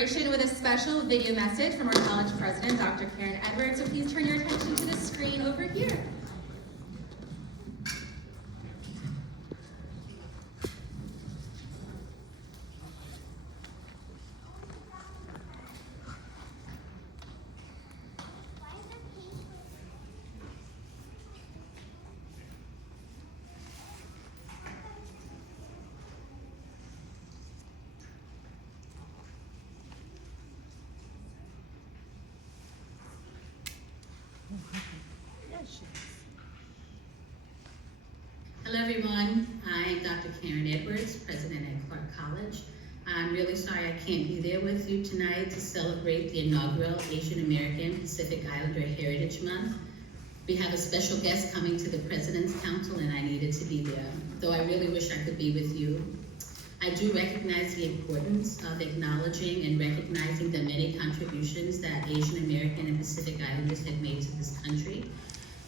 celebration with a special video message from our college president, Dr. Karen Edwards. So please turn your attention to the screen over here. Hello everyone, I'm Dr. Karen Edwards, President at Clark College. I'm really sorry I can't be there with you tonight to celebrate the inaugural Asian American Pacific Islander Heritage Month. We have a special guest coming to the President's Council and I needed to be there, though I really wish I could be with you. I do recognize the importance of acknowledging and recognizing the many contributions that Asian American and Pacific Islanders have made to this country.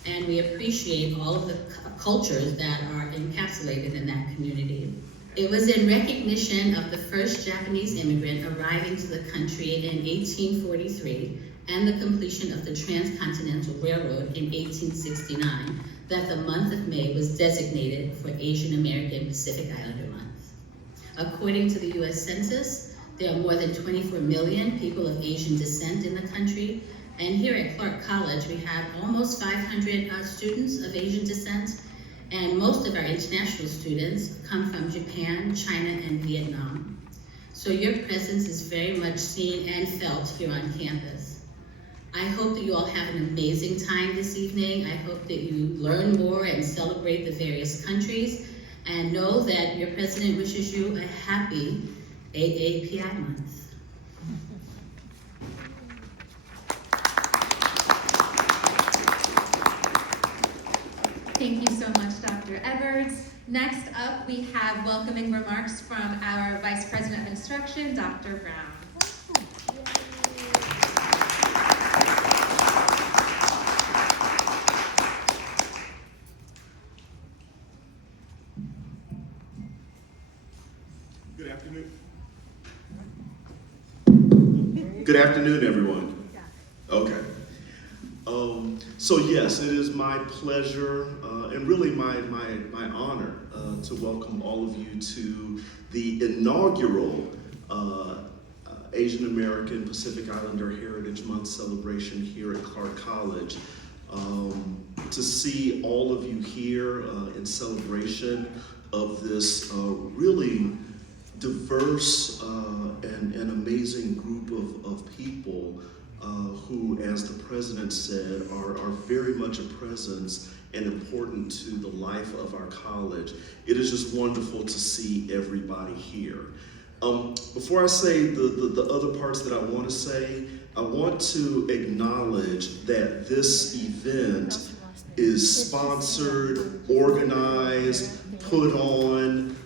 And we appreciate all of the cultures that are encapsulated in that community. It was in recognition of the first Japanese immigrant arriving to the country in 1843 and the completion of the Transcontinental Railroad in 1869 that the month of May was designated for Asian American Pacific Islander Month. According to the US Census, there are more than 24 million people of Asian descent in the country. And here at Clark College, we have almost 500 students of Asian descent, and most of our international students come from Japan, China, and Vietnam. So your presence is very much seen and felt here on campus. I hope that you all have an amazing time this evening. I hope that you learn more and celebrate the various countries, and know that your president wishes you a happy AAPI month. Thank you so much, Dr. Edwards. Next up, we have welcoming remarks from our Vice President of Instruction, Dr. Brown. Good afternoon. Good afternoon, everyone. Okay. So yes, it is my pleasure and really my honor to welcome all of you to the inaugural Asian American Pacific Islander Heritage Month celebration here at Clark College. To see all of you here in celebration of this really diverse and amazing group of people who, as the president said, are very much a presence and important to the life of our college. It is just wonderful to see everybody here. Before I say the other parts that I want to say, I want to acknowledge that this event is sponsored, organized, put on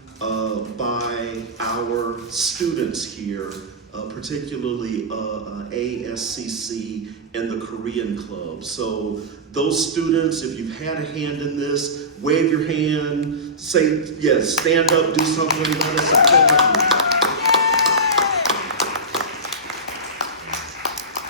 by our students here, particularly ASCC and the Korean Club. So those students, if you've had a hand in this, wave your hand, say yes, stand up, do something, let us applaud you.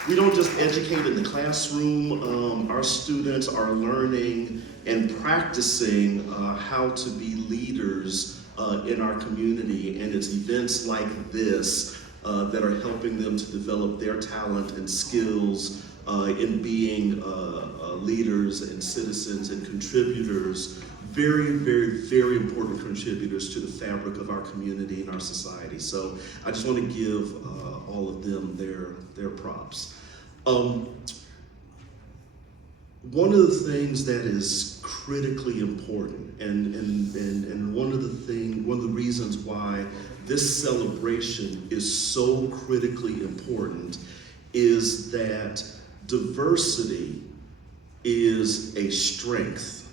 We don't just educate in the classroom. Our students are learning and practicing how to be leaders in our community, and it's events like this that are helping them to develop their talent and skills in being leaders and citizens and contributors, very, very, very important contributors to the fabric of our community and our society. So I just want to give all of them their props. One of the things that is critically important, and one of the reasons why this celebration is so critically important, is that diversity is a strength.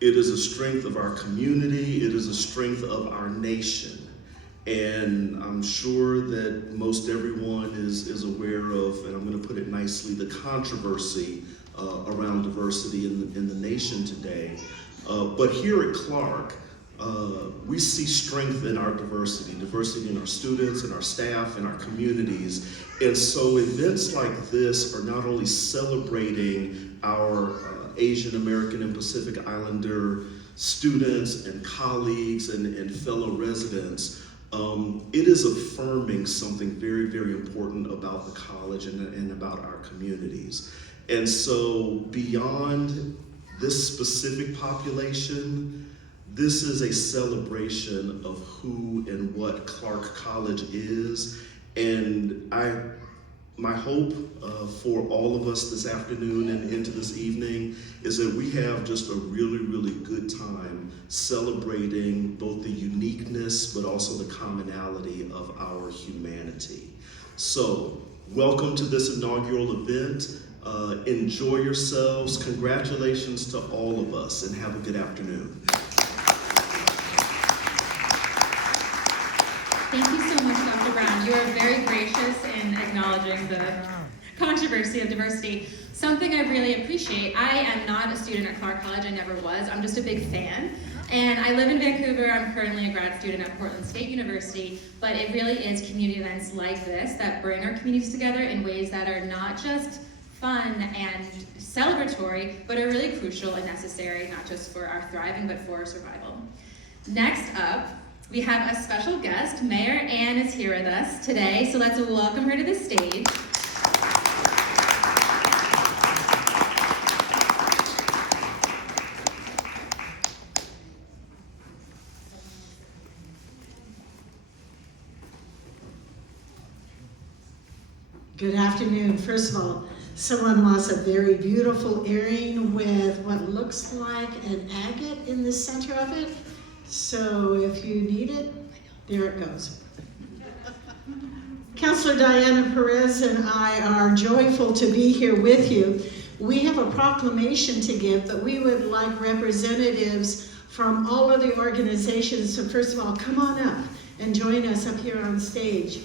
It is a strength of our community. It is a strength of our nation. And I'm sure that most everyone is aware of, and I'm going to put it nicely, the controversy around diversity in the nation today. But here at Clark, we see strength in our diversity in our students, in our staff, in our communities. And so events like this are not only celebrating our Asian American and Pacific Islander students and colleagues and fellow residents, it is affirming something very, very important about the college and about our communities. And so beyond this specific population, this is a celebration of who and what Clark College is. And my hope for all of us this afternoon and into this evening is that we have just a really, really good time celebrating both the uniqueness but also the commonality of our humanity. So, welcome to this inaugural event. Enjoy yourselves. Congratulations to all of us, and have a good afternoon. Thank you so much, Dr. Brown. You are very gracious in acknowledging the controversy of diversity. Something I really appreciate. I am not a student at Clark College. I never was. I'm just a big fan. And I live in Vancouver. I'm currently a grad student at Portland State University. But it really is community events like this that bring our communities together in ways that are not just fun and celebratory, but are really crucial and necessary, not just for our thriving, but for our survival. Next up, we have a special guest. Mayor Ann is here with us today, so let's welcome her to the stage. Good afternoon. First of all, someone lost a very beautiful earring with what looks like an agate in the center of it. So if you need it, there it goes. Councilor Diana Perez and I are joyful to be here with you. We have a proclamation to give, but we would like representatives from all of the organizations to first of all come on up and join us up here on stage.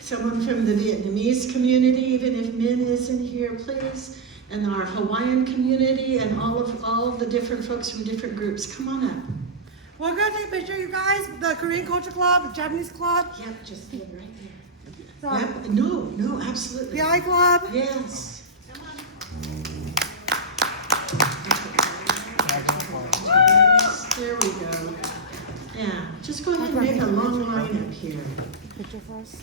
Someone from the Vietnamese community, even if Min isn't here, please, and our Hawaiian community and all of the different folks from different groups. Come on up. We're gonna take a picture, you guys. The Korean Culture Club, the Japanese Club, Yep, just live right there. Yep. No, absolutely. the I Club. Yes. There we go. Yeah, just go ahead and make a long line up here. Picture for us.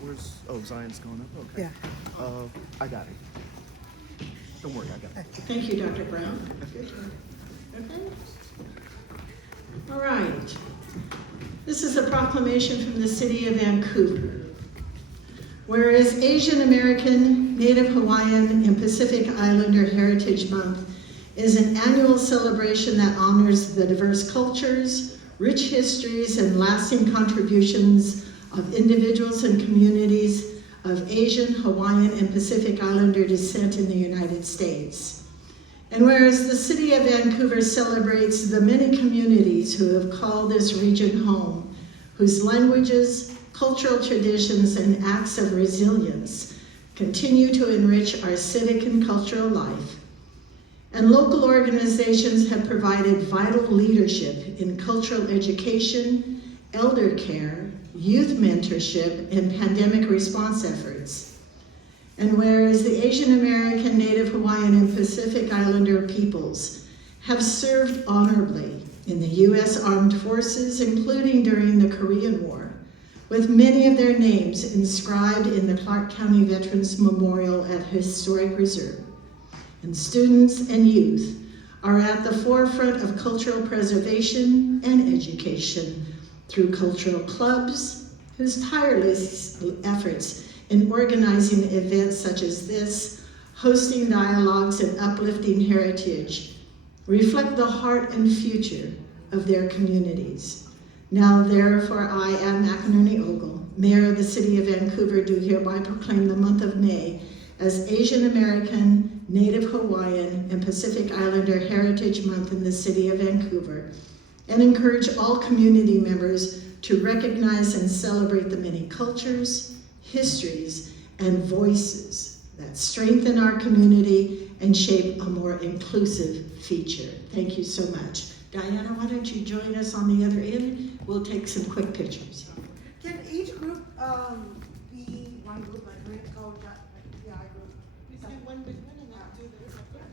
Where's Zion's going up? Okay. Yeah. I got it. Don't worry, I got it. Thank you, Dr. Brown. Good job. Okay. All right. This is a proclamation from the city of Vancouver. Whereas Asian American, Native Hawaiian, and Pacific Islander Heritage Month is an annual celebration that honors the diverse cultures, rich histories, and lasting contributions of individuals and communities of Asian, Hawaiian, and Pacific Islander descent in the United States. And whereas the city of Vancouver celebrates the many communities who have called this region home, whose languages, cultural traditions, and acts of resilience continue to enrich our civic and cultural life. And local organizations have provided vital leadership in cultural education, elder care, youth mentorship, and pandemic response efforts. And whereas the Asian American, Native Hawaiian, and Pacific Islander peoples have served honorably in the U.S. Armed Forces, including during the Korean War, with many of their names inscribed in the Clark County Veterans Memorial at Historic Reserve. And students and youth are at the forefront of cultural preservation and education through cultural clubs, whose tireless efforts in organizing events such as this, hosting dialogues and uplifting heritage, reflect the heart and future of their communities. Now therefore I, Ann McInerney Ogle, Mayor of the City of Vancouver, do hereby proclaim the month of May as Asian American, Native Hawaiian, and Pacific Islander Heritage Month in the City of Vancouver, and encourage all community members to recognize and celebrate the many cultures, histories, and voices that strengthen our community and shape a more inclusive future. Thank you so much. Diana, why don't you join us on the other end? We'll take some quick pictures. Can each group, be one group, like Korean culture, like PI group? We can do one big one and then do the separate.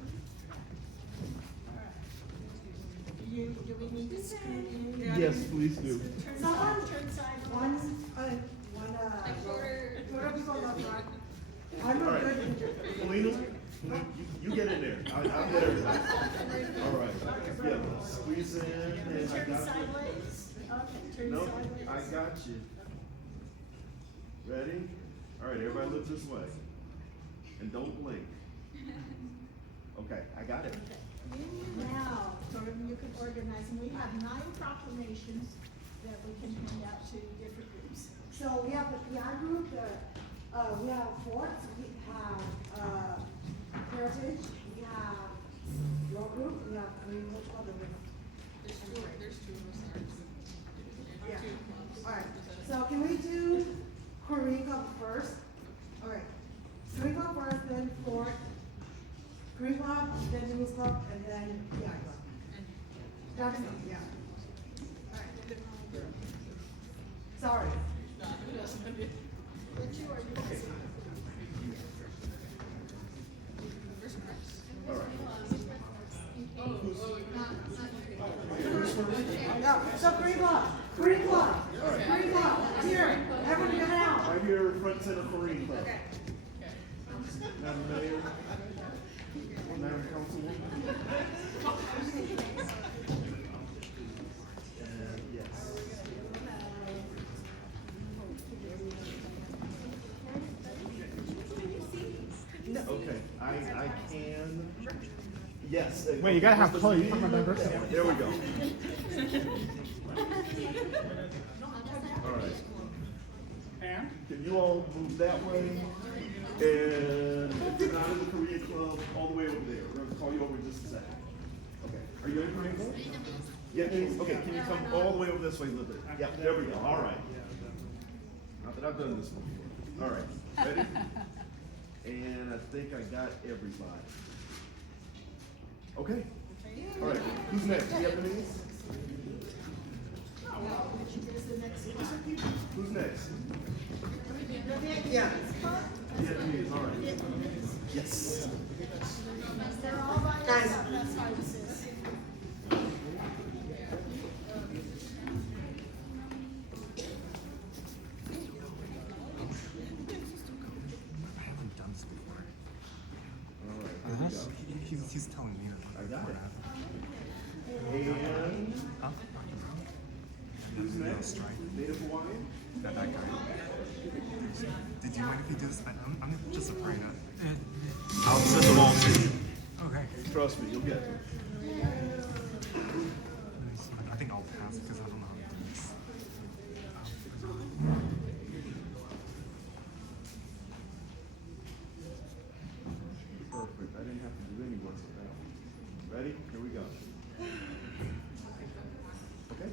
Do we need to screen in? Yes, please do. Someone, quarter people love that. I'm All a right, good. Polina, you get in there. I'll get everybody. All right, yeah, squeeze in and I got Sideways? Okay, turn Nope, sideways. I got you. Ready? All right, everybody look this way. And don't blink. Okay, I got it. Now, Corinne, you can organize, and we have 9 proclamations that we can hand out to different groups. So we have the PI group, we have sports, we have, heritage, we have your group, we have, what's called the group? There's two of us, Yeah. two clubs. Alright, so can we do Korean Club first? Alright, Korean Club first, then Fort, Korean Club, then Women's Club, and then PI Club. Jackson, yeah. Alright. Sorry. All right. No, so Korean Club, Korean Club, Korean Club, here, everyone get out. Right here, front center Marine Club. Madam Mayor, Madam Councilwoman. Yes. Okay, I can. Yes. Wait, you gotta have color. You talking about diversity. There we go. All right. And? Can you all move that way? And if you're not in the Korean Club, all the way over there. We're gonna call you over in just a second. Okay. Are you in Korean Club? Yeah, okay, can you come all the way over this way a little bit? Yeah, there we go, all right. Not that I've done this before. All right, ready? And I think I got everybody. Okay. All right, who's next? Do you have the names? Who's next? Yeah. Vietnamese, all right. Yes. Guys. I haven't done this before. All right, here we go. He's telling me that. I got it. And Huh? who's next? Native Hawaiian? That guy. Did you mind if you do this? I'm just afraid of it. I'll send them all to you. Okay. Trust me, you'll get them. I think I'll pass because I don't know how to do this. Perfect. I didn't have to do any work with that. Ready? Here we go. Okay?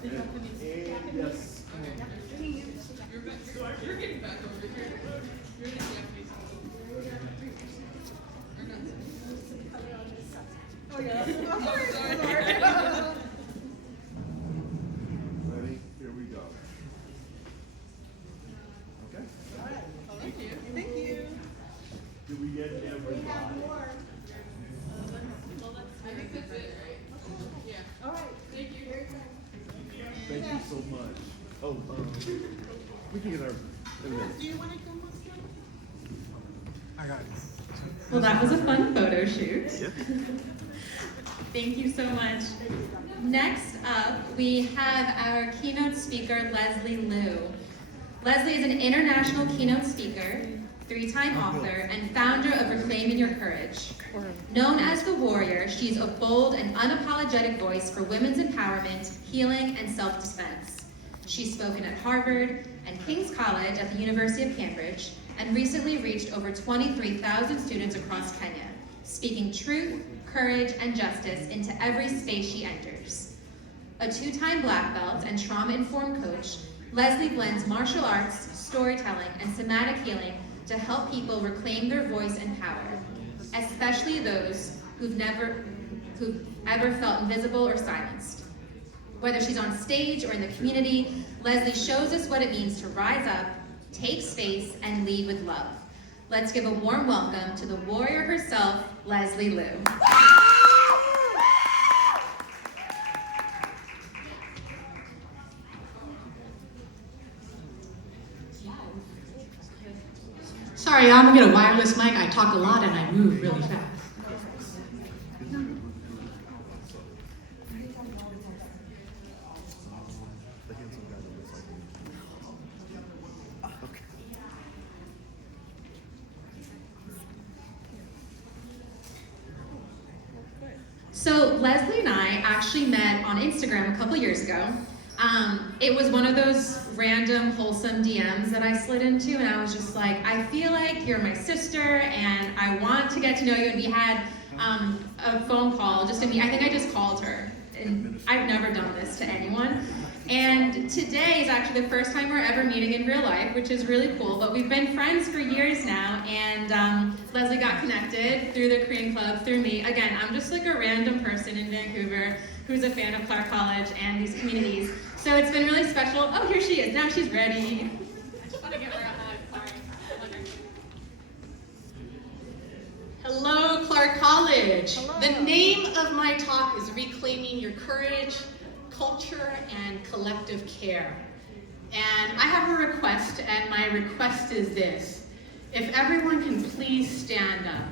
And yes. You're getting back over here. You're the Japanese. Oh, yeah. Ready? Here we go. Okay? Thank you. Thank you. Did we get everybody? I think that's it, right? Yeah. All right. Thank you. Thank you so much. Oh, we can get our, in a minute. Do you want to come with them? I got it. Well, that was a fun photo shoot. Thank you so much. Next up, we have our keynote speaker, Leslie Liu. Leslie is an international keynote speaker, 3-time author, and founder of Reclaiming Your Courage. Known as the Warrior, she's a bold and unapologetic voice for women's empowerment, healing, and self-defense. She's spoken at Harvard and King's College at the University of Cambridge, and recently reached over 23,000 students across Kenya, speaking truth, courage, and justice into every space she enters. A 2-time black belt and trauma-informed coach, Leslie blends martial arts, storytelling, and somatic healing to help people reclaim their voice and power. especially those who've ever felt invisible or silenced. Whether she's on stage or in the community, Leslie shows us what it means to rise up, take space, and lead with love. Let's give a warm welcome to the warrior herself, Leslie Liu. Sorry, I'm gonna get a wireless mic. I talk a lot and I move really fast. So Leslie and I actually met on Instagram a couple years ago. It was one of those random wholesome DMs that I slid into, and I was just like, I feel like you're my sister and I want to get to know you. And we had a phone call just to meet. I think I just called her, and I've never done this to anyone. And today is actually the first time we're ever meeting in real life, which is really cool. But we've been friends for years now, and Leslie got connected through the Korean Club, through me. Again, I'm just like a random person in Vancouver who's a fan of Clark College and these communities. So it's been really special. Oh, here she is. Now she's ready. I just want to give her a hug. Sorry. Okay. Hello, Clark College. Hello. The name of my talk is Reclaiming Your Courage, Culture, and Collective Care. And I have a request, and my request is this. If everyone can please stand up.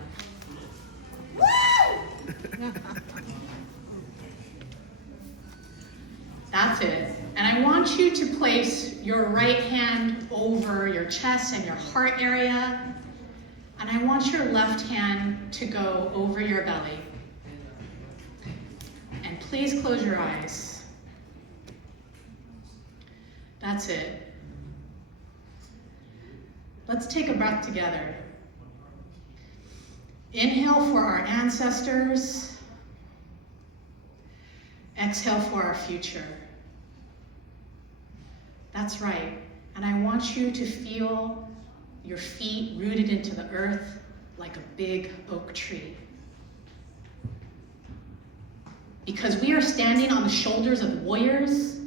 Woo! That's it. And I want you to place your right hand over your chest and your heart area. And I want your left hand to go over your belly. And please close your eyes. That's it. Let's take a breath together. Inhale for our ancestors. Exhale for our future. That's right. And I want you to feel your feet rooted into the earth like a big oak tree. Because we are standing on the shoulders of warriors,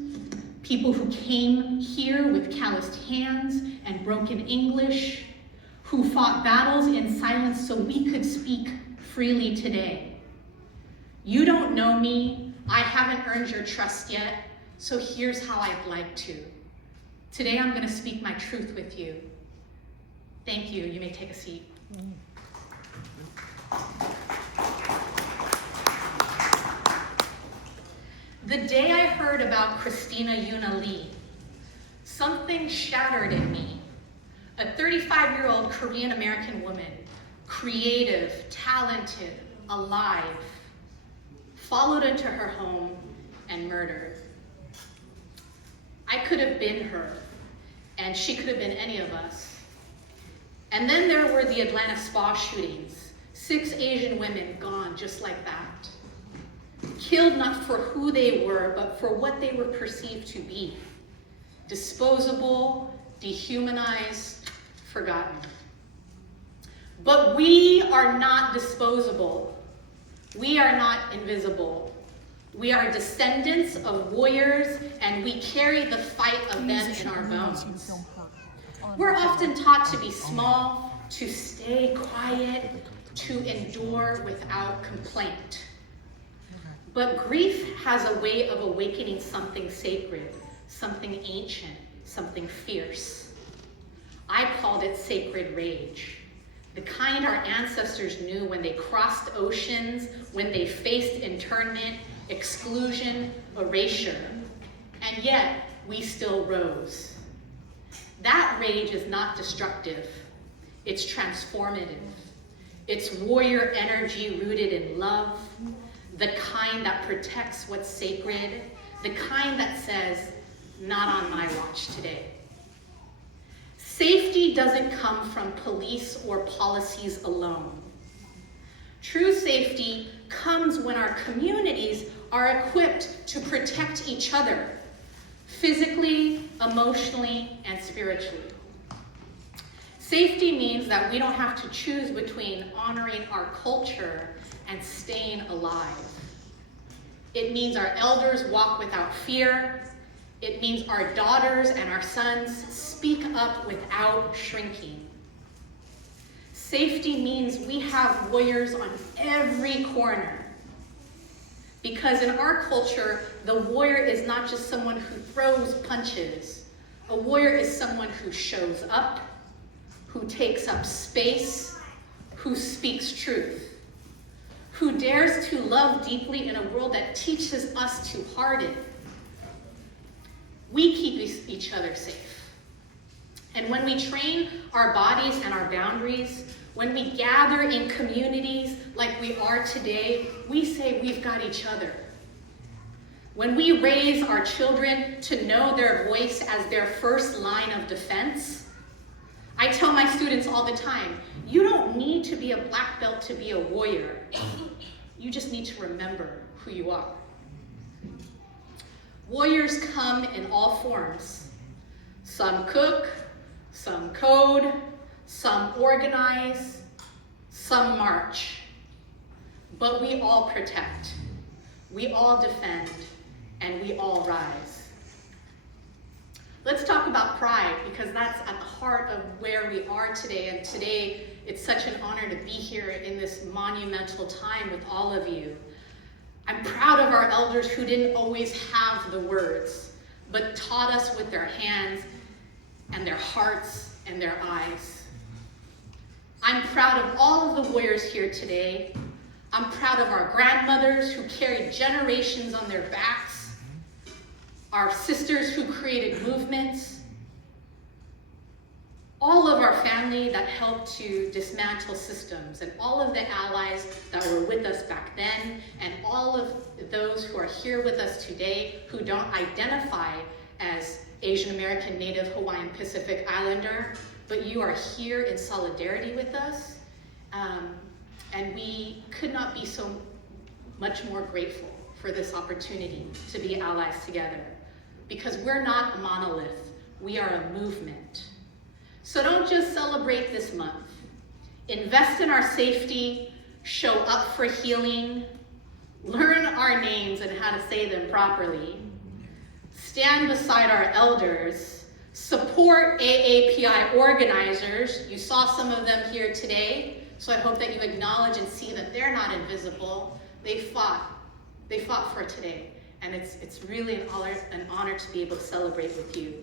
people who came here with calloused hands and broken English, who fought battles in silence so we could speak freely today. You don't know me, I haven't earned your trust yet, so here's how I'd like to. Today I'm going to speak my truth with you. Thank you. You may take a seat. The day I heard about Christina Yuna Lee, something shattered in me. A 35-year-old Korean American woman, creative, talented, alive, followed into her home and murdered. I could have been her, and she could have been any of us. And then there were the Atlanta spa shootings. 6 Asian women gone just like that. Killed not for who they were, but for what they were perceived to be. Disposable, dehumanized, forgotten. But we are not disposable. We are not invisible. We are descendants of warriors, and we carry the fight of them in our bones. We're often taught to be small, to stay quiet, to endure without complaint. But grief has a way of awakening something sacred, something ancient, something fierce. I called it sacred rage. The kind our ancestors knew when they crossed oceans, when they faced internment, exclusion, erasure, and yet we still rose. That rage is not destructive, it's transformative. It's warrior energy rooted in love, the kind that protects what's sacred, the kind that says, not on my watch today. Safety doesn't come from police or policies alone. True safety comes when our communities are equipped to protect each other, physically, emotionally, and spiritually. Safety means that we don't have to choose between honoring our culture and staying alive. It means our elders walk without fear. It means our daughters and our sons speak up without shrinking. Safety means we have warriors on every corner. Because in our culture, the warrior is not just someone who throws punches. A warrior is someone who shows up, who takes up space, who speaks truth, who dares to love deeply in a world that teaches us to harden. We keep each other safe. And when we train our bodies and our boundaries, when we gather in communities like we are today, we say we've got each other. When we raise our children to know their voice as their first line of defense, I tell my students all the time, you don't need to be a black belt to be a warrior. You just need to remember who you are. Warriors come in all forms. Some cook, some code, some organize, some march. But we all protect, we all defend, and we all rise. Let's talk about pride, because that's at the heart of where we are today. And today, it's such an honor to be here in this monumental time with all of you. I'm proud of our elders who didn't always have the words, but taught us with their hands and their hearts and their eyes. I'm proud of all of the warriors here today. I'm proud of our grandmothers who carried generations on their backs, our sisters who created movements, all of our family that helped to dismantle systems, and all of the allies that were with us back then, and all of those who are here with us today who don't identify as Asian American, Native, Hawaiian, Pacific Islander, but you are here in solidarity with us. And we could not be so much more grateful for this opportunity to be allies together, because we're not a monolith, we are a movement. So don't just celebrate this month. Invest in our safety, show up for healing, learn our names and how to say them properly, stand beside our elders, support AAPI organizers. You saw some of them here today, so I hope that you acknowledge and see that they're not invisible. They fought for today, and it's really an honor to be able to celebrate with you.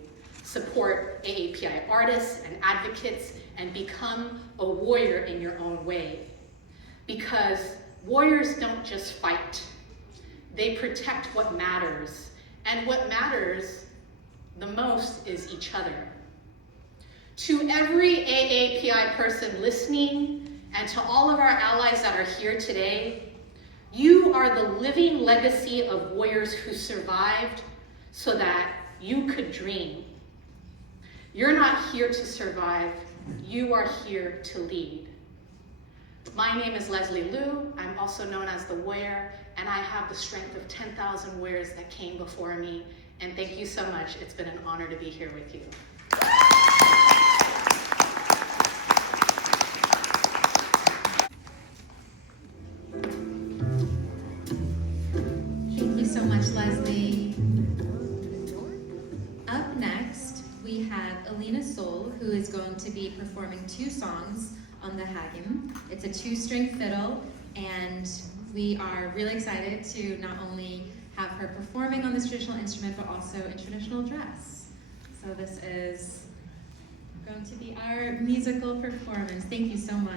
Support AAPI artists and advocates, and become a warrior in your own way. Because warriors don't just fight, they protect what matters. And what matters the most is each other. To every AAPI person listening, and to all of our allies that are here today, you are the living legacy of warriors who survived so that you could dream. You're not here to survive, you are here to lead. My name is Leslie Liu. I'm also known as the Warrior, and I have the strength of 10,000 warriors that came before me. And thank you so much. It's been an honor to be here with you. Thank you so much, Leslie. Up next, we have Alina Sol, who is going to be performing 2 songs on the Hagim. It's a 2-string fiddle, and we are really excited to not only have her performing on this traditional instrument, but also in traditional dress. So this is going to be our musical performance. Thank you so much.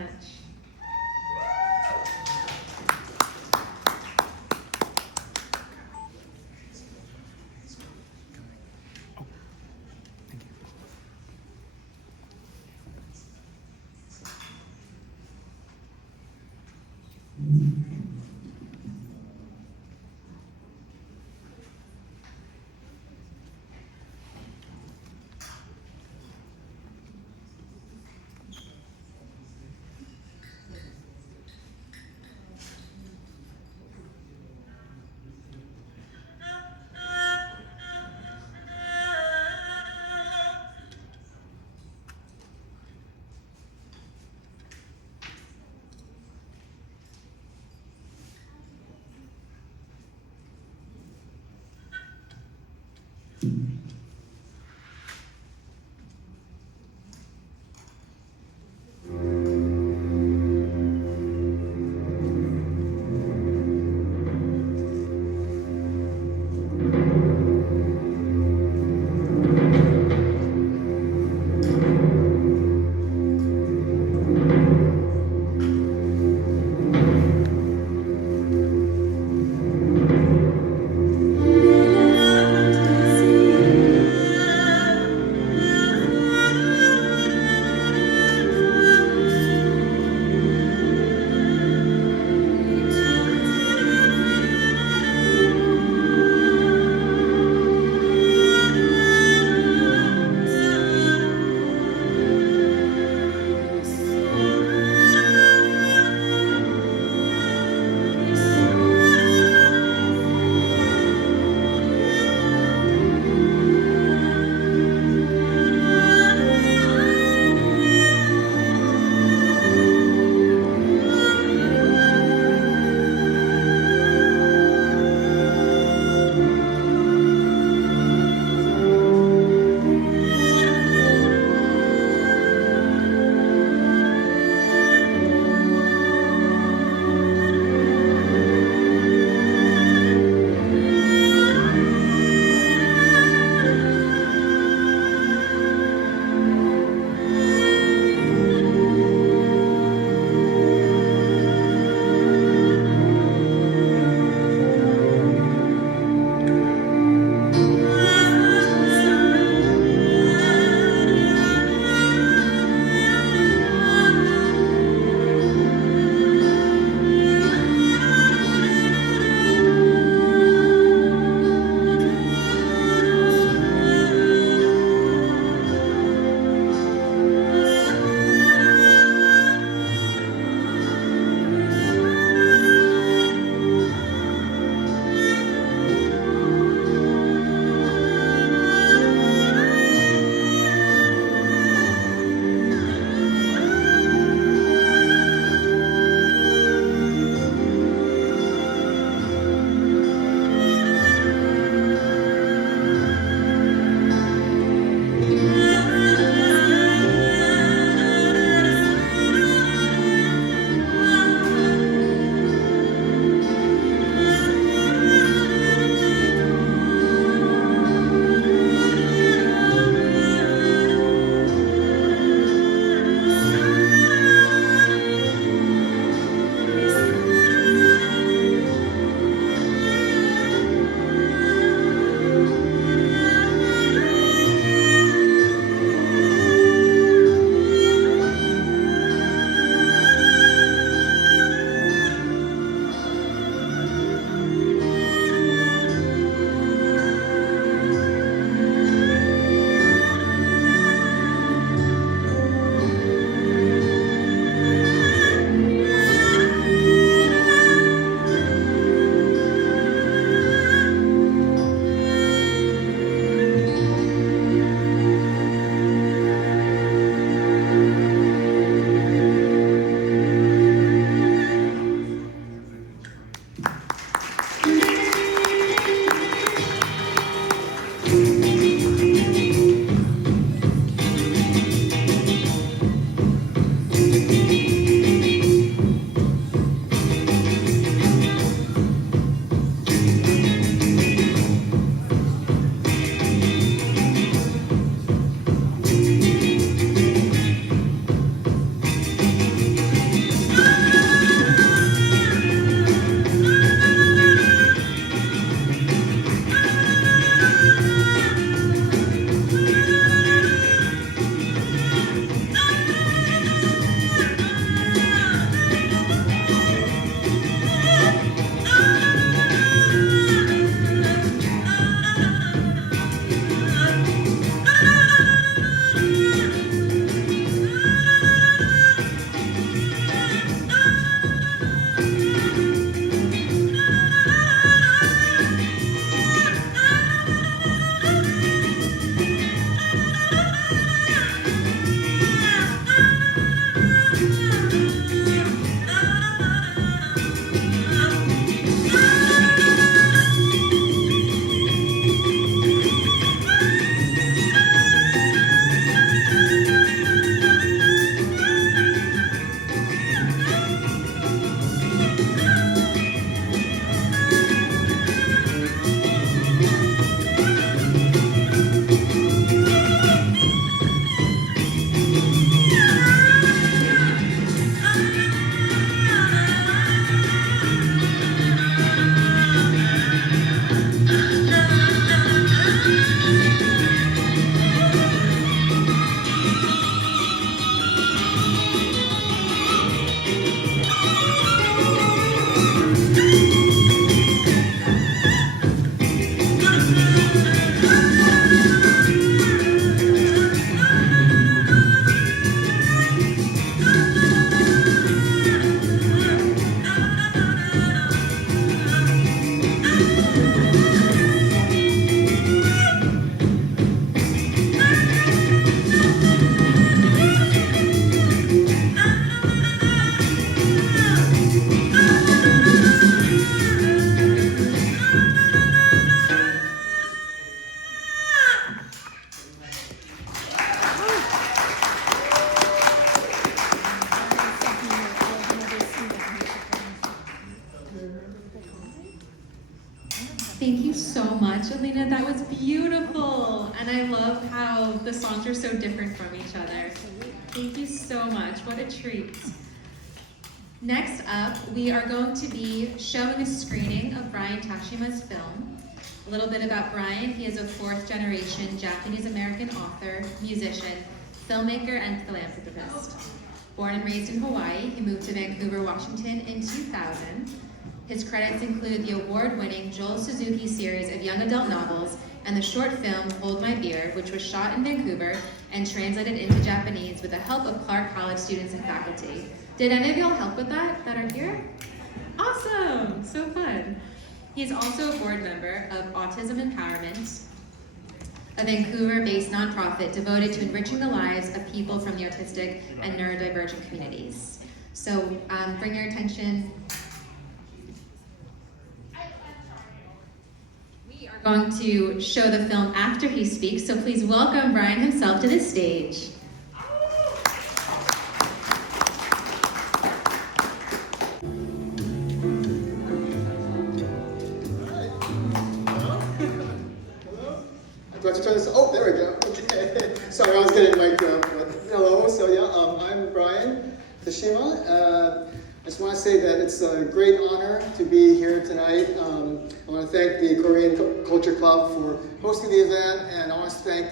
Thank you so much, Alina. That was beautiful. And I love how the songs are so different from each other. Thank you so much. What a treat. Next up, we are going to be showing a screening of Brian Tashima's film. A little bit about Brian. He is a fourth-generation Japanese-American author, musician, filmmaker, and philanthropist. Born and raised in Hawaii, he moved to Vancouver, Washington in 2000. His credits include the award-winning Joel Suzuki series of young adult novels and the short film Hold My Beer, which was shot in Vancouver and translated into Japanese with the help of Clark College students and faculty. Did any of y'all help with that are here? Awesome, so fun. He's also a board member of Autism Empowerment, a Vancouver-based nonprofit devoted to enriching the lives of people from the autistic and neurodivergent communities. So bring your attention. We are going to show the film after he speaks, so please welcome Brian himself to the stage. Do I have to turn this? Oh, there we go. Okay. Sorry, I was getting mic'd up. But hello. So yeah, I'm Brian Tashima. I just want to say that it's a great honor to be here tonight. I want to thank the Korean Culture Club for hosting the event, and I want to thank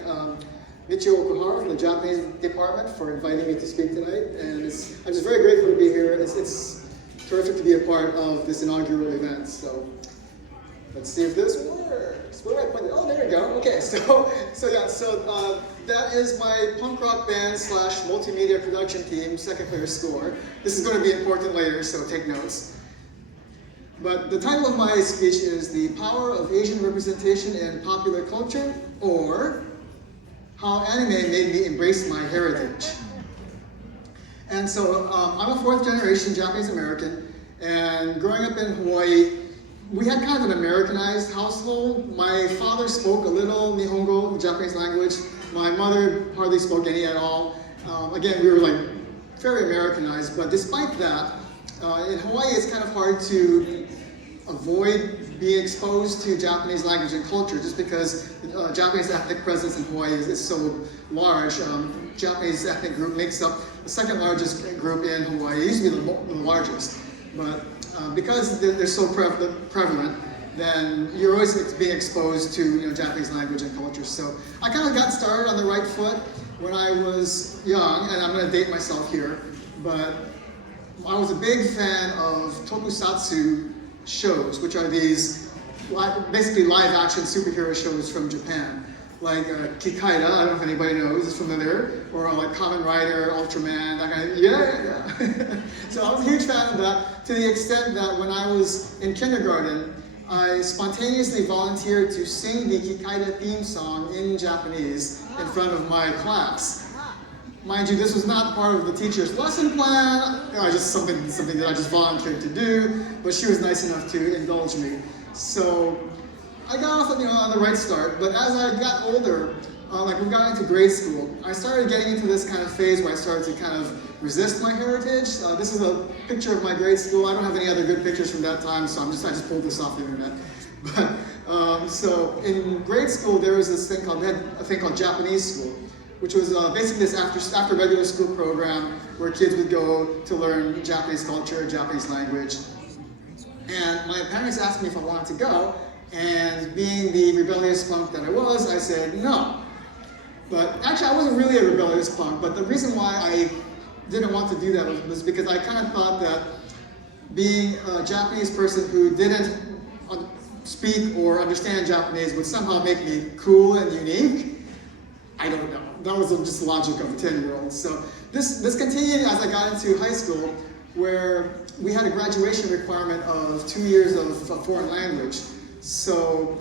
Michio Okuhara from the Japanese department for inviting me to speak tonight. And I'm just very grateful to be here. It's terrific to be a part of this inaugural event. So let's see if this works. Where do I put it? Oh, there we go. Okay, so that is my punk rock band / multimedia production team, second player score. This is going to be important later, so take notes. But the title of my speech is The Power of Asian Representation in Popular Culture, or How Anime Made Me Embrace My Heritage. And so I'm a fourth generation Japanese American, and growing up in Hawaii, we had kind of an Americanized household. My father spoke a little Nihongo, the Japanese language. My mother hardly spoke any at all. Again, we were like very Americanized, but despite that, in Hawaii it's kind of hard to avoid being exposed to Japanese language and culture just because Japanese ethnic presence in Hawaii is so large. Japanese ethnic group makes up the second largest group in Hawaii. It used to be the largest, but because they're so prevalent, then you're always being exposed to Japanese language and culture. So I kind of got started on the right foot when I was young, and I'm going to date myself here, but I was a big fan of tokusatsu shows, which are these basically live-action superhero shows from Japan. Like Kikaida, I don't know if anybody knows, is familiar, or like Kamen Rider, Ultraman, that kind of, yeah. So I was a huge fan of that, to the extent that when I was in kindergarten, I spontaneously volunteered to sing the Kikaida theme song in Japanese in front of my class. Mind you, this was not part of the teacher's lesson plan, just something that I just volunteered to do, but she was nice enough to indulge me. So I got off on the right start, but as I got older, like we got into grade school, I started getting into this kind of phase where I started to kind of resist my heritage. This is a picture of my grade school. I don't have any other good pictures from that time, so I just pulled this off the internet. But so in grade school, there was this thing called, we had a thing called Japanese school, which was basically this after regular school program where kids would go to learn Japanese culture, Japanese language. And my parents asked me if I wanted to go, and being the rebellious punk that I was, I said no. But actually, I wasn't really a rebellious punk, but the reason why I didn't want to do that was because I kind of thought that being a Japanese person who didn't speak or understand Japanese would somehow make me cool and unique. I don't know. That was just the logic of a 10-year-old. So this continued as I got into high school, where we had a graduation requirement of 2 years of foreign language. So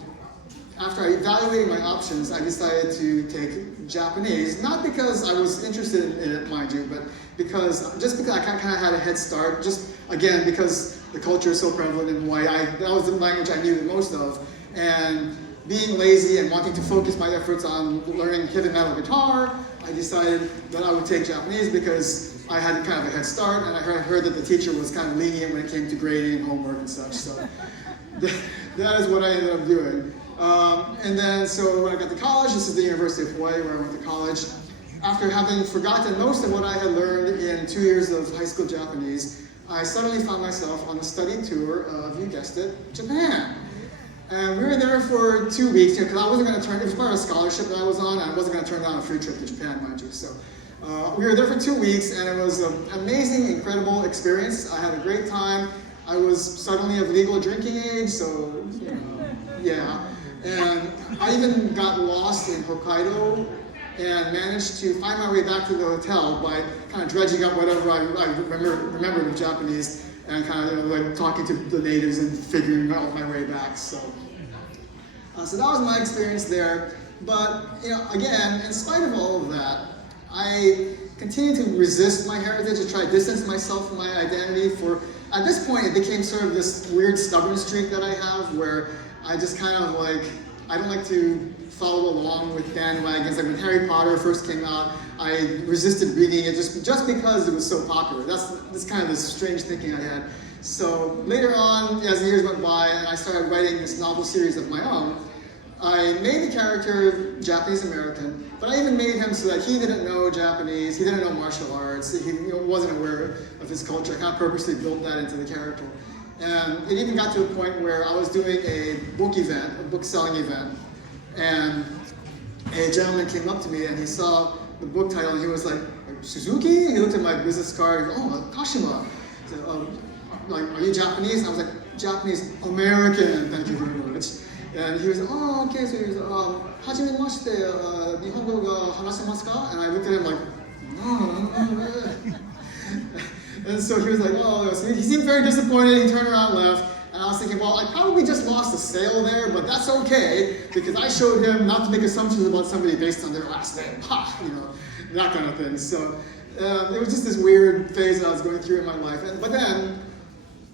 after I evaluated my options, I decided to take Japanese, not because I was interested in it, mind you, but because I kind of had a head start, just again, because the culture is so prevalent in Hawaii. That was the language I knew the most of. And being lazy and wanting to focus my efforts on learning heavy metal guitar, I decided that I would take Japanese because I had kind of a head start, and I heard that the teacher was kind of lenient when it came to grading and homework and such. So that is what I ended up doing. And then, so when I got to college, this is the University of Hawaii where I went to college. After having forgotten most of what I had learned in 2 years of high school Japanese, I suddenly found myself on a study tour of, you guessed it, Japan. And we were there for 2 weeks, because I wasn't going to turn, it was part of a scholarship that I was on, and I wasn't going to turn down a free trip to Japan, mind you. So we were there for 2 weeks, and it was an amazing, incredible experience. I had a great time. I was suddenly of legal drinking age, so, you know, yeah. And I even got lost in Hokkaido and managed to find my way back to the hotel by kind of dredging up whatever I remembered of Japanese and kind of like talking to the natives and figuring out my way back. So that was my experience there. But again, in spite of all of that, I continued to resist my heritage and try to distance myself from my identity. At this point, it became sort of this weird stubborn streak that I have where I just kind of like, I don't like to follow along with bandwagons. Like when Harry Potter first came out, I resisted reading it just because it was so popular. That's kind of this strange thinking I had. So later on, as the years went by, and I started writing this novel series of my own, I made the character Japanese American, but I even made him so that he didn't know Japanese, he didn't know martial arts, he wasn't aware of his culture. I kind of purposely built that into the character. And it even got to a point where I was doing a book event, a book selling event, and a gentleman came up to me and he saw the book title and he was like, Suzuki? He looked at my business card, and oh, Kashima. He said, like, are you Japanese? And I was like, Japanese American, thank you very much. And he was like, oh, okay, so he was, hajimemashite, nihongo ga hanashimasu ka? And I looked at him like, no. And so he was like, oh, so he seemed very disappointed, he turned around and left. And I was thinking, well, I probably just lost a sale there, but that's okay, because I showed him not to make assumptions about somebody based on their last name, that kind of thing. So it was just this weird phase that I was going through in my life. But then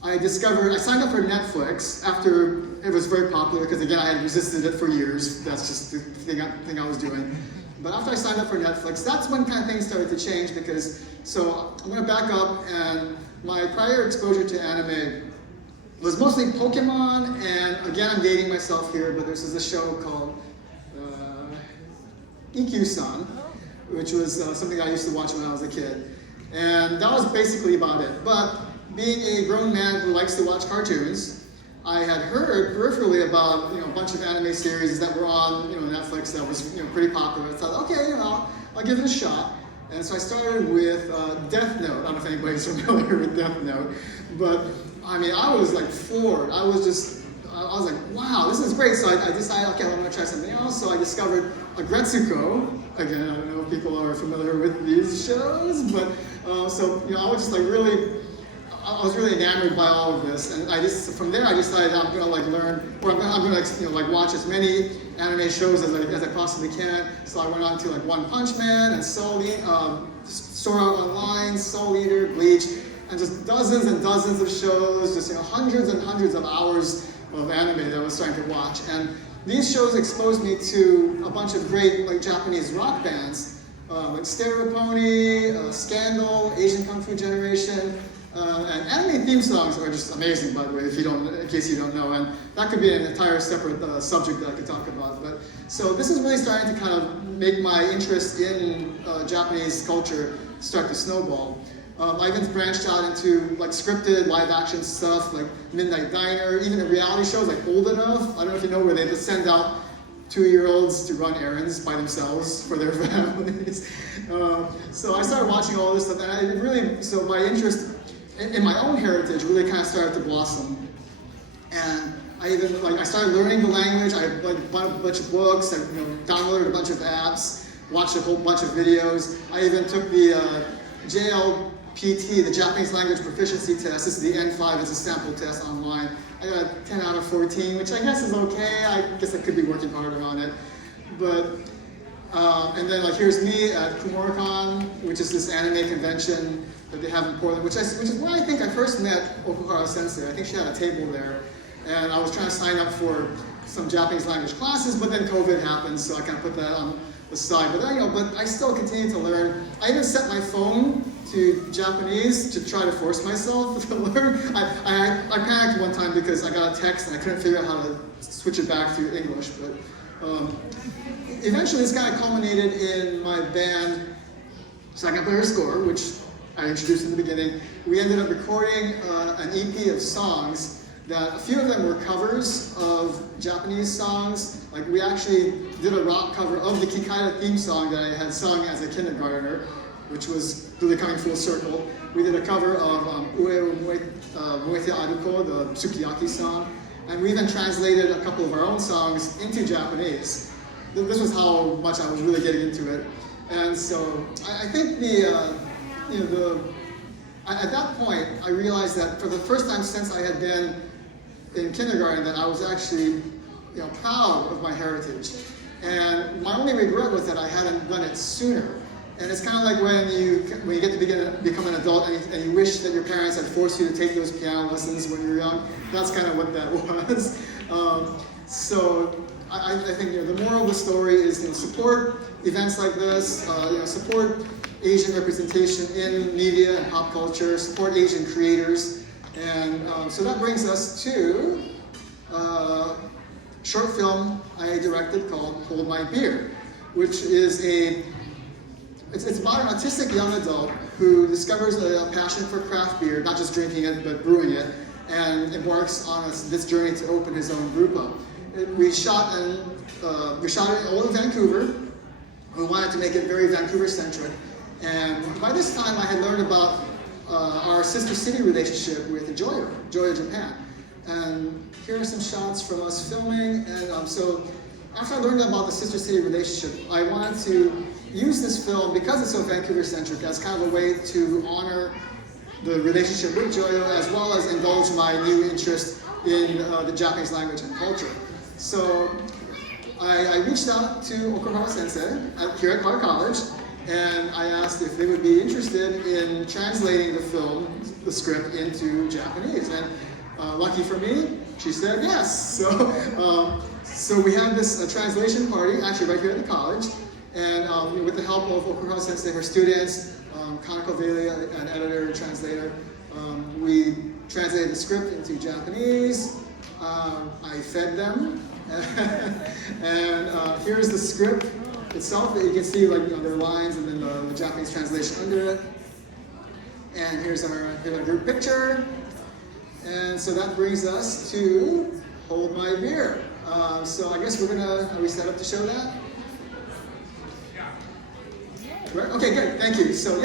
I signed up for Netflix after it was very popular, because again, I had resisted it for years. That's just the thing I was doing. But after I signed up for Netflix, that's when kind of things started to change, because, so I'm gonna back up, and my prior exposure to anime was mostly Pokemon, and again, I'm dating myself here, but there's this show called EQ-san, which was something I used to watch when I was a kid. And that was basically about it. But being a grown man who likes to watch cartoons, I had heard peripherally about a bunch of anime series that were on Netflix that was pretty popular. I thought, okay, I'll give it a shot. And so I started with Death Note. I don't know if anybody's familiar with Death Note, but I mean, I was like floored. I was like, wow, this is great. So I decided, okay, I'm gonna try something else. So I discovered Agretsuko. Again, I don't know if people are familiar with these shows, but I was just like I was really enamored by all of this. And from there I decided I'm gonna like learn, or I'm gonna watch as many anime shows as I possibly can. So I went on to like One Punch Man and Sword Art Online, Soul Eater, Bleach, and just dozens and dozens of shows, just hundreds and hundreds of hours of anime that I was starting to watch. And these shows exposed me to a bunch of great Japanese rock bands, like Stereo Pony, Scandal, Asian Kung Fu Generation, and anime theme songs are just amazing, by the way, in case you don't know. And that could be an entire separate subject that I could talk about. But so this is really starting to kind of make my interest in Japanese culture start to snowball. I even branched out into scripted live action stuff like Midnight Diner, even in reality shows like Old Enough. I don't know if you know, where they just send out 2-year-olds to run errands by themselves for their families. So I started watching all this stuff, and so my interest in my own heritage really kind of started to blossom. And I started learning the language. I bought a bunch of books, I downloaded a bunch of apps, watched a whole bunch of videos. I even took the JLPT, the Japanese Language Proficiency Test. This is the N5, it's a sample test online. I got a 10 out of 14, which I guess is okay. I guess I could be working harder on it. But, and then here's me at Kumoricon, which is this anime convention that they have in Portland, which is where I think I first met Okuhara Sensei. I think she had a table there. And I was trying to sign up for some Japanese language classes, but then COVID happened, so I kind of put that on the side. But I still continue to learn. I even set my phone to Japanese to try to force myself to learn. I panicked one time because I got a text and I couldn't figure out how to switch it back to English. But eventually this kind of culminated in my band Second Player Score, which I introduced in the beginning. We ended up recording an EP of songs that a few of them were covers of Japanese songs. Like we actually did a rock cover of the Kikaida theme song that I had sung as a kindergartner, which was really coming full circle. We did a cover of Ue Moete Aruko, the Sukiyaki song, and we even translated a couple of our own songs into Japanese. This was how much I was really getting into it. And so I think at that point, I realized that for the first time since I had been in kindergarten, that I was actually proud of my heritage. And my only regret was that I hadn't done it sooner. And it's kind of like when you get to become an adult and you wish that your parents had forced you to take those piano lessons when you were young. That's kind of what that was. So I think the moral of the story is support events like this, support Asian representation in media and pop culture, support Asian creators. And so that brings us to a short film I directed called Hold My Beer, which is it's about an autistic young adult who discovers a passion for craft beer, not just drinking it, but brewing it, and embarks on this journey to open his own brew pub. We shot it in old Vancouver. We wanted to make it very Vancouver-centric. And by this time, I had learned about our sister city relationship with Joyo Japan. And here are some shots from us filming. And so after I learned about the sister city relationship, I wanted to use this film, because it's so Vancouver-centric, as kind of a way to honor the relationship with Joyo, as well as indulge my new interest in the Japanese language and culture. So I reached out to Okuhara Sensei here at Clark College, and I asked if they would be interested in translating the script into Japanese. And lucky for me, she said yes. So we had this translation party, actually right here at the college, and with the help of Okuhara Sensei, her students, Kanako Velia, an editor and translator, we translated the script into Japanese. I fed them, and here's the script itself. You can see their lines and then the Japanese translation under it. And here's our group picture. And so that brings us to Hold My Beer. So I guess are we set up to show that? Right? Okay, good, thank you. So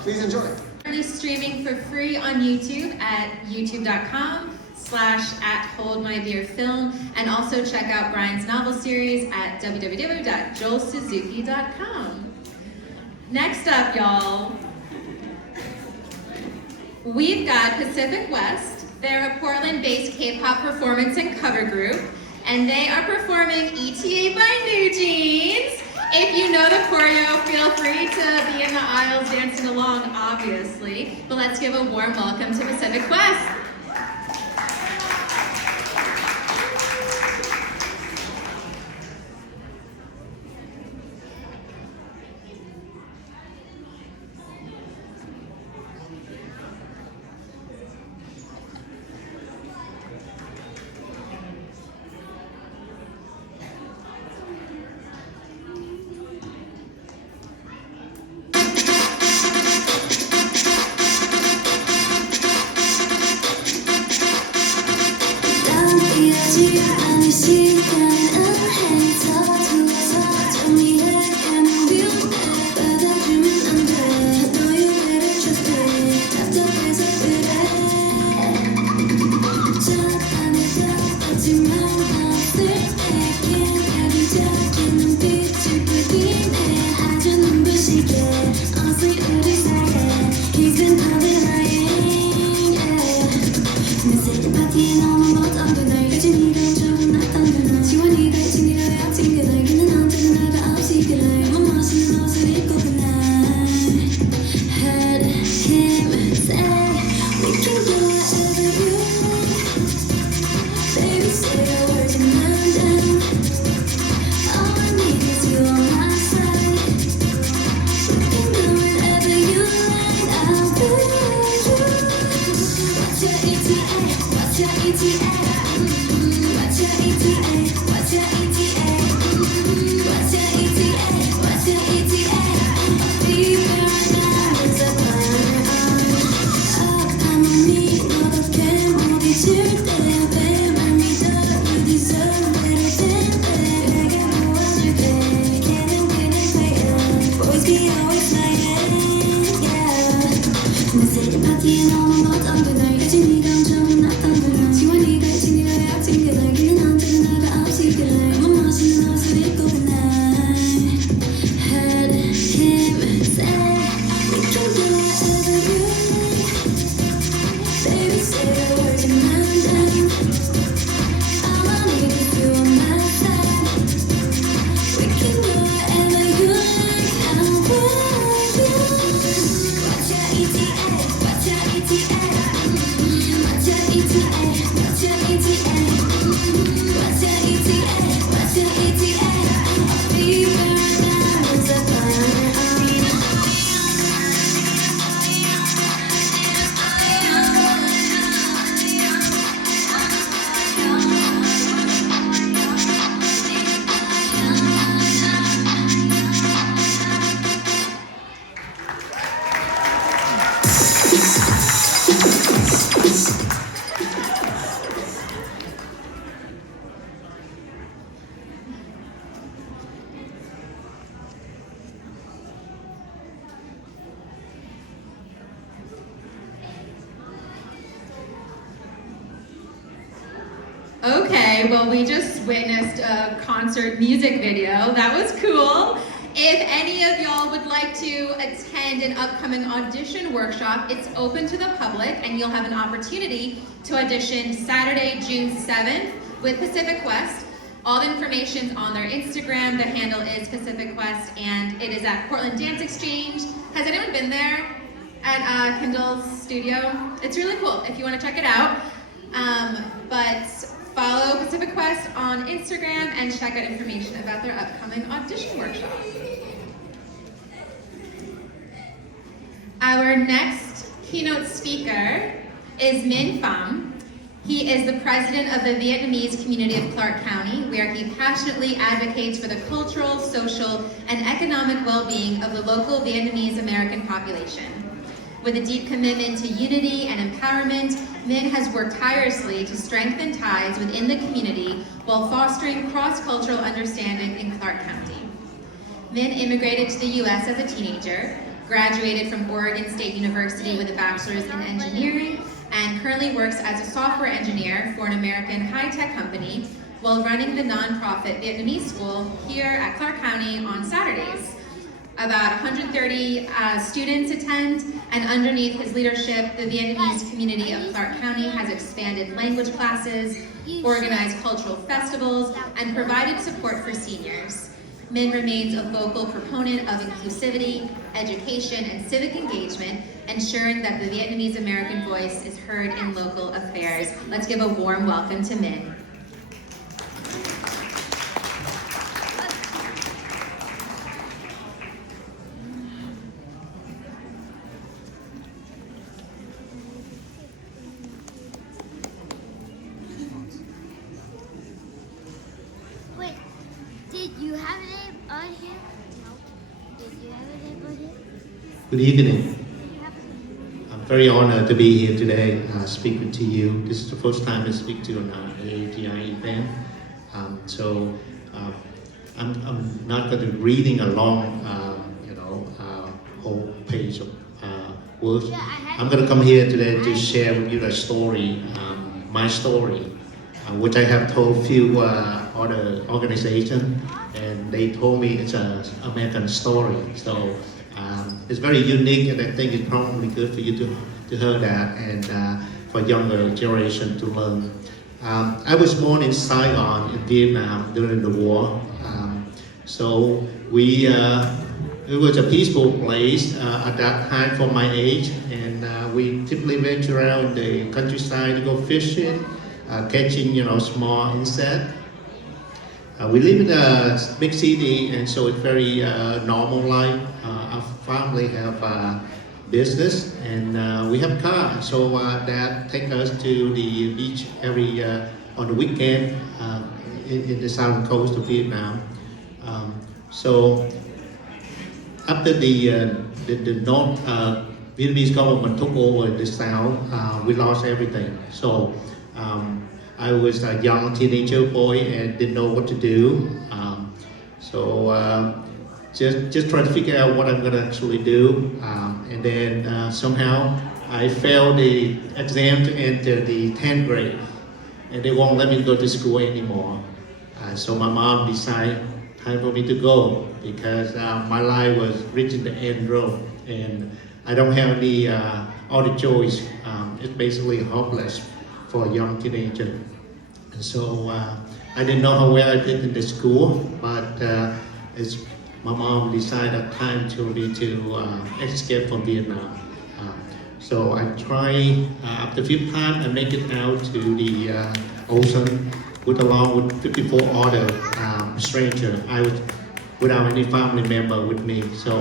please enjoy. Currently streaming for free on YouTube at youtube.com/@holdmybeerfilm, and also check out Brian's novel series at www.joelsuzuki.com. Next up, y'all, we've got Pacific West. They're a Portland-based K-pop performance and cover group, and they are performing ETA by New Jeans. If you know the choreo, feel free to be in the aisles dancing along, obviously. But let's give a warm welcome to Pacific West. What's your ETA? What's your ETA? What's your ETA? What's your ETA? What's your ETA? Fever is a 아파하니 어떻게 못 잊을 때야 babe 날 믿어 you deserve better than that 내게 모아줄게 걔는 playing boys be always lying yeah 내 생일 파티에 너무 멋진 그날 여전히 감정은 났던 그날 지원이가 친구가 약진 그날 걔는 언제나 나가 없이 그날 너무 멋있는 옷을 입고 그날 Had him say we can do whatever you like baby say the words and I'm done all I need is you on my side we can do whatever you like I want you what's your ETA? What's your ETA? What's your ETA? What's your ETA? What's your ETA? What's your ETA? A fever that is a burn Okay, well, we just witnessed a concert music video. That was cool. If any of y'all would like to attend an upcoming audition workshop, it's open to the public and you'll have an opportunity to audition Saturday, June 7th with Pacific West. All the information's on their Instagram. The handle is Pacific West and it is at Portland Dance Exchange. Has anyone been there at Kendall's studio? It's really cool if you want to check it out. But follow Pacific Quest on Instagram and check out information about their upcoming audition workshop. Our next keynote speaker is Minh Pham. He is the president of the Vietnamese community of Clark County, where he passionately advocates for the cultural, social, and economic well-being of the local Vietnamese American population. With a deep commitment to unity and empowerment, Minh has worked tirelessly to strengthen ties within the community while fostering cross-cultural understanding in Clark County. Minh immigrated to the U.S. as a teenager, graduated from Oregon State University with a bachelor's in engineering, and currently works as a software engineer for an American high-tech company while running the nonprofit Vietnamese school here at Clark County on Saturdays. About 130 students attend, and underneath his leadership, the Vietnamese community of Clark County has expanded language classes, organized cultural festivals, and provided support for seniors. Minh remains a vocal proponent of inclusivity, education, and civic engagement, ensuring that the Vietnamese American voice is heard in local affairs. Let's give a warm welcome to Minh. Wait, did you have a name on here? No. Did you have a name on here? Good evening. Did you have a name? I'm very honored to be here today, speaking to you. This is the first time I speak to an AAPI event. I'm not going to be reading a long, whole page of words. I'm going to come here today to share with you the story, my story, which I have told few other organizations, and they told me it's an American story. So it's very unique, and I think it's probably good for you to hear that, and for younger generation to learn. I was born in Saigon, in Vietnam, during the war. So it was a peaceful place at that time for my age, and we typically went around the countryside to go fishing, catching small insects. We live in a big city, and so it's very normal life. Our family have business, and we have a car. So Dad take us to the beach every on the weekend in the southern coast of Vietnam. So after the North Vietnamese government took over the South, we lost everything. So I was a young teenager boy and didn't know what to do. Just try to figure out what I'm gonna actually do, and then somehow I failed the exam to enter the 10th grade, and they won't let me go to school anymore. So my mom decided time for me to go because my life was reaching the end road, and I don't have any other choice. It's basically hopeless for a young teenager. And so I didn't know how well I did in the school, but it's my mom decided time to me to escape from Vietnam. So I try, after 5th time, I make it out to the ocean along with 54 other strangers. I was without any family member with me, so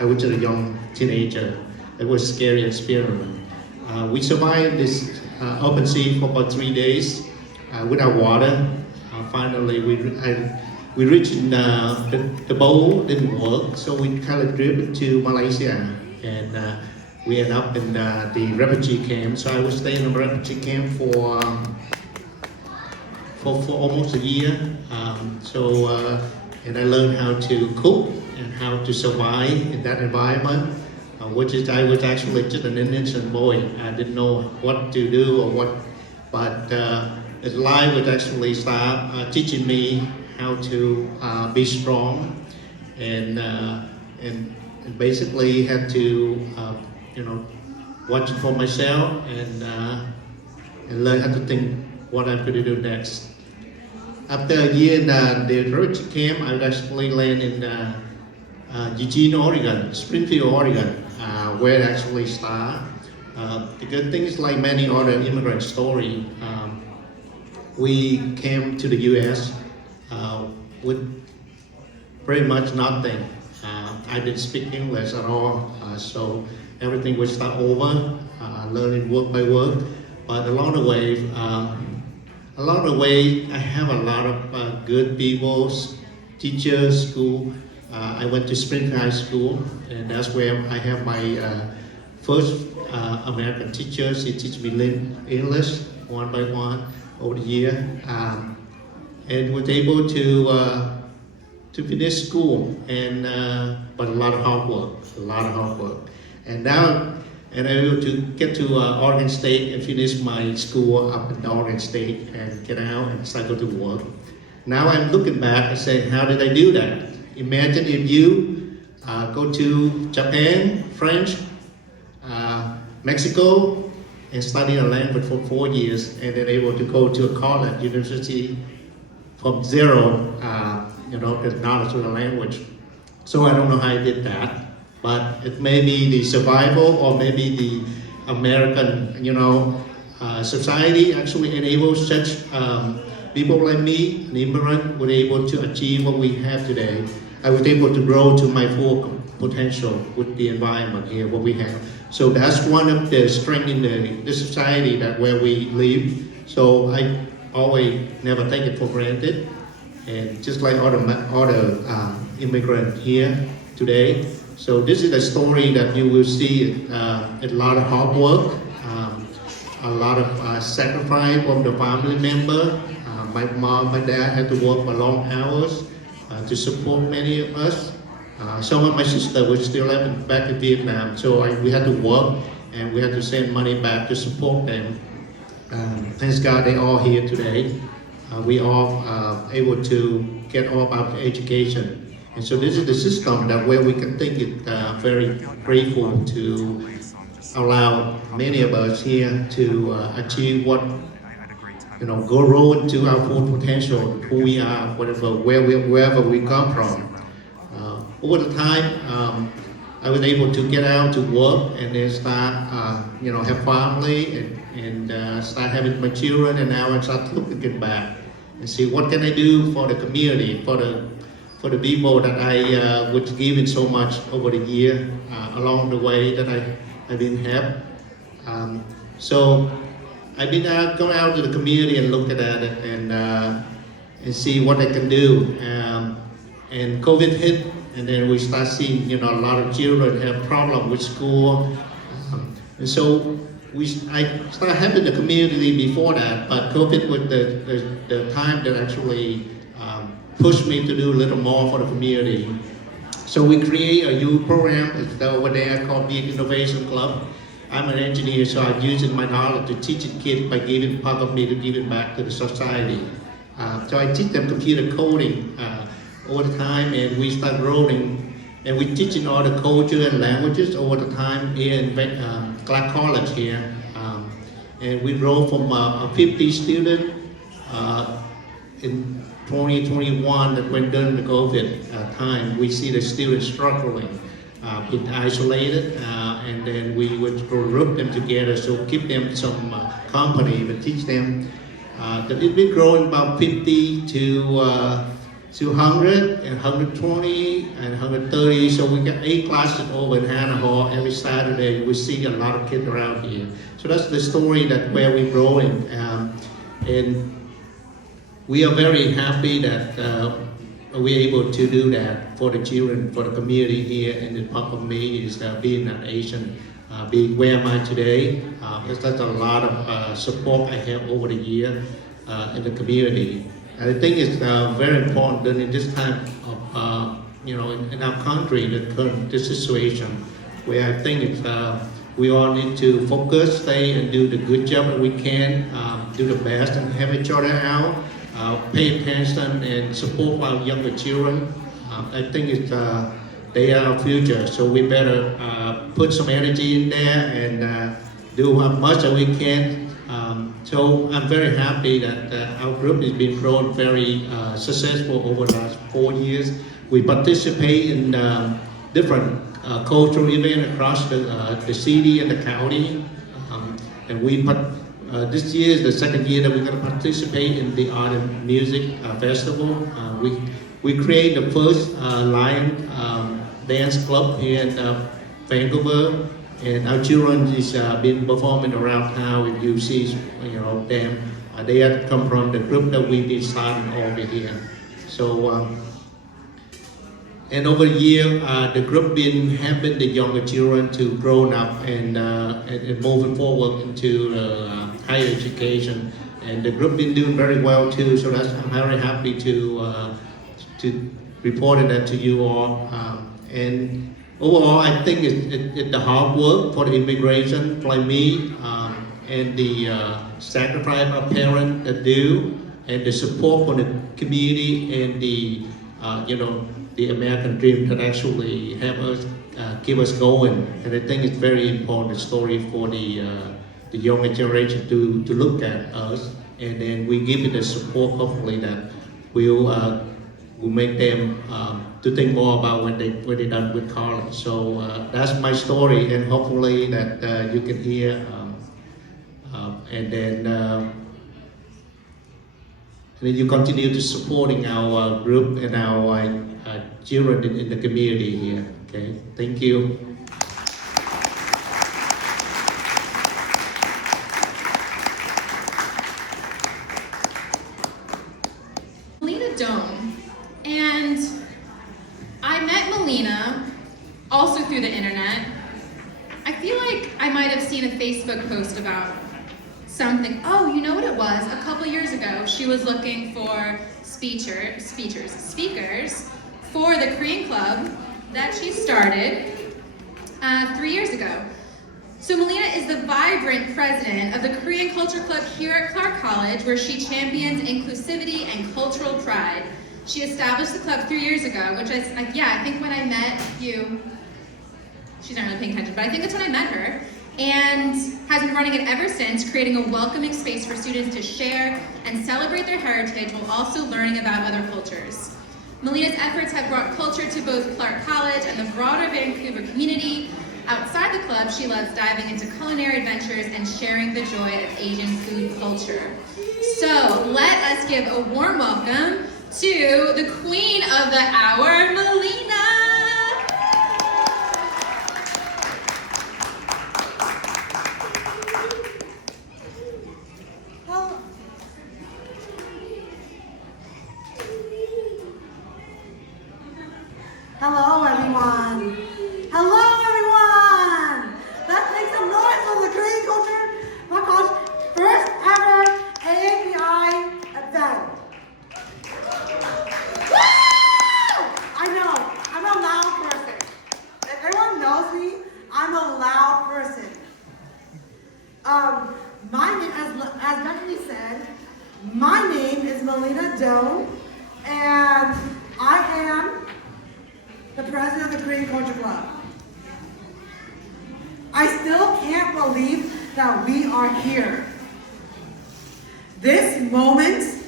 I was just a young teenager. It was a scary experience. We survived this open sea for about 3 days without water. Finally, we reached the boat didn't work, so we kind of drifted to Malaysia, and we ended up in the refugee camp. So I was staying in the refugee camp for almost a year. And I learned how to cook and how to survive in that environment, which is I was actually just an innocent boy. I didn't know what to do or what, but life would actually start teaching me how to be strong, and basically had to watch it for myself and learn how to think what I'm going to do next. After a year in the refugee camp, I would actually land in Eugene, Oregon, Springfield, Oregon, where it actually started. Because things like many other immigrant stories, we came to the U.S. With pretty much nothing. I didn't speak English at all, so everything was start over, learning word by word. But along the way, I have a lot of good people, teachers, school. I went to Springfield High School, and that's where I have my first American teacher. She teach me English one by one over the year, and was able to finish school, and but a lot of hard work, and now. And I was able to get to Oregon State and finish my school up in Oregon State and get out and start go to work. Now I'm looking back and say, how did I do that? Imagine if you go to Japan, French, Mexico, and study a language for 4 years, and then able to go to a college, university from zero, the knowledge of the language. So I don't know how I did that. But it may be the survival, or maybe the American, society actually enables such people like me, an immigrant, were able to achieve what we have today. I was able to grow to my full potential with the environment here, what we have. So that's one of the strengths in the society that where we live. So I always never take it for granted. And just like other immigrants here today. So this is a story that you will see a lot of hard work, a lot of sacrifice from the family member. My mom, my dad had to work for long hours to support many of us. Some of my sisters were still back in Vietnam, so we had to work and we had to send money back to support them. Thanks God they're all here today. We all able to get all about education. And so this is the system that where we can think it very grateful to allow many of us here to achieve what, go road to our full potential, who we are, wherever we come from. Over the time, I was able to get out to work and then start, have family and start having my children, and now I start looking back and see what can I do for the community, for the people that I was given so much over the year along the way that I didn't have. So I've been going out to the community and looking at it and see what I can do. And COVID hit, and then we start seeing, a lot of children have problem with school. And so I started having the community before that, but COVID was the time that actually pushed me to do a little more for the community. So we create a youth program. It's over there called the Innovation Club. I'm an engineer, so I'm using my knowledge to teach kids by giving part of me to give it back to the society. So I teach them computer coding all the time, and we start rolling, and we teaching all the culture and languages over the time here in Clark College here. And we roll from 50 students in 2021 that went during the COVID time. We see the students struggling, being isolated, and then we would group them together, so give them some company, but teach them. It's been growing about 50 to 100 and 120 and 130. So we got 8 classes over in Hannah Hall every Saturday. We see a lot of kids around here. So that's the story that where we're growing, and we are very happy that we're able to do that for the children, for the community here. And the part of me is being an Asian, being where am I today. Because that's a lot of support I have over the year in the community. And I think it's very important that in this time of, in our country, this situation, where I think it's, we all need to focus, stay and do the good job that we can, do the best and help each other out, pay attention and support our younger children. I think it's, they are our future, so we better put some energy in there and do as much as we can. So I'm very happy that our group has been grown very successful over the last 4 years. We participate in different cultural events across the city and the county. And this year is the second year that we're going to participate in the Art and Music Festival. We created the first Lion Dance Club here in Vancouver. And our children is been performing around town. If you see, them, they have come from the group that we've been starting over here. So, and over the year, the group been helping the younger children to grow up and moving forward into higher education. And the group been doing very well too. So I'm very happy to report that to you all. And overall, I think it's the hard work for the immigration, like me, and the sacrifice our parents that do, and the support from the community and the, the American dream that actually help us, keep us going. And I think it's very important story for the younger generation to look at us, and then we give it the support, hopefully that will make them to think more about when they're done with college. So that's my story, and hopefully that you can hear, and then you continue to supporting our group and our children in the community here. Okay, thank you. And I met Melina also through the internet. I feel like I might have seen a Facebook post about something. Oh, you know what it was? A couple years ago, she was looking for speakers for the Korean club that she started 3 years ago. So Melina is the vibrant president of the Korean Culture Club here at Clark College, where she champions inclusivity and cultural pride. She established the club 3 years ago, which is, I think when I met you, she's not really paying attention, but I think that's when I met her, and has been running it ever since, creating a welcoming space for students to share and celebrate their heritage while also learning about other cultures. Melina's efforts have brought culture to both Clark College and the broader Vancouver community. Outside the club, she loves diving into culinary adventures and sharing the joy of Asian food culture. So let us give a warm welcome to the queen of the hour, Melina. Hello, everyone. Hello, everyone. Let's make some noise for the Korean Culture first ever AAPI event. Woo! I know, I'm a loud person. If everyone knows me, I'm a loud person. My name, as Bethany said, my name is Melina Doan, and I am the president of the Korean Culture Club. I still can't believe that we are here. This moment,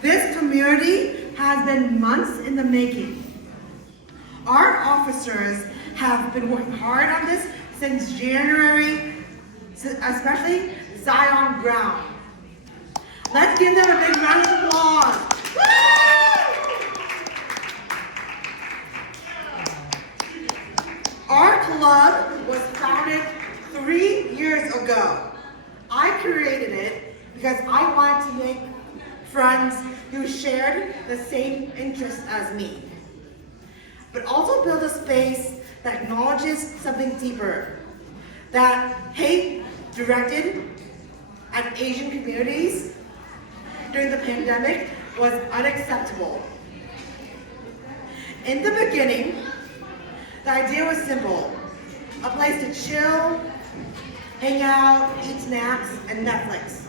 this community has been months in the making. Our officers have been working hard on this since January, especially Zion Brown. Let's give them a big round of applause. Our club was founded 3 years ago. I created it because I wanted to make friends who shared the same interests as me, but also build a space that acknowledges something deeper, that hate directed at Asian communities during the pandemic was unacceptable. In the beginning, the idea was simple: a place to chill, hang out, eat snacks, and Netflix.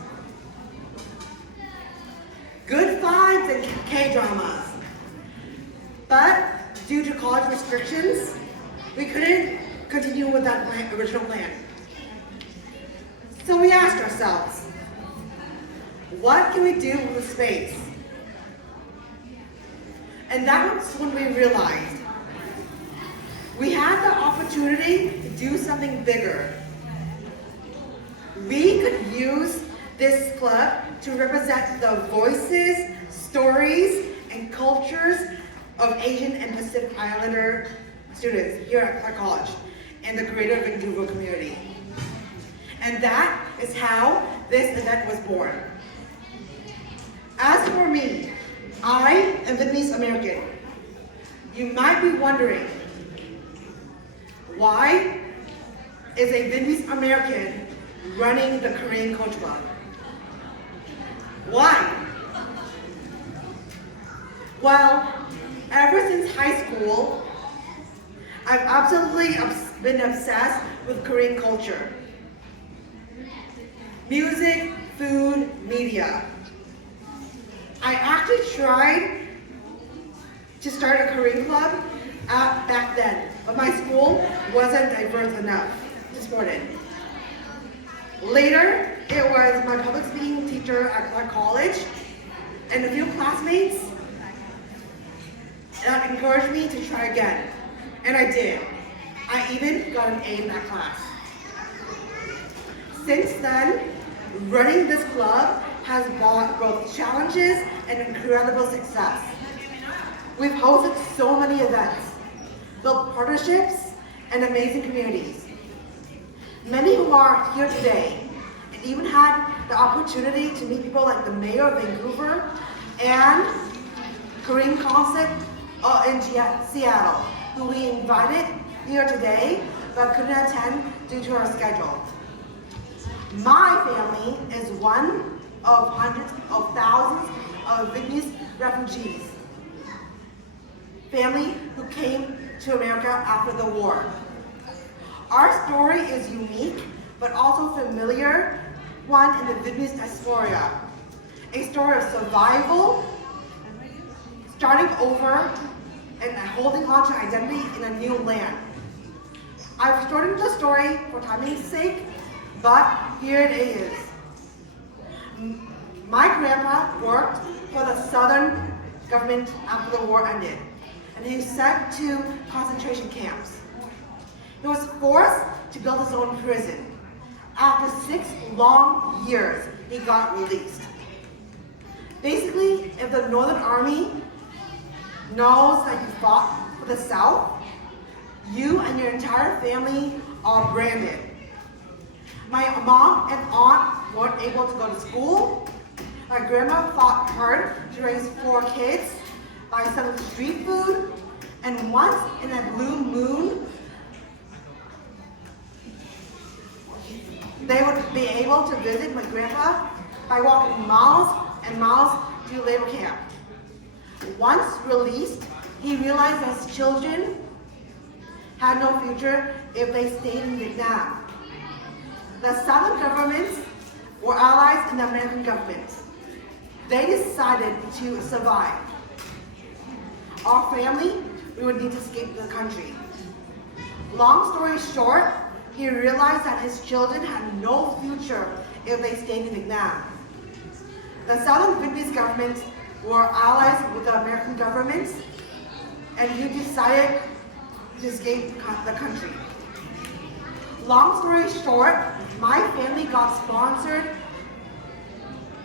Good vibes and K-dramas. But due to college restrictions, we couldn't continue with that original plan. So we asked ourselves, what can we do with the space? And that was when we realized we had the opportunity to do something bigger. We could use this club to represent the voices, stories, and cultures of Asian and Pacific Islander students here at Clark College and the greater Vancouver community. And that is how this event was born. As for me, I am Vietnamese American. You might be wondering, why is a Vietnamese American running the Korean Culture Club? Why? Well, ever since high school, I've absolutely been obsessed with Korean culture. Music, food, media. I actually tried to start a Korean club back then, but my school wasn't diverse enough to support it. Later, it was my public speaking teacher at Clark College and a few classmates that encouraged me to try again. And I did. I even got an A in that class. Since then, running this club has brought both challenges and incredible success. We've hosted so many events, built partnerships, and amazing communities. Many who are here today, and even had the opportunity to meet people like the mayor of Vancouver and Korean consulate in Seattle, who we invited here today, but couldn't attend due to our schedule. My family is one of hundreds of thousands of Vietnamese refugees. Family who came to America after the war. Our story is unique, but also familiar one in the Vietnamese diaspora. A story of survival, starting over, and holding on to identity in a new land. I've shortened the story for timing's sake, but here it is. My grandpa worked for the Southern government after the war ended, and he was sent to concentration camps. He was forced to build his own prison. After 6 long years, he got released. Basically, if the Northern Army knows that you fought for the South, you and your entire family are branded. My mom and aunt weren't able to go to school. My grandma fought hard to raise 4 kids by selling street food, and once in a blue moon, they would be able to visit my grandpa by walking miles and miles to labor camp. Once released, he realized that his children had no future if they stayed in Vietnam. The Southern governments were allies in the American government. They decided to survive. Our family, we would need to escape the country. Long story short, he realized that his children had no future if they stayed in Vietnam. The Southern Vietnamese government were allies with the American government, and he decided to escape the country. Long story short, my family got sponsored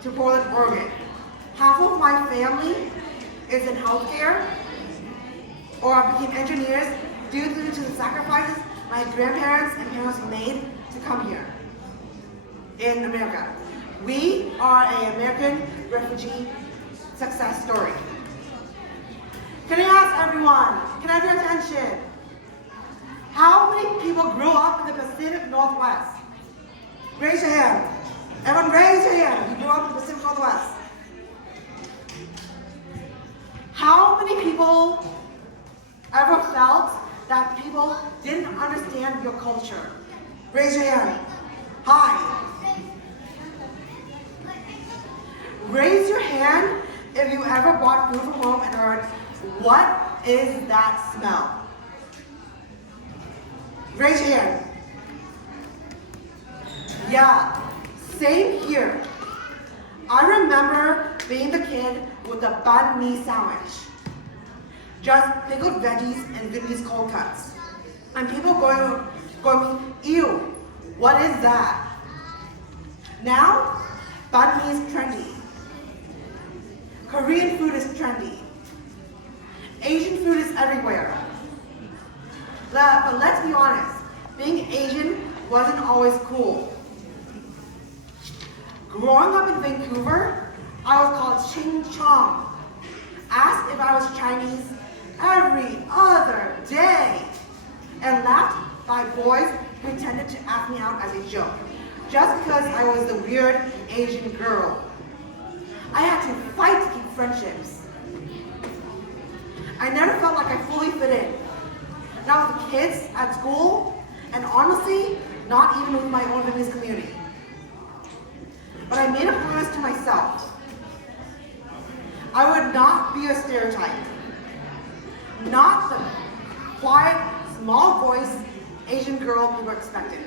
to Portland, Oregon. Half of my family is in healthcare or became engineers due to the sacrifices my grandparents and parents made to come here in America. We are an American refugee success story. Can I ask everyone, can I have your attention? How many people grew up in the Pacific Northwest? Raise your hand. Everyone raise your hand. You grew up in the Pacific Northwest. How many people ever felt that people didn't understand your culture? Raise your hand. Hi. Raise your hand if you ever bought food from home and heard, what is that smell? Raise your hand. Yeah, same here. I remember being the kid with the banh mi sandwich. Just pickled veggies and Vietnamese cold cuts. And people going, ew, what is that? Now, banh mi is trendy. Korean food is trendy. Asian food is everywhere. But let's be honest, being Asian wasn't always cool. Growing up in Vancouver, I was called Ching Chong. Asked if I was Chinese every other day. And laughed by boys who pretended to ask me out as a joke, just because I was the weird Asian girl. I had to fight to keep friendships. I never felt like I fully fit in. Not with the kids at school, and honestly, not even with my own Vietnamese community. But I made a promise to myself. I would not be a stereotype. Not the quiet, small voice Asian girl people expected.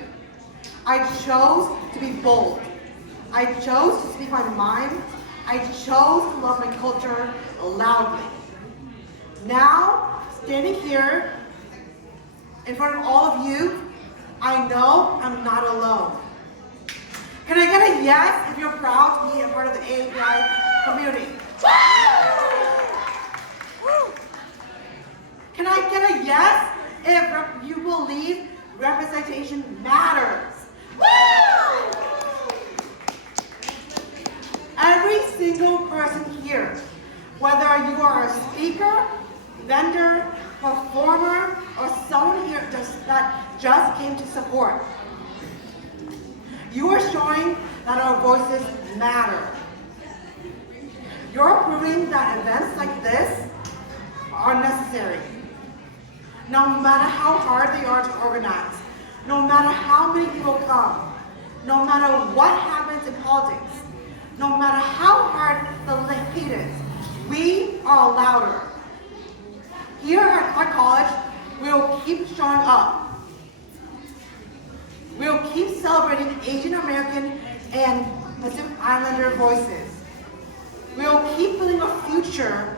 I chose to be bold. I chose to speak my mind. I chose to love my culture loudly. Now, standing here in front of all of you, I know I'm not alone. Can I get a yes if you're proud to be a part of the AAPI community? Can I get a yes if you believe representation matters? Every single person here, whether you are a speaker, vendor, performer, or someone here that just came to support, you are showing that our voices matter. You're proving that events like this are necessary. No matter how hard they are to organize, no matter how many people come, no matter what happens in politics, no matter how hard the heat is, we are louder. Here at our college, we will keep showing up. We will keep celebrating Asian American and Pacific Islander voices. We will keep building a future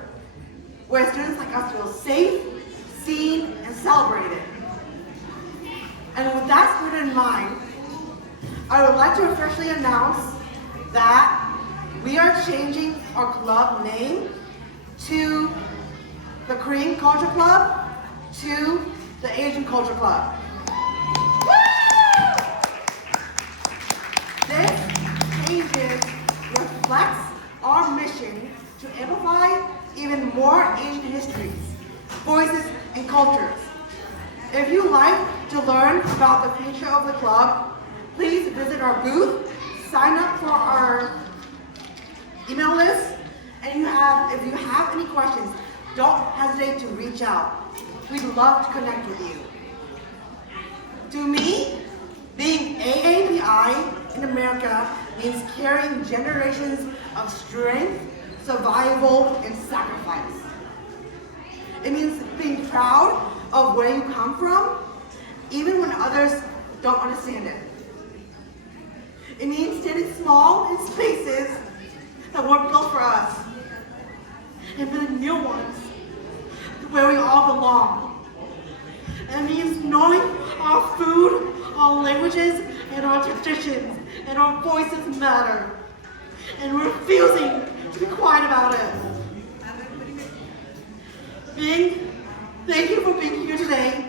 where students like us feel safe, seen, and celebrated. And with that spirit in mind, I would like to officially announce that we are changing our club name to the Korean Culture Club to the Asian Culture Club. This changes reflects our mission to amplify even more Asian histories, voices, and cultures. If you like to learn about the future of the club, please visit our booth, sign up for our email list, and if you have any questions, don't hesitate to reach out. We'd love to connect with you. To me, being AAPI in America means carrying generations of strength, survival, and sacrifice. It means being proud of where you come from, even when others don't understand it. It means standing small in spaces that weren't built for us, and building new ones where we all belong. It means knowing our food, our languages, and our traditions, and our voices matter, and refusing to be quiet about it. Thank you for being here today.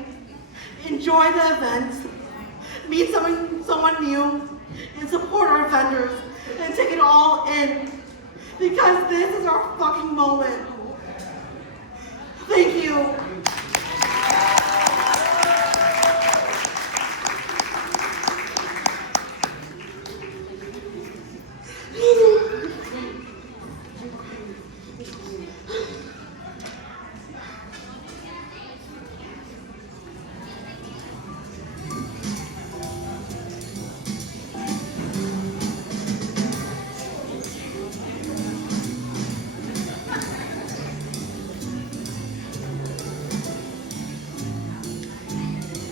Enjoy the event, meet someone new, and support our vendors, and take it all in, because this is our fucking moment. Thank you.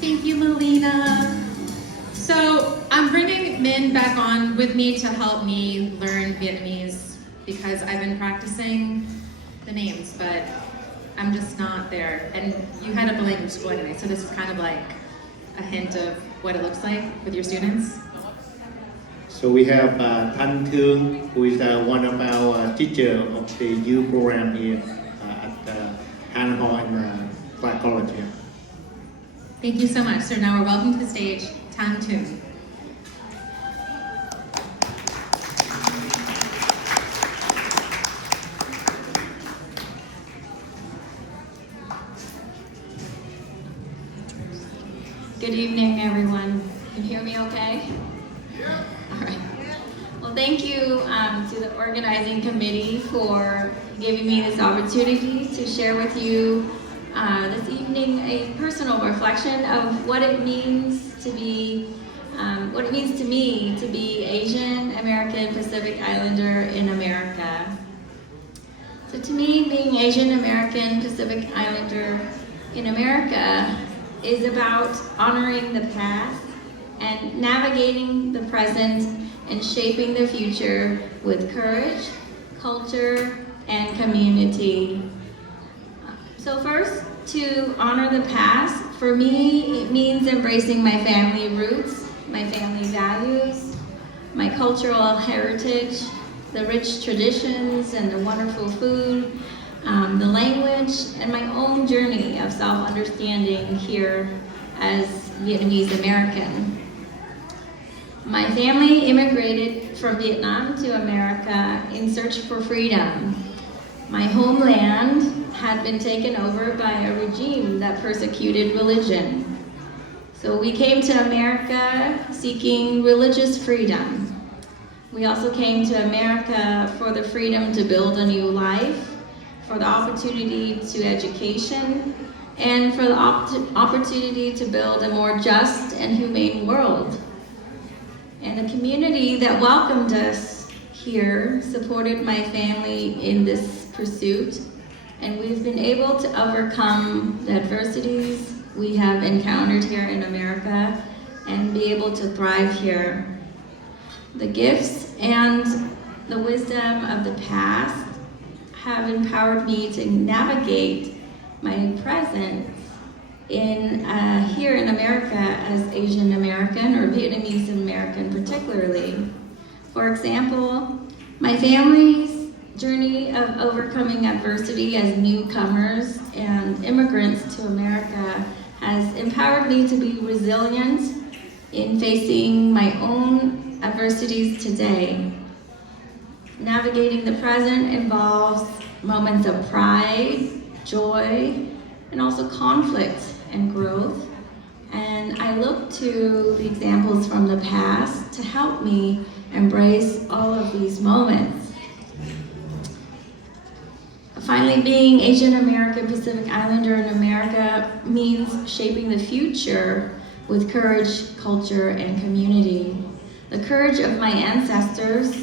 Thank you, Melina. So I'm bringing Min back on with me to help me learn Vietnamese because I've been practicing the names, but I'm just not there. And you had a bilingual school anyway, so this is kind of like a hint of what it looks like with your students. So we have Thanh Thương, who is one of our teacher of the youth program here at Hanoi and Clark College here. Thank you so much. So now we're welcome to the stage, Thanh Thương. Good evening, everyone. Can you hear me okay? Yeah. All right. Well, thank you to the organizing committee for giving me this opportunity to share with you this evening a personal reflection of what it means to be, what it means to me to be Asian American Pacific Islander in America. So to me, being Asian American Pacific Islander in America is about honoring the past and navigating the present and shaping the future with courage, culture, and community. So first, to honor the past, for me, it means embracing my family roots, my family values, my cultural heritage, the rich traditions and the wonderful food, the language, and my own journey of self-understanding here as Vietnamese American. My family immigrated from Vietnam to America in search for freedom. My homeland had been taken over by a regime that persecuted religion. So we came to America seeking religious freedom. We also came to America for the freedom to build a new life, for the opportunity to education, and for the opportunity to build a more just and humane world. And the community that welcomed us here supported my family in this pursuit, and we've been able to overcome the adversities we have encountered here in America and be able to thrive here. The gifts and the wisdom of the past have empowered me to navigate my present here in America as Asian American or Vietnamese American particularly. For example, my family's journey of overcoming adversity as newcomers and immigrants to America has empowered me to be resilient in facing my own adversities today. Navigating the present involves moments of pride, joy, and also conflict and growth. And I look to the examples from the past to help me embrace all of these moments. Finally, being Asian American Pacific Islander in America means shaping the future with courage, culture, and community. The courage of my ancestors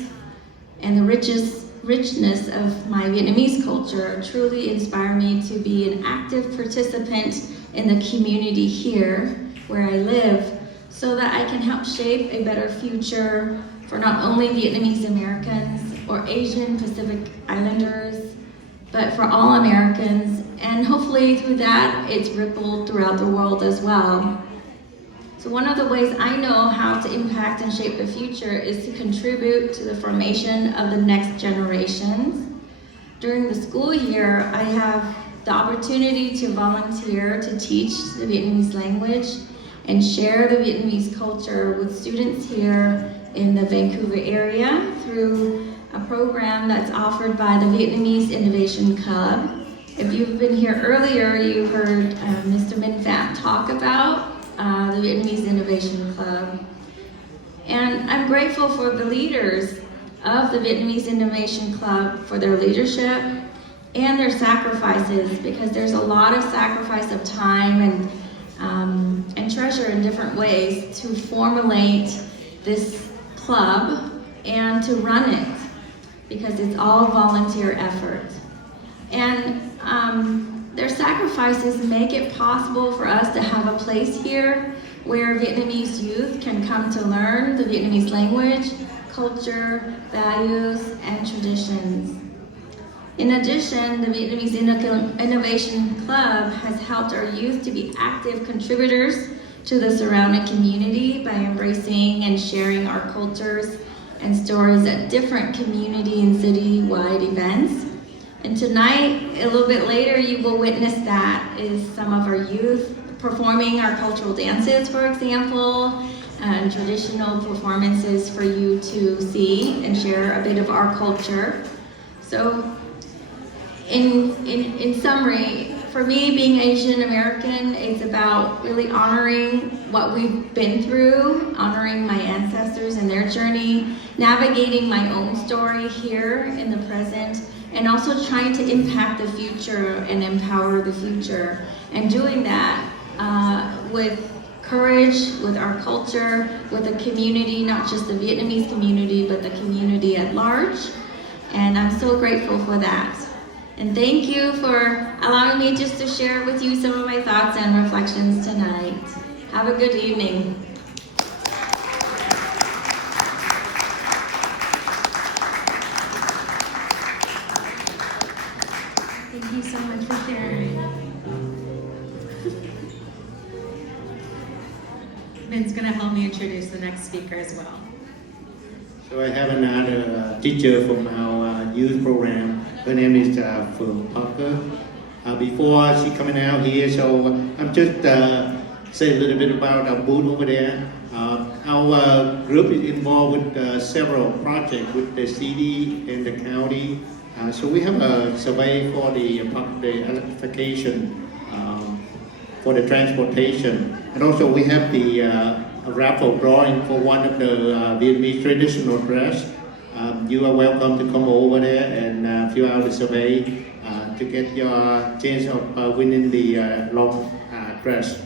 and the richness of my Vietnamese culture truly inspire me to be an active participant in the community here where I live, so that I can help shape a better future for not only Vietnamese Americans or Asian Pacific Islanders, but for all Americans, and hopefully through that it's rippled throughout the world as well. So one of the ways I know how to impact and shape the future is to contribute to the formation of the next generations. During the school year, I have the opportunity to volunteer to teach the Vietnamese language and share the Vietnamese culture with students here in the Vancouver area through a program that's offered by the Vietnamese Innovation Club. If you've been here earlier, you heard Mr. Minh Pham talk about the Vietnamese Innovation Club. And I'm grateful for the leaders of the Vietnamese Innovation Club for their leadership and their sacrifices, because there's a lot of sacrifice of time and treasure in different ways to formulate this club and to run it, because it's all volunteer effort. And their sacrifices make it possible for us to have a place here where Vietnamese youth can come to learn the Vietnamese language, culture, values, and traditions. In addition, the Vietnamese Innovation Club has helped our youth to be active contributors to the surrounding community by embracing and sharing our cultures and stories at different community and city-wide events. And tonight, a little bit later, you will witness that is some of our youth performing our cultural dances, for example, and traditional performances for you to see and share a bit of our culture. So, in summary, for me, being Asian American, it's about really honoring what we've been through, honoring my ancestors and their journey, navigating my own story here in the present, and also trying to impact the future and empower the future. And doing that with courage, with our culture, with the community, not just the Vietnamese community, but the community at large. And I'm so grateful for that. And thank you for allowing me just to share with you some of my thoughts and reflections tonight. Have a good evening. Thank you so much for sharing. Min's gonna help me introduce the next speaker as well. So I have another teacher from our youth program. Her name is Phượng Parker. Before she coming out here, so I'm just say a little bit about our booth over there. Our group is involved with several projects with the city and the county. So we have a survey for the electrification for the transportation, and also we have the raffle drawing for one of the Vietnamese traditional dress. You are welcome to come over there and fill out the survey to get your chance of winning the long dress.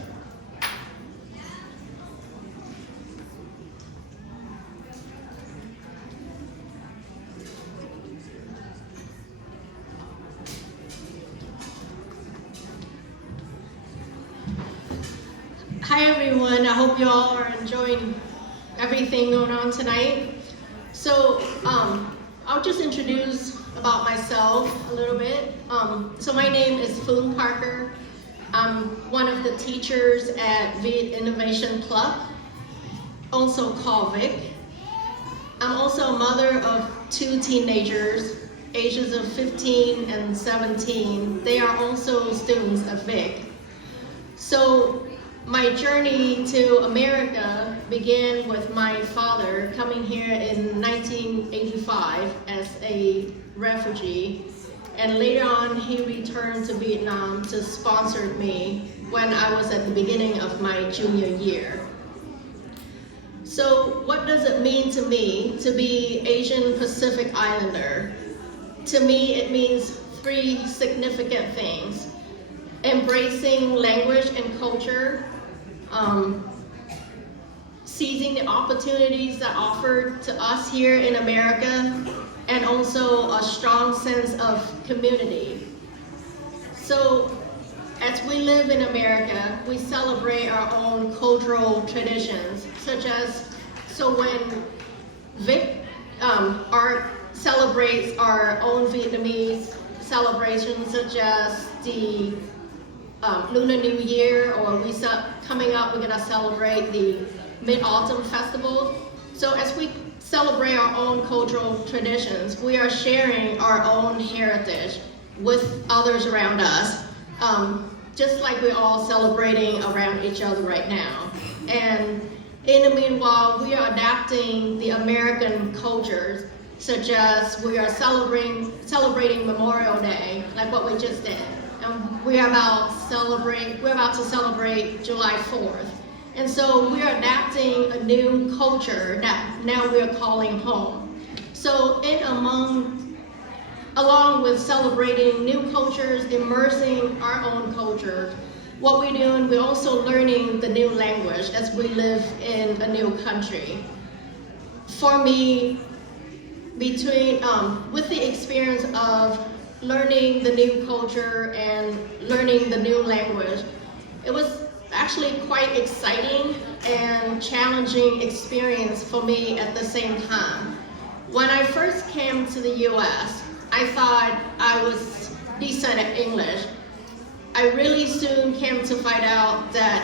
Hi everyone, I hope you all are enjoying everything going on tonight. So I'll just introduce about myself a little bit. So my name is Phượng Parker. I'm one of the teachers at Viet Innovation Club, also called VIC. I'm also a mother of 2 teenagers, ages of 15 and 17, they are also students at Vic. So my journey to America began with my father coming here in 1985 as a refugee, and later on he returned to Vietnam to sponsor me when I was at the beginning of my junior year. So what does it mean to me to be Asian Pacific Islander? To me, it means 3 significant things: embracing language and culture, seizing the opportunities that are offered to us here in America, and also a strong sense of community. So as we live in America, we celebrate our own cultural traditions, such as, so when Vic celebrates our own Vietnamese celebrations, such as the Lunar New Year, or coming up, we're gonna celebrate the Mid-Autumn Festival. So as we celebrate our own cultural traditions, we are sharing our own heritage with others around us, just like we're all celebrating around each other right now. And in the meanwhile, we are adapting the American cultures, such as we are celebrating Memorial Day, like what we just did. And we're about to celebrate July 4th. And so we're adapting a new culture that now we're calling home. So along with celebrating new cultures, immersing our own culture, what we're doing, we're also learning the new language as we live in a new country. For me, with the experience of learning the new culture and learning the new language, it was actually quite exciting and challenging experience for me at the same time. When I first came to the US, I thought I was decent at English. I really soon came to find out that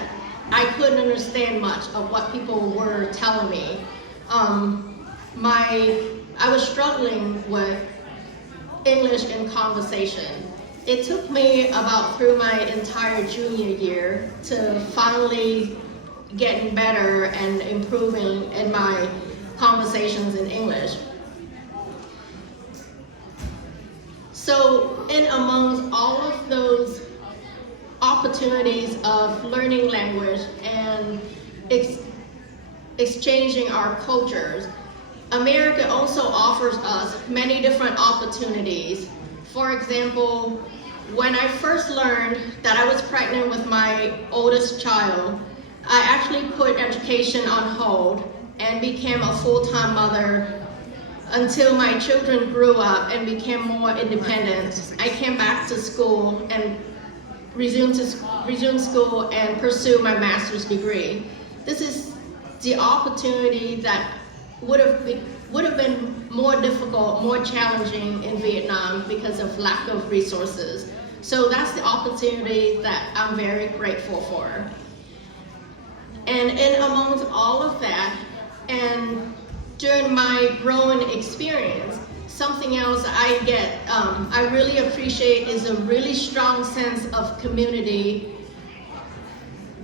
I couldn't understand much of what people were telling me. I was struggling with English in conversation. It took me about through my entire junior year to finally getting better and improving in my conversations in English. So in amongst all of those opportunities of learning language and exchanging our cultures, America also offers us many different opportunities. For example, when I first learned that I was pregnant with my oldest child, I actually put education on hold and became a full-time mother until my children grew up and became more independent. I came back to school and resumed school and pursued my master's degree. This is the opportunity that would have been more difficult, more challenging in Vietnam because of lack of resources. So that's the opportunity that I'm very grateful for. And in amongst all of that, and during my growing experience, something else I really appreciate is a really strong sense of community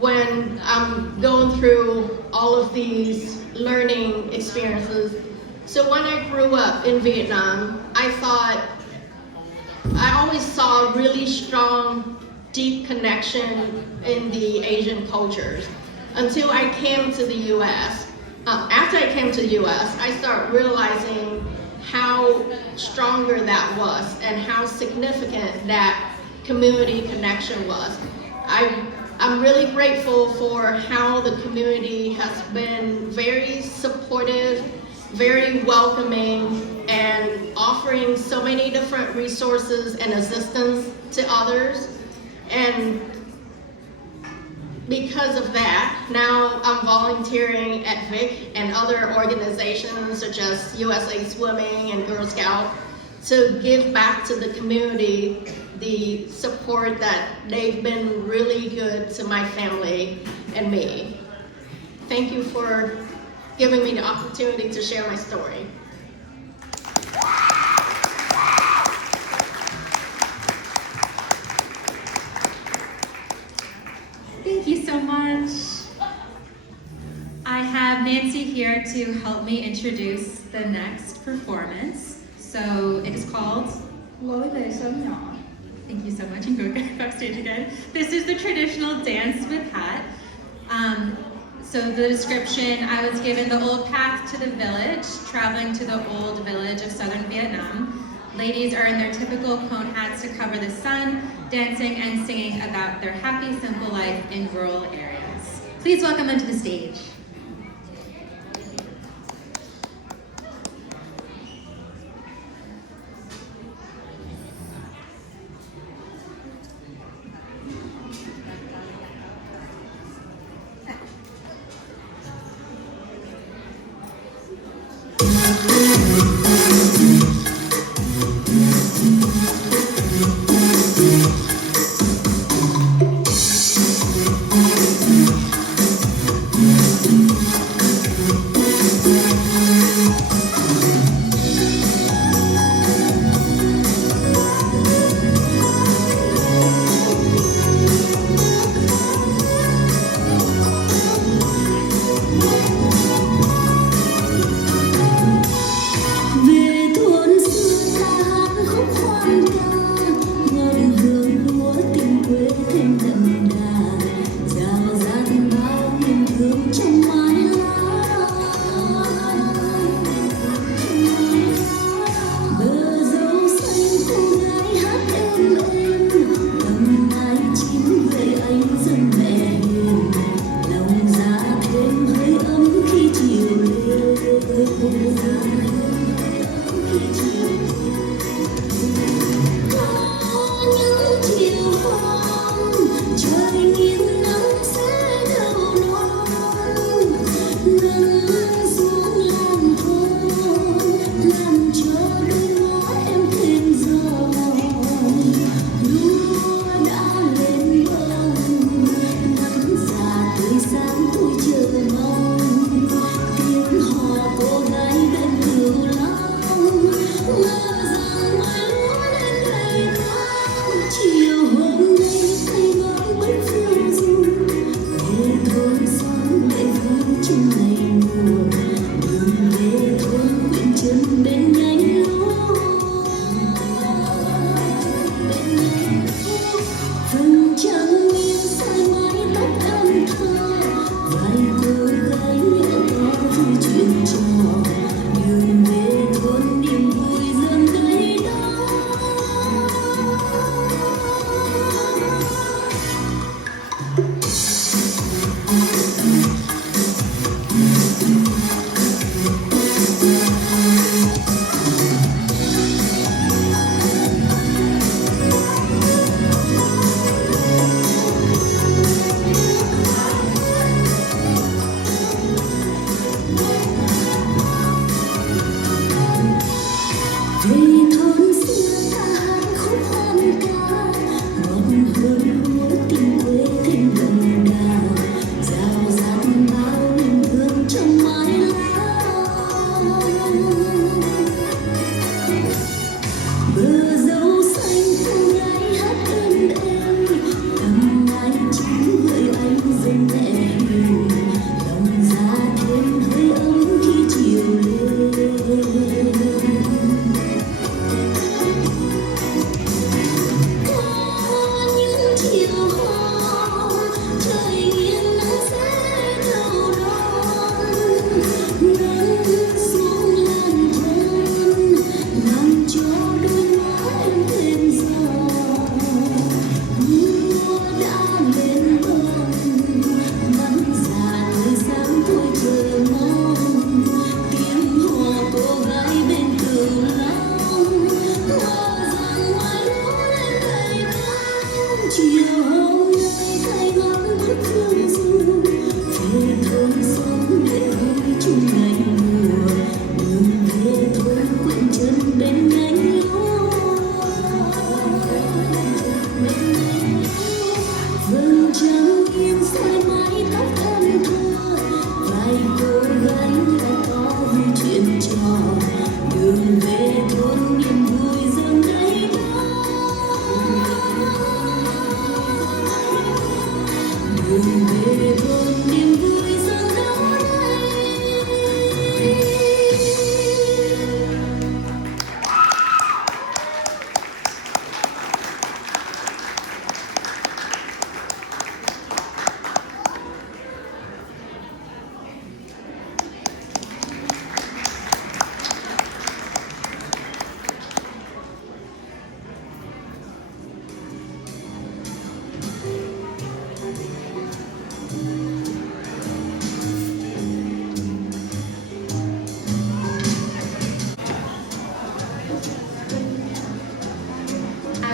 when I'm going through all of these learning experiences. So when I grew up in Vietnam, I always saw a really strong, deep connection in the Asian cultures until I came to the US. After I came to the US, I started realizing how stronger that was and how significant that community connection was. I'm really grateful for how the community has been very supportive, very welcoming, and offering so many different resources and assistance to others. And because of that, now I'm volunteering at VIC and other organizations such as USA Swimming and Girl Scout to give back to the community the support that they've been really good to my family and me. Thank you for giving me the opportunity to share my story. here to help me introduce the next performance. So it is called Lối về sớm nhỏ. Thank you so much, and go backstage again. This is the traditional dance with hat. So the description, I was given the old path to the village, traveling to the old village of southern Vietnam. Ladies are in their typical cone hats to cover the sun, dancing and singing about their happy, simple life in rural areas. Please welcome them to the stage.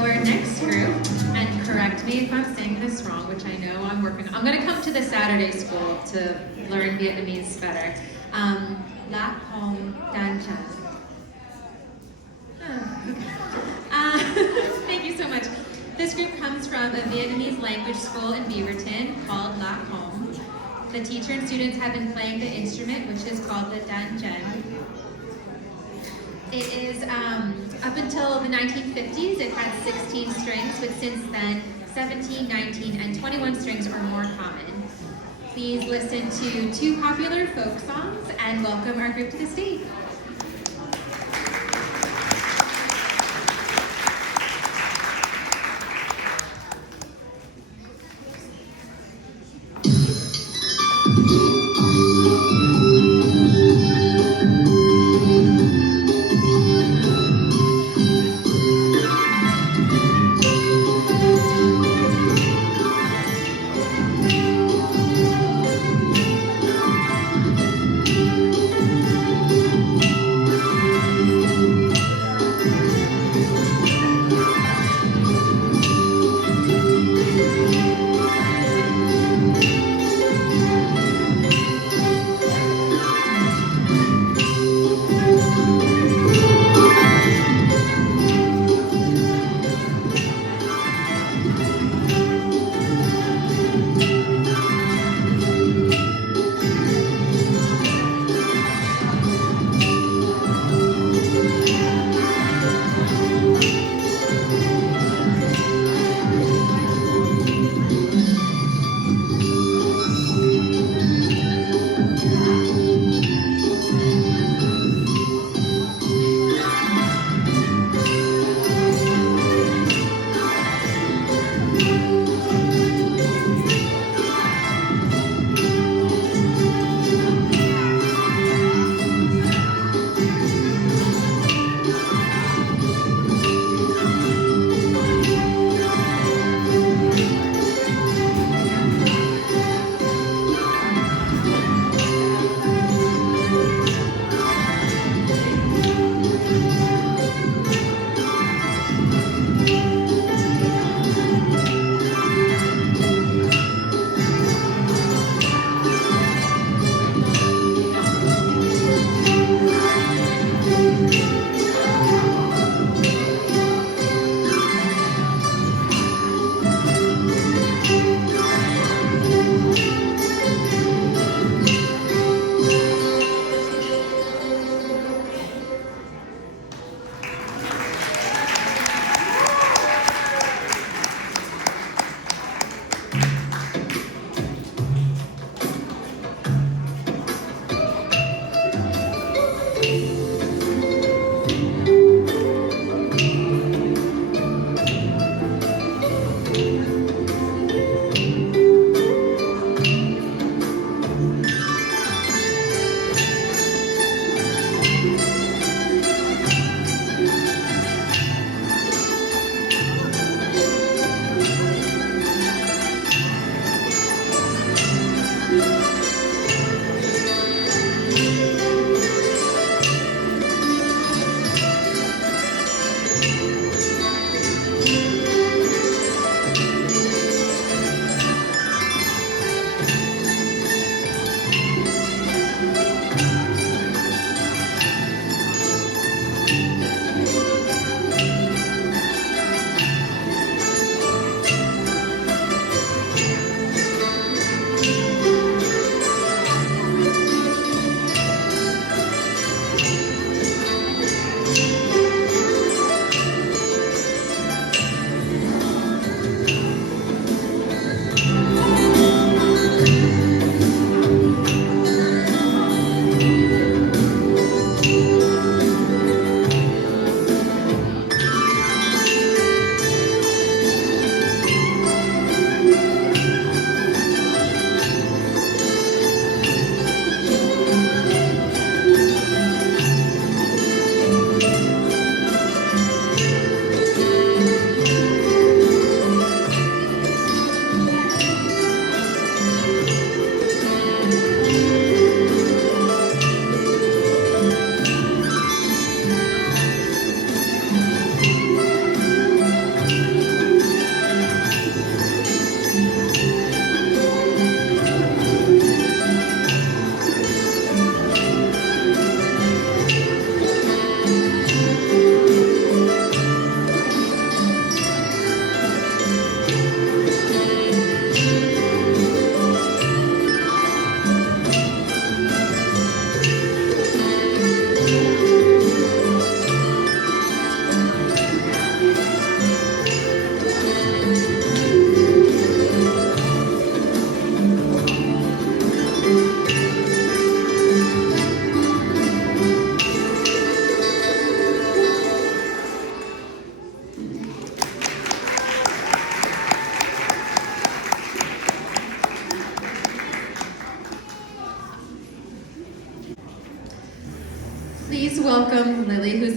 Our next group, and correct me if I'm saying this wrong, which I know I'm working on. I'm going to come to the Saturday school to learn Vietnamese better. La Hong Dan Chan. Thank you so much. This group comes from a Vietnamese language school in Beaverton called La Hong. The teacher and students have been playing the instrument, which is called the Dan Chen. It is, up until the 1950s, it had 16 strings, but since then, 17, 19, and 21 strings are more common. Please listen to two popular folk songs and welcome our group to the stage. Hãy subscribe cho kênh Ghiền Mì Gõ để không bỏ lỡ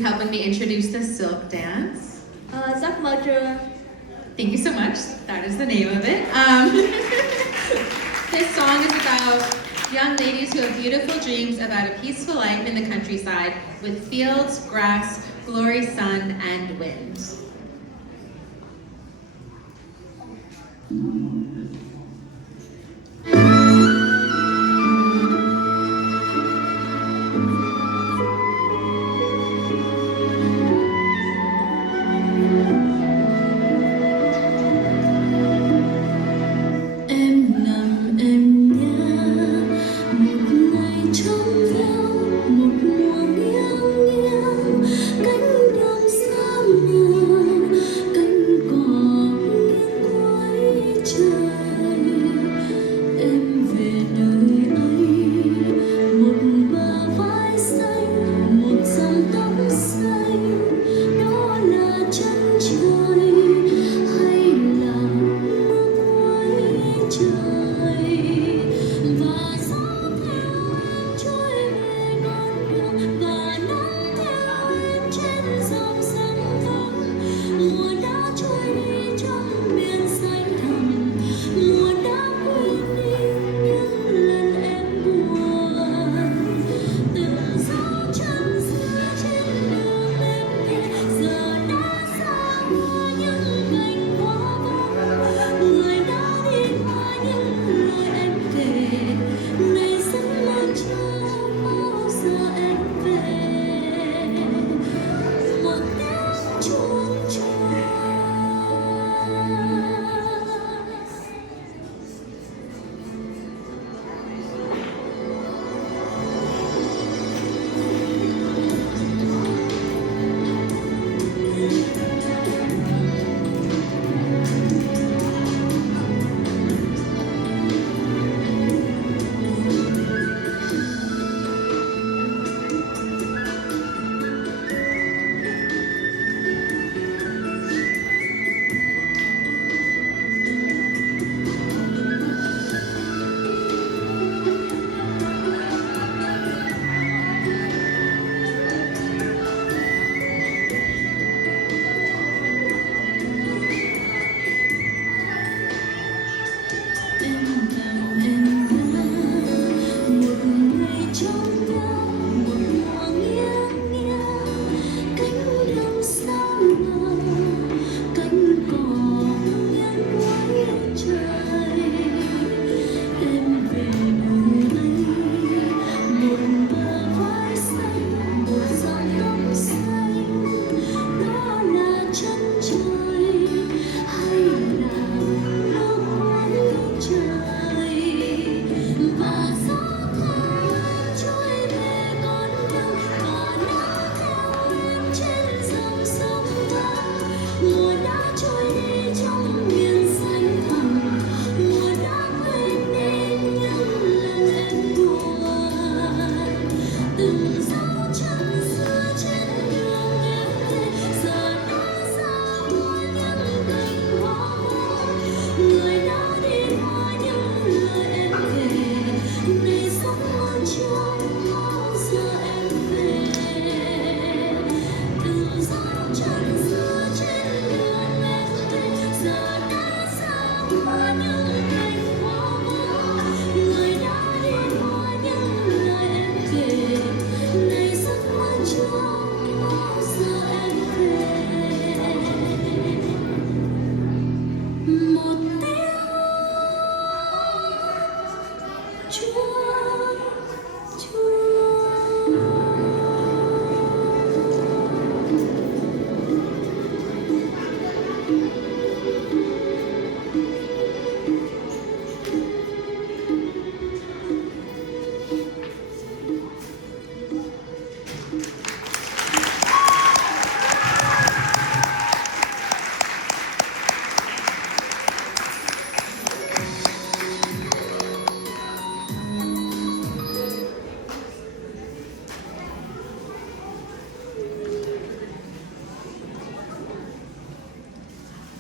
helping me introduce the silk dance. Thank you so much. That is the name of it. This song is about young ladies who have beautiful dreams about a peaceful life in the countryside with fields, grass, glory, sun, and wind.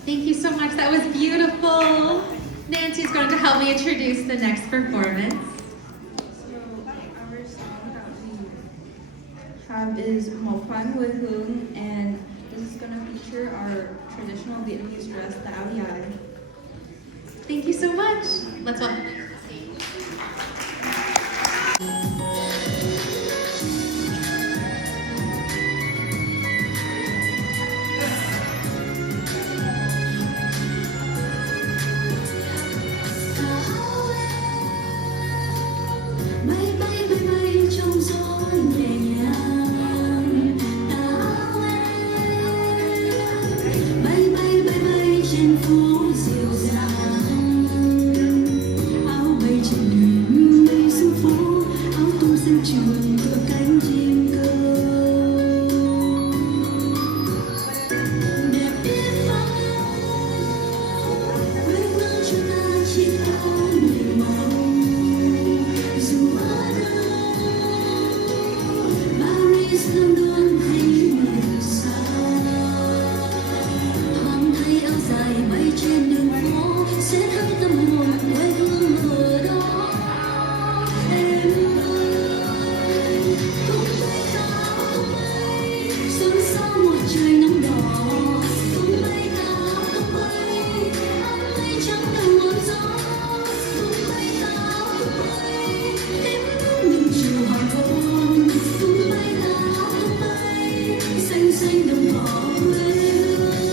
Thank you so much. That was beautiful. Nancy's going to help me introduce the next performance. So, our song about the is Mo Phan Hue Hương, and this is going to feature our traditional Vietnamese dress, the AAPI. Thank you so much. Let's all. Bay bay bay bay trong gió nhẹ nhàng, áo em bay bay bay bay trên phố dịu dàng, áo bay trên đường bay xuống phố, áo tung sân trường tựa cánh chim cơ. Đẹp biết bao quê hương chúng ta chỉ có nhiều màu. London hay miền xa, thoáng thấy áo dài bay trên đường phố, sẽ thấy tâm hồn quê hương ở đó. Em ơi, tung bay cao tung bay, xuân sang một trời nắng đỏ. Tung bay cao tung bay, áo mây trắng đầu ngọn gió. Tung bay cao tung bay, em những chiều hoàng hôn. Tung bay cao tung bay, xanh xanh đồng cỏ quê hương.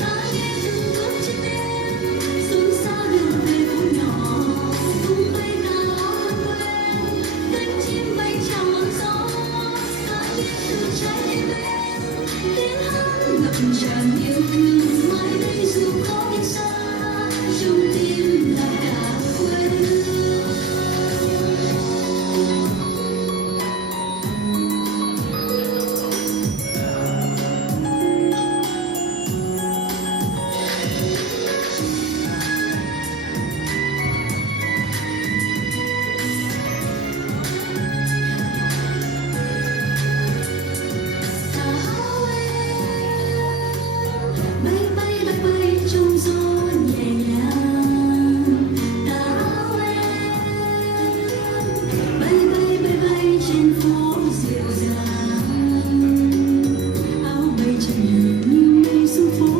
Ta nghe từng bước chân em, xuân xa đường về phố nhỏ. Tung bay cao tung bay, cánh chim bay chào ngọn gió. Ta nghe từ trái tim em, tiếng hát ngập tràn yêu thương. Mai đây dù có biết xa, trong tim là cả quê hương. Bay bay bay bay trong gió nhẹ nhàng, áo em bay bay bay bay trên phố dịu dàng, áo bay trên đường bay xuống phố,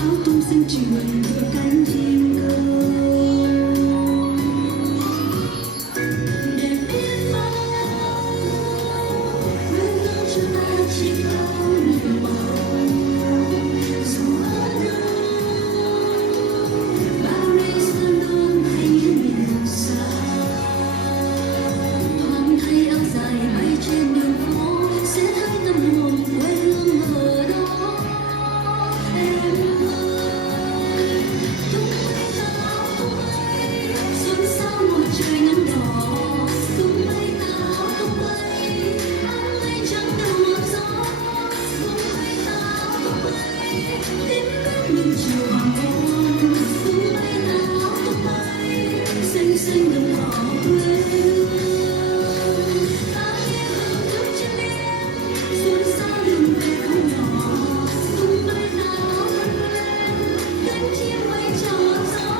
áo tung sân trường tựa cánh chim cơ. Đẹp biết bao quê hương chúng ta chỉ có nhiều màu. Dù ở đâu, Paris, London hay miền xa, thoáng thấy áo dài bay trên đường phố, sẽ thấy tâm hồn quê hương ở đó. Em ơi, tung bay cao tung bay, xuân sang một trời nắng đỏ. Tung bay cao tung bay, áo mây trắng đầu ngọn gió. Tung bay cao tung bay, tím ngắt những chiều hoàng hôn. Tung bay cao tung bay, xanh xanh đồng cỏ quê hương. Ta nghe từng bước chân em, xuân xa đường về phố nhỏ. Tung bay cao tung bay, cánh chim bay chào ngọn gió.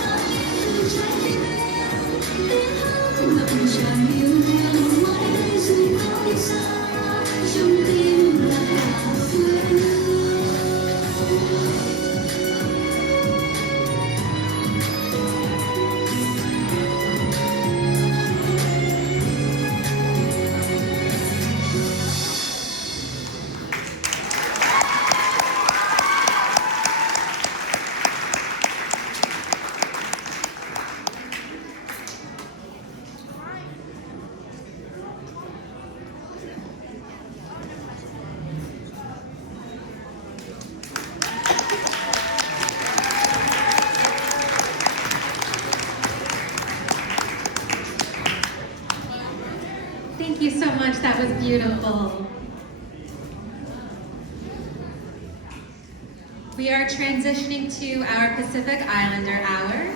Ta nghe từ trái tim em, tiếng hát ngập tràn yêu thương. Mai đây dù có đi xa, trong tim là cả quê hương. Thank you so much. That was beautiful. We are transitioning to our Pacific Islander hour.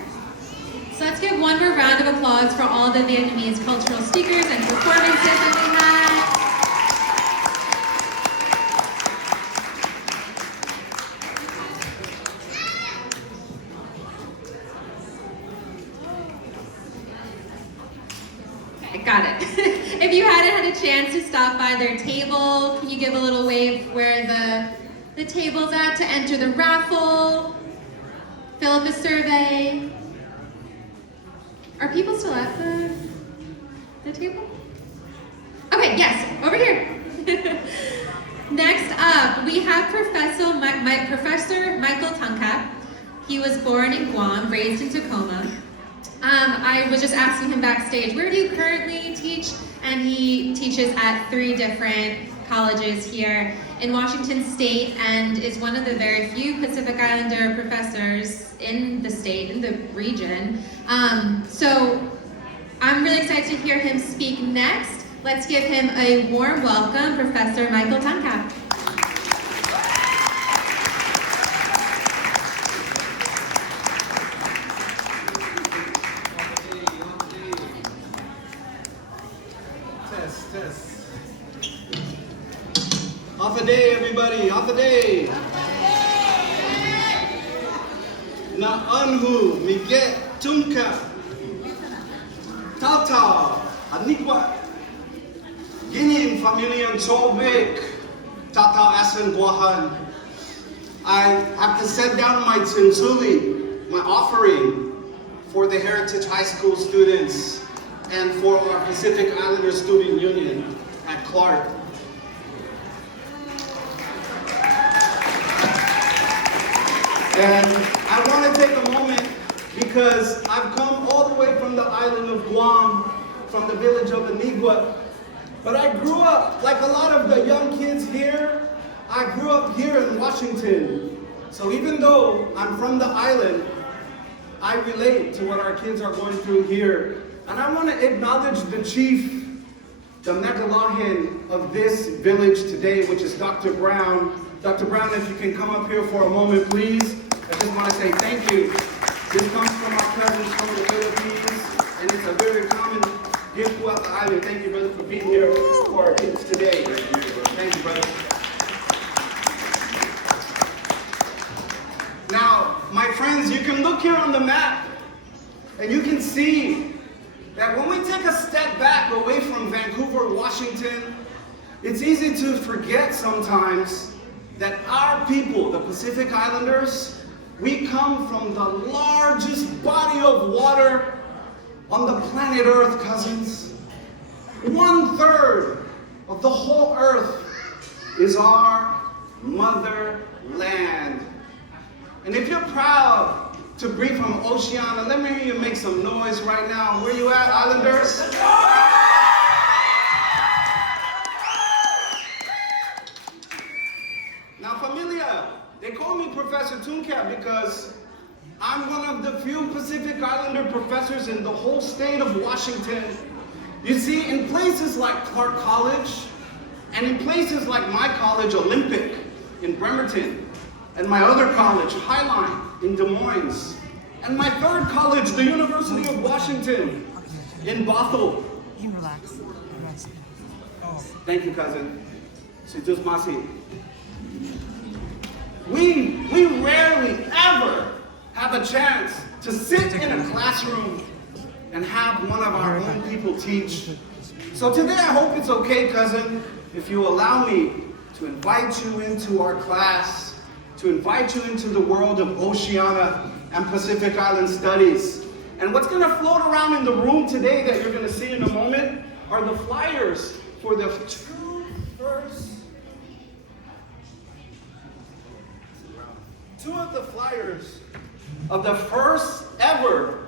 So let's give one more round of applause for all the Vietnamese cultural speakers and performances that we had. got it. If you hadn't had a chance to stop by their table, can you give a little wave where the table's at to enter the raffle, fill up a survey? Are people still at the table? Okay, yes, over here. Next up, we have Professor Michael Tunka. He was born in Guam, raised in Tacoma. I was just asking him backstage, where do you currently teach? And he teaches at 3 different colleges here in Washington State and is one of the very few Pacific Islander professors in the state, in the region. So I'm really excited to hear him speak next. Let's give him a warm welcome, Professor Michael Tunka. Test. Off a day, everybody, off a day. Na anhu miget tunka. Tata, anikwa. Ginin familian sobek. Tata asen guahan. I have to set down my tinsuli, my offering for the Heritage High School students and for our Pacific Islander Student Union at Clark. And I want to take a moment because I've come all the way from the island of Guam, from the village of Anigua. But I grew up, like a lot of the young kids here, I grew up here in Washington. So even though I'm from the island, I relate to what our kids are going through here. And I want to acknowledge the chief, the Megalahin of this village today, which is Dr. Brown. Dr. Brown, if you can come up here for a moment, please. I just want to say thank you. This comes from our cousins from the Philippines, and it's a very common gift throughout the island. Thank you, brother, for being here for our kids today. Thank you, brother. Now, my friends, you can look here on the map, and you can see that when we take a step back away from Vancouver, Washington, it's easy to forget sometimes that our people, the Pacific Islanders, we come from the largest body of water on the planet Earth, cousins. 1/3 of the whole Earth is our motherland. And if you're proud to breathe from Oceania, let me hear you make some noise right now. Where you at, Islanders? Now, familia, they call me Professor Tunka because I'm one of the few Pacific Islander professors in the whole state of Washington. You see, in places like Clark College, and in places like my college, Olympic, in Bremerton, and my other college, Highline, in Des Moines, and my third college, the University of Washington, in Bothell. You relax. Oh. Thank you, cousin. Si tus masi. We rarely ever have a chance to sit in a classroom and have one of our own people teach. So today I hope it's okay, cousin, if you allow me to invite you into our class, to invite you into the world of Oceania and Pacific Island Studies. And what's going to float around in the room today that you're going to see in a moment are the flyers for the two of the flyers of the first ever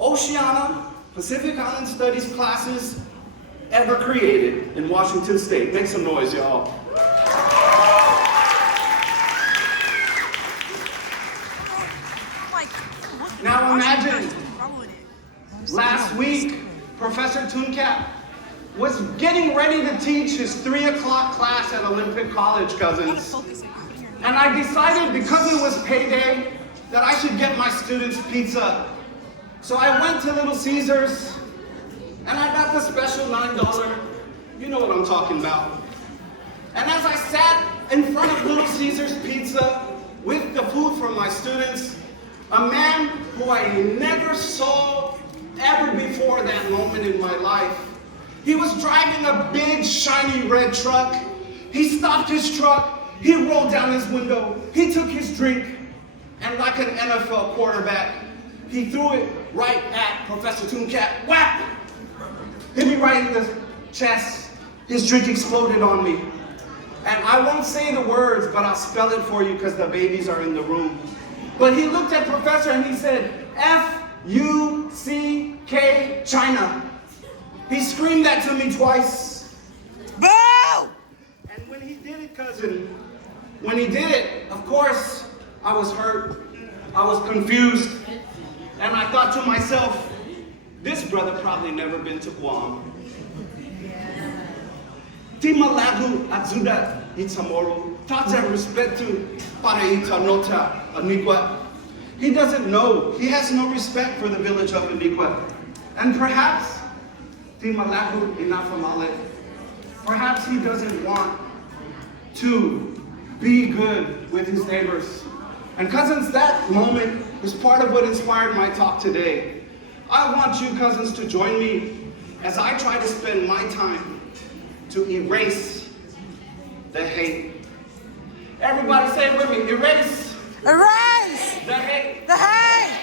Oceania Pacific Island Studies classes ever created in Washington State. Make some noise, y'all. Now imagine, last week, Professor Tunka was getting ready to teach his 3 o'clock class at Olympic College, cousins. And I decided, because it was payday, that I should get my students pizza. So I went to Little Caesars, and I got the special $9. You know what I'm talking about. And as I sat in front of Little Caesars Pizza with the food from my students, a man who I never saw ever before that moment in my life He was driving a big, shiny red truck. He stopped his truck. He rolled down his window. He took his drink, and like an NFL quarterback, he threw it right at Professor Tooncat. Whap! Hit me right in the chest. His drink exploded on me. And I won't say the words, but I'll spell it for you because the babies are in the room. But he looked at Professor and he said, F-U-C-K, China. He screamed that to me twice. Boo! And when he did it, cousin, when he did it, of course, I was hurt. I was confused. And I thought to myself, this brother probably never been to Guam. Timalagu Azuda Itamoro, Tata Respetu para Itanota Aniqua. He doesn't know. He has no respect for the village of Aniqua. And perhaps Timalagu Inafamale, perhaps he doesn't want to be good with his neighbors. And cousins, that moment is part of what inspired my talk today. I want you cousins to join me as I try to spend my time to erase the hate. Everybody say it with me, erase. Erase! The hate. The hate!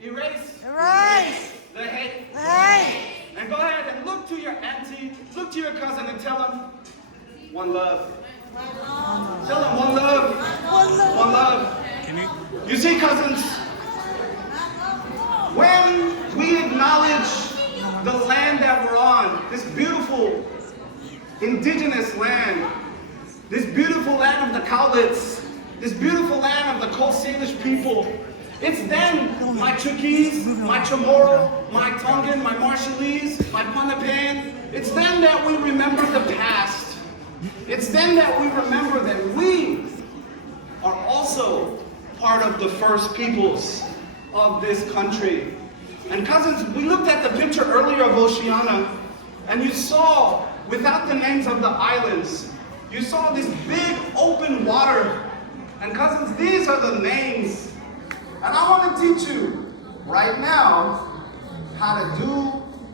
Erase. Erase! The hate. The hate! And go ahead and look to your auntie, look to your cousin and tell them, one love. Tell them one love. One love. You see, cousins, when we acknowledge the land that we're on, this beautiful indigenous land, this beautiful land of the Cowlitz, this beautiful land of the Coast Salish people, it's then my Chukis, my Chamorro, my Tongan, my Marshallese, my Punapan, it's then that we remember the past. It's then that we remember that we are also part of the first peoples of this country. And cousins, we looked at the picture earlier of Oceania, and you saw, without the names of the islands, you saw this big open water. And cousins, these are the names. And I want to teach you right now how to do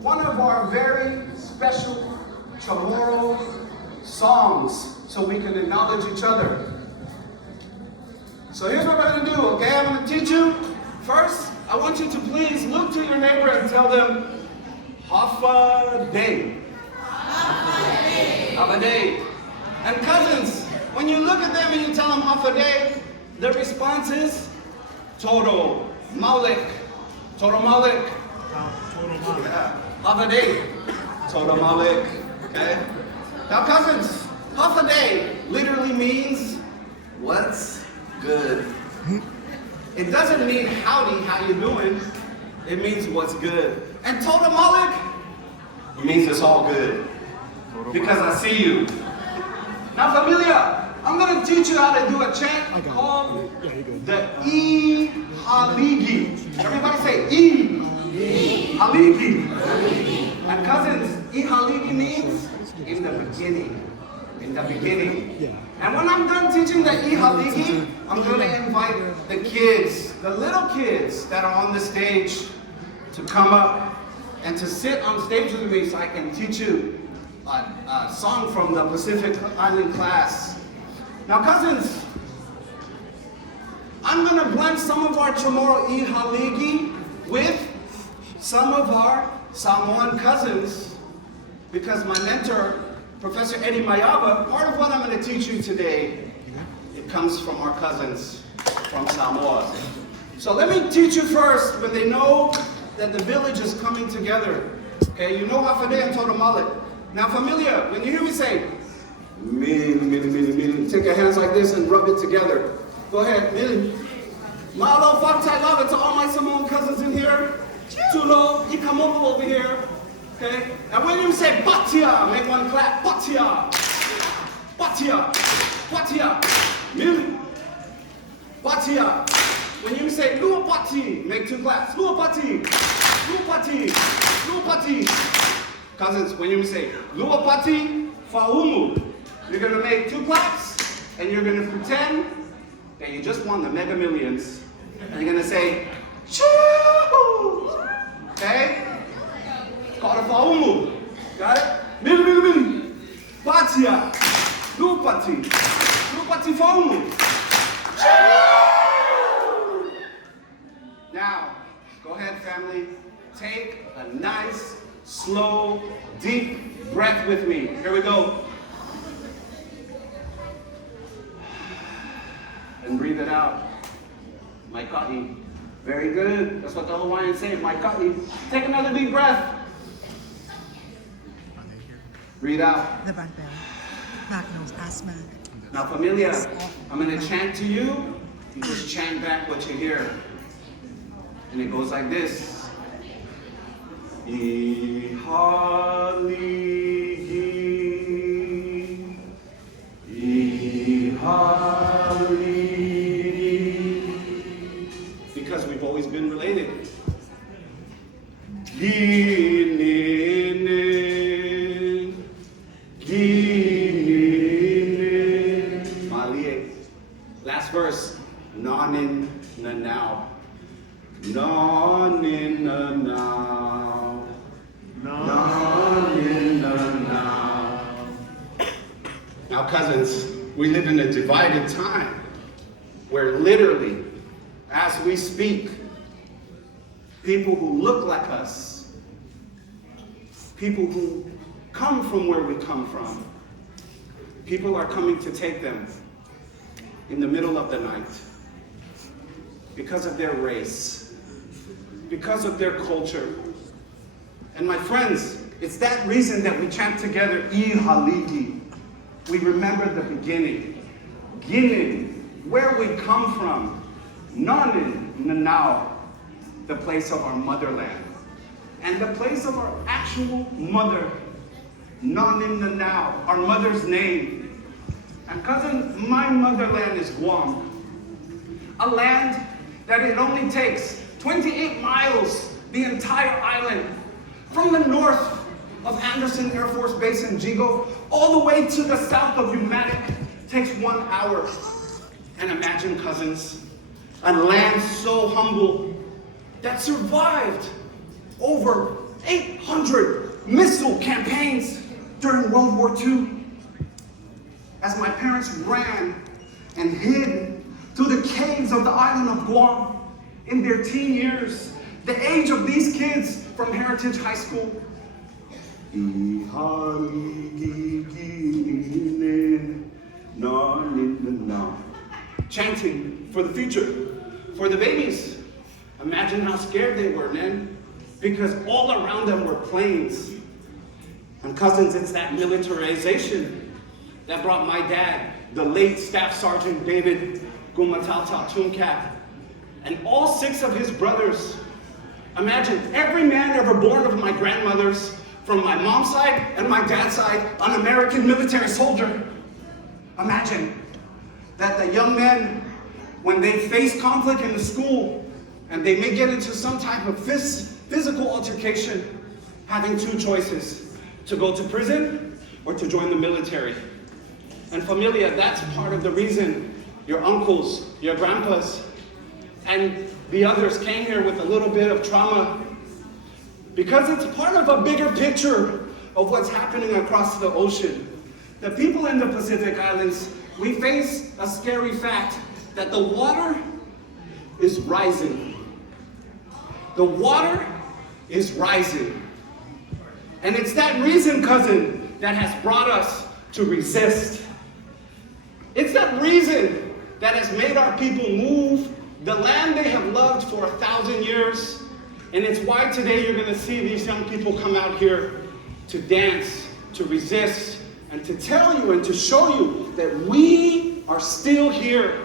one of our very special Chamorro songs so we can acknowledge each other. So here's what we're going to do, okay? I'm going to teach you. First, I want you to please look to your neighbor and tell them, Hafa Day. Hafa Day. And cousins, when you look at them and you tell them Hafa Day, their response is Toro Malik. Toro Malik. Yeah. Hafa Day. Toro Malik. Okay? Now cousins, Hafa Day literally means what's good. It doesn't mean howdy, how you doing? It means what's good. And Toda Malik, it means it's all good. Because I see you. Now familia, I'm gonna teach you how to do a chant called the E-Haligi. Everybody say E-Haligi. And cousins, E-Haligi means in the beginning. In the beginning. And when I'm done teaching the E-Haligi, I'm going to invite the kids, the little kids that are on the stage to come up and to sit on stage with me so I can teach you a song from the Pacific Island class. Now cousins, I'm going to blend some of our Chamorro E-Haligi with some of our Samoan cousins because my mentor, Professor Eddie Mayaba, part of what I'm going to teach you today, it comes from our cousins from Samoa. So let me teach you first when they know that the village is coming together. Okay, you know Hafade and Totomalit. Now familia, when you hear me say, min, take your hands like this and rub it together. Go ahead, min. Malo, Faktai Lava to all my Samoan cousins in here. Tulo, Ikamoku over here. Okay? And when you say Batia, make one clap. Batia. Batia. Batia. Mil. Batia. When you say Luapati, make two claps. Luapati. Luapati. Luapati. Cousins, when you say Luapati, Faumu, you're going to make two claps and you're going to pretend that you just won the Mega Millions. And you're going to say, Choo! Okay? Called a Faumu. Got it? Mili. Patia. Lupati. Lupati fomu. Now, go ahead, family. Take a nice, slow, deep breath with me. Here we go. And breathe it out. Maika'i. Very good. That's what the Hawaiians say. Maika'i. Take another deep breath. Breathe out. The back bell. Back nose, asthma. Now, familia, I'm going to chant to you. You just chant back what you hear. And it goes like this. Ihaligi. Because we've always been related. Last verse. Nanin na now. Nanin na now. Nanin na now. Now, cousins, we live in a divided time where literally, as we speak, people who look like us, people who come from where we come from, people are coming to take them in the middle of the night because of their race, because of their culture. And my friends, it's that reason that we chant together, Ihaligi. We remember the beginning, Ginin, where we come from, Nanin, Nanao, the place of our motherland, and the place of our actual mother, Nanin Nanao, our mother's name. And cousin, my motherland is Guam, a land that it only takes 28 miles, the entire island, from the north of Anderson Air Force Base in Jigo, all the way to the south of Umatic, takes 1 hour. And imagine, cousins, a land so humble that survived over 800 missile campaigns during World War II. As my parents ran and hid through the caves of the island of Guam in their teen years, the age of these kids from Heritage High School. Chanting for the future, for the babies. Imagine how scared they were, man, because all around them were planes. And cousins, it's that militarization that brought my dad, the late Staff Sergeant David Gumatata Tumkat, and all 6 of his brothers. Imagine every man ever born of my grandmothers, from my mom's side and my dad's side, an American military soldier. Imagine that the young men, when they face conflict in the school, and they may get into some type of physical altercation, having 2 choices, to go to prison or to join the military. And familia, that's part of the reason your uncles, your grandpas, and the others came here with a little bit of trauma, because it's part of a bigger picture of what's happening across the ocean. The people in the Pacific Islands, we face a scary fact that the water is rising. The water is rising. And it's that reason, cousin, that has brought us to resist. It's that reason that has made our people move the land they have loved for 1,000 years. And it's why today you're going to see these young people come out here to dance, to resist, and to tell you and to show you that we are still here.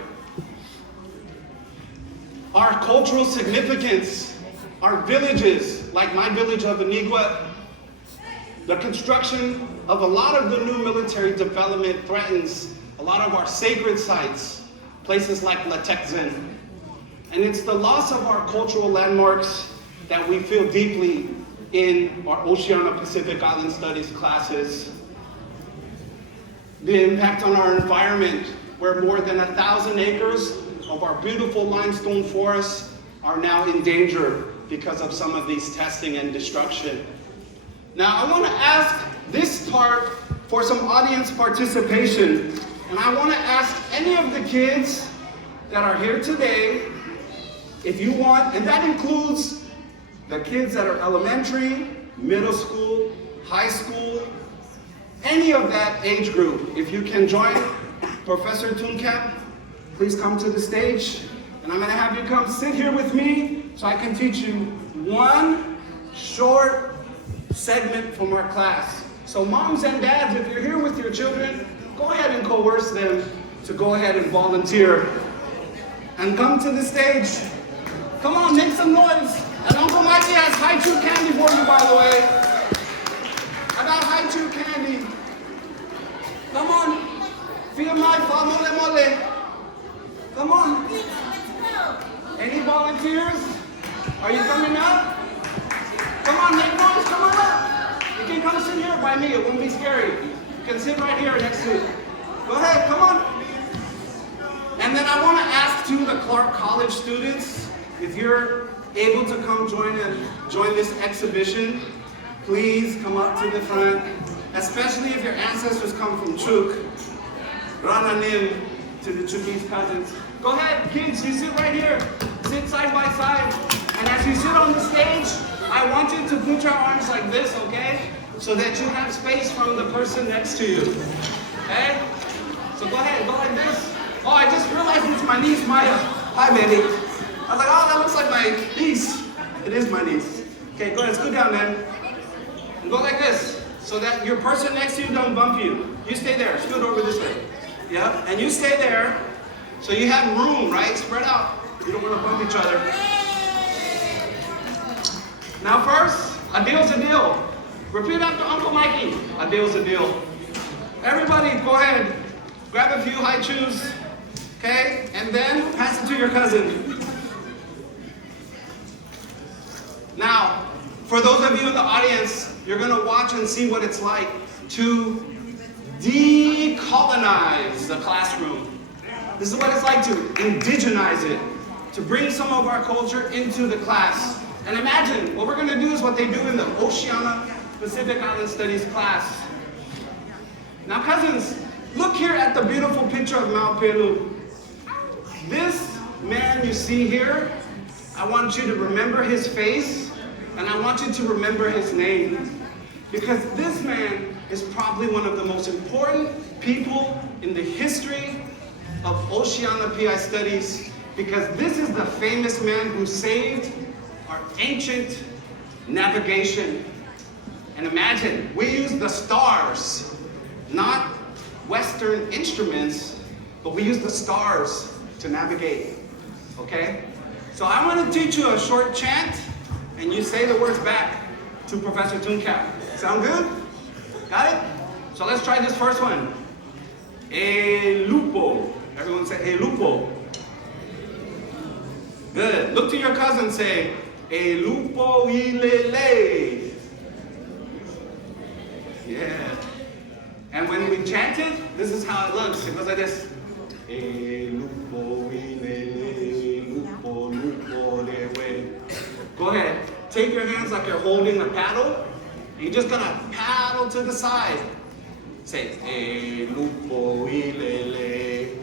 Our cultural significance, our villages, like my village of Anigua, the construction of a lot of the new military development threatens a lot of our sacred sites, places like Latexan. And it's the loss of our cultural landmarks that we feel deeply in our Oceano-Pacific Island Studies classes. The impact on our environment, where more than 1,000 acres of our beautiful limestone forests are now in danger because of some of these testing and destruction. Now, I want to ask this part for some audience participation. And I want to ask any of the kids that are here today, if you want, and that includes the kids that are elementary, middle school, high school, any of that age group. If you can join Professor Tooncap, please come to the stage. And I'm going to have you come sit here with me so I can teach you one short segment from our class. So moms and dads, if you're here with your children, go ahead and coerce them to go ahead and volunteer and come to the stage. Come on, make some noise. And Uncle Mikey has high chew candy for you, by the way. I got high chew candy. Come on. Feel my fa mole mole. Come on. Any volunteers? Are you coming up? Come on, make noise. Come on up. You can come sit here by me. It won't be scary. You can sit right here next to it. Go ahead. Come on. And then I want to ask to the Clark College students, if you're able to come join this exhibition, please come up to the front, especially if your ancestors come from Chuk. Rananim to the Chukese cousins. Go ahead, kids, you sit right here. Sit side by side. And as you sit on the stage, I want you to put your arms like this, okay? So that you have space from the person next to you. Okay? So go ahead, go like this. Oh, I just realized it's my niece, Maya. Hi, baby. I was like, oh, that looks like my niece. It is my niece. Okay, go ahead, scoot down, man. And go like this, so that your person next to you don't bump you. You stay there, scoot over this way. Yeah, and you stay there, so you have room, right? Spread out. You don't want to bump each other. Now first, a deal's a deal. Repeat after Uncle Mikey. A deal's a deal. Everybody, go ahead. Grab a few high chews. Okay, and then pass it to your cousin. Now, for those of you in the audience, you're going to watch and see what it's like to decolonize the classroom. This is what it's like to indigenize it, to bring some of our culture into the class. And imagine, what we're going to do is what they do in the Oceania Pacific Island Studies class. Now cousins, look here at the beautiful picture of Mount Pelu. This man you see here, I want you to remember his face, and I want you to remember his name. Because this man is probably one of the most important people in the history of Oceania PI studies, because this is the famous man who saved our ancient navigation. And imagine, we use the stars, not Western instruments, but we use the stars to navigate, okay? So I want to teach you a short chant, and you say the words back to Professor Tooncap. Sound good? Got it? So let's try this first one. E lupo. Everyone say, e lupo. Good. Look to your cousin, say, e lupo ilele. Yeah. And when we chant it, this is how it looks. It goes like this. E lupo ilele, lupo, lupo lewe. Go ahead. Take your hands like you're holding a paddle. And you're just gonna paddle to the side. Say, e lupo ilele,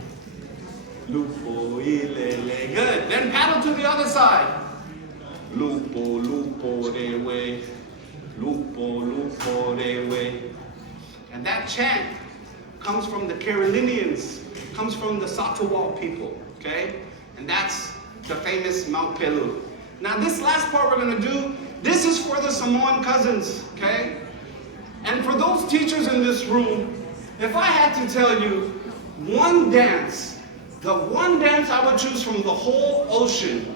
lupo ilele. Good. Then paddle to the other side. Lupo, lupo lewe, lupo, lupo lewe. And that chant comes from the Carolinians, comes from the Satawal people, okay? And that's the famous Mount Pelu. Now this last part we're gonna do, this is for the Samoan cousins, okay? And for those teachers in this room, if I had to tell you one dance, the one dance I would choose from the whole ocean,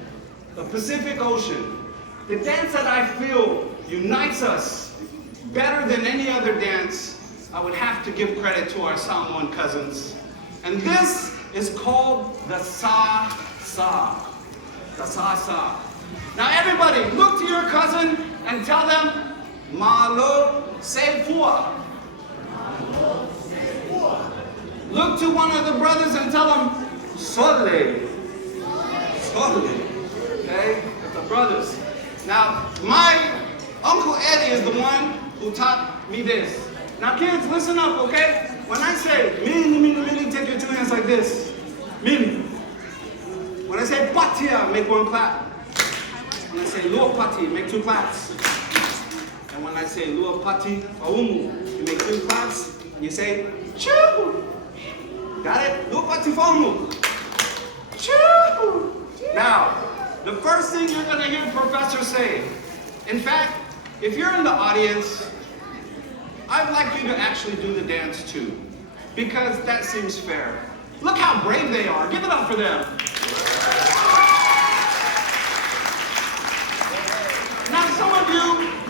the Pacific Ocean, the dance that I feel unites us better than any other dance, I would have to give credit to our Samoan cousins. And this is called the sa-sa. The sa-sa. Now everybody, look to your cousin and tell them, malo se fua. Look to one of the brothers and tell them, sole. Sole. Okay? The brothers. Now, my Uncle Eddie is the one who taught me this. Now kids, listen up, okay? When I say mili, take your two hands like this. Mili. When I say patia, make one clap. When I say lua pati, make two claps. And when I say lua pati faumu, you make two claps and you say choo. Got it? Lua pati faumu. Choo. Now, the first thing you're gonna hear Professor say, in fact, if you're in the audience, I'd like you to actually do the dance too, because that seems fair. Look how brave they are. Give it up for them. Now, some of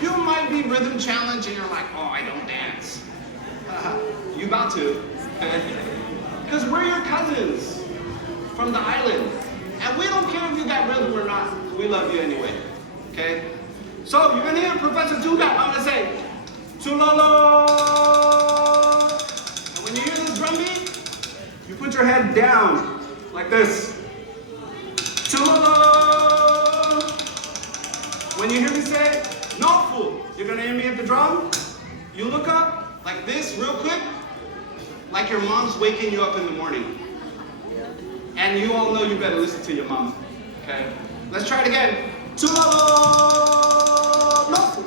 you might be rhythm challenged and you're like, oh, I don't dance. You about to. Because we're your cousins from the island. And we don't care if you got rhythm or not. We love you anyway. Okay? So, you're going to hear Professor Tuga. I'm going to say, Tulolo! And when you hear this drum beat, you put your head down like this. Tulolo! When you hear me say, no fool, you're gonna hear me at the drum. You look up like this real quick, like your mom's waking you up in the morning. And you all know you better listen to your mom. Okay? Let's try it again. Tulolo! No fool.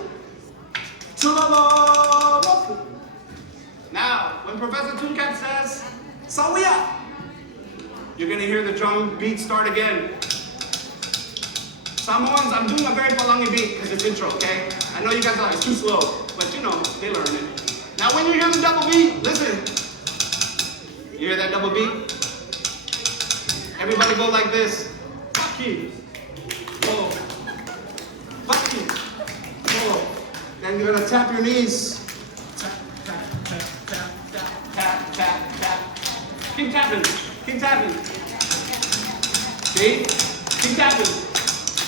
Now, when Professor Tooncat says, Sawiya, you're going to hear the drum beat start again. Samoans, I'm doing a very Palangi beat because it's intro, okay? I know you guys are like, it's too slow, but you know, they learn it. Now, when you hear the double beat, listen. You hear that double beat? Everybody go like this. Paki. Oh. Paki. Oh. Then you're gonna tap your knees. Tap, tap, tap, tap, tap, tap, tap, tap. Keep tapping. Keep tapping. See? Keep tapping.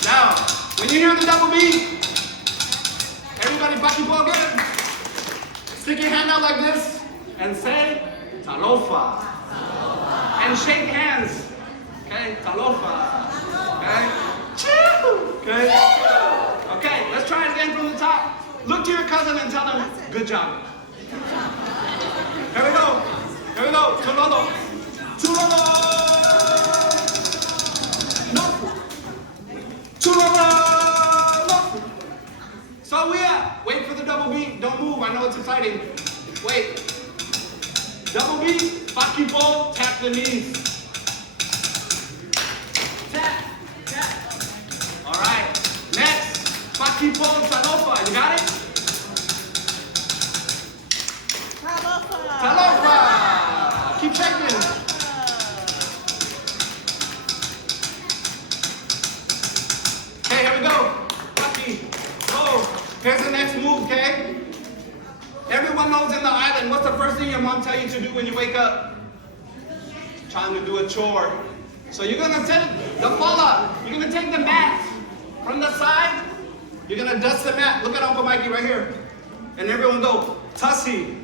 Now, when you hear the double beat, everybody paki po again. Stick your hand out like this and say talofa. And shake hands. Okay? Talofa. Okay? Choo! Okay? Okay, let's try it again from the top. Look to your cousin and tell them, good job. Here we go. Here we go. Tulolo. Tulolo. No. Tulolo. No. So wait for the double beat. Don't move. I know it's exciting. Wait. Double beat. Pakipo. Tap the knees. Tap. Tap. All right. Next. Pakipo Talofa, you got it? Talofa! Talofa! Keep checking. Okay, here we go. Paki. Oh, here's the next move, okay? Everyone knows in the island, what's the first thing your mom tell you to do when you wake up? Trying to do a chore. So you're gonna take the pala, you're gonna take the mat from the side. You're gonna dust the mat. Look at Uncle Mikey right here. And everyone go, Tasi,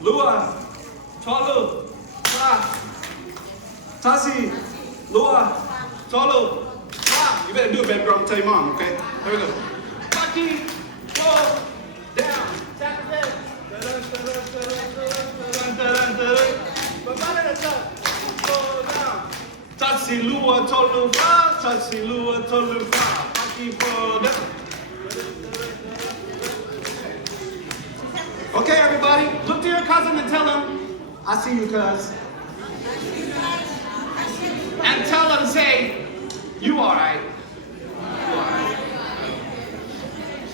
Lua, Tolu, Tra. Tasi, Lua, Tolu, Tra. You better do it, baby girl. I'm gonna tell your mom, okay? Here we go. Paki, go, down, tap your head. Go down. Tasi, Lua, Tolu, Fra. Tasi, Lua, Tolu, Fra. Paki, go down. Okay, everybody, look to your cousin and tell him, I see you, cuz. And tell him, say, you all right. You all right.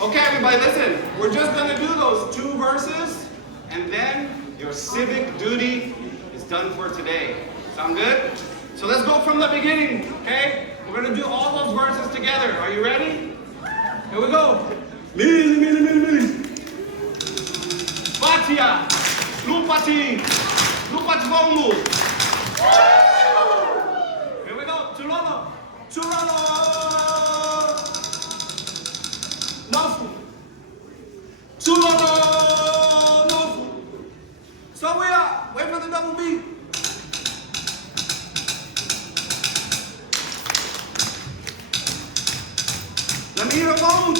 Okay, everybody, listen. We're just going to do those 2 verses, and then your civic duty is done for today. Sound good? So let's go from the beginning, okay? We're going to do all those verses together. Are you ready? Here we go. Mili. Batia, Lupati, Lupati Vomu. Here we go, Tulolo, Tulolo. Nofu, Tulolo, Nofu. So we are, wait for the double beat. Let me hear a Vomu.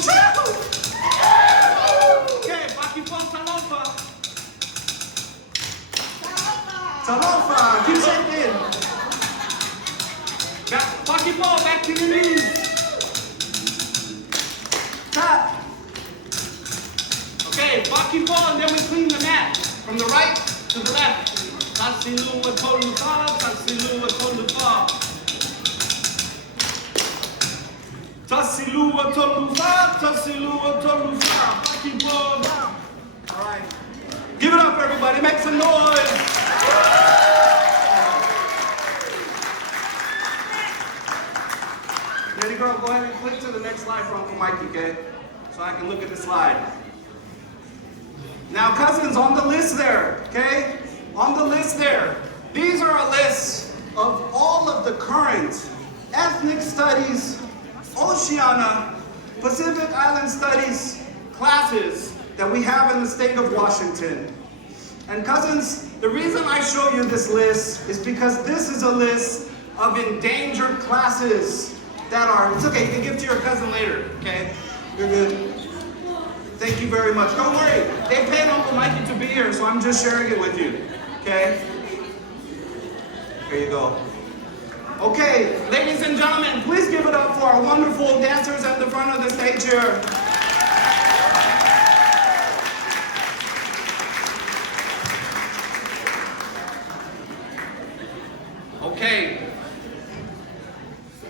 Okay, Baki Pon Talofa. Talofa, keep shaking. Back, pocket ball, back to your knees. Tap. Okay, pocket ball, and then we clean the mat. From the right to the left. Tasilu wa tolufa, tasilu wa tolufa. Tasilu wa tolufa, tasilu wa tolufa. Pocket ball down. All right. Give it up, everybody. Make some noise. Lady girl, go ahead and click to the next slide for Uncle Mikey, okay? So I can look at the slide. Now, cousins, on the list there, okay? On the list there, these are a list of all of the current ethnic studies, Oceania, Pacific Island Studies classes that we have in the state of Washington. And cousins, the reason I show you this list is because this is a list of endangered classes that are, it's okay, you can give to your cousin later, okay? You're good. Thank you very much. Don't worry, they paid Uncle Mikey to be here, so I'm just sharing it with you, okay? Here you go. Okay, ladies and gentlemen, please give it up for our wonderful dancers at the front of the stage here. Okay.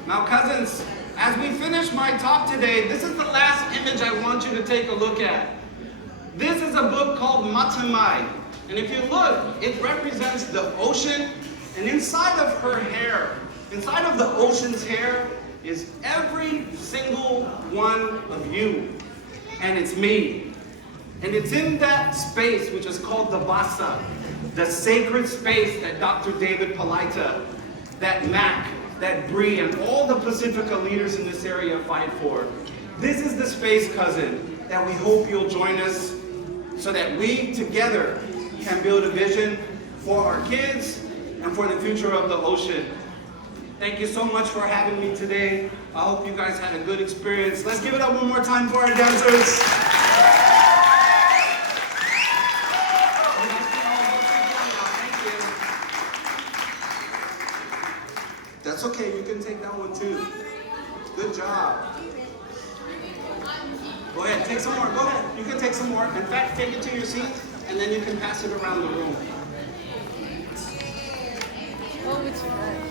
Now, cousins, as we finish my talk today, this is the last image I want you to take a look at. This is a book called Matamai. And if you look, it represents the ocean, and inside of her hair, inside of the ocean's hair, is every single one of you. And it's me. And it's in that space, which is called the Basa, the sacred space that Dr. David Palaita, that Mac, that Bree, and all the Pacifica leaders in this area fight for. This is the space, cousin, that we hope you'll join us so that we together can build a vision for our kids and for the future of the ocean. Thank you so much for having me today. I hope you guys had a good experience. Let's give it up one more time for our dancers. That's okay, you can take that one too. Good job. Go ahead, take some more. Go ahead, you can take some more. In fact, take it to your seat, and then you can pass it around the room. Oh, it's red.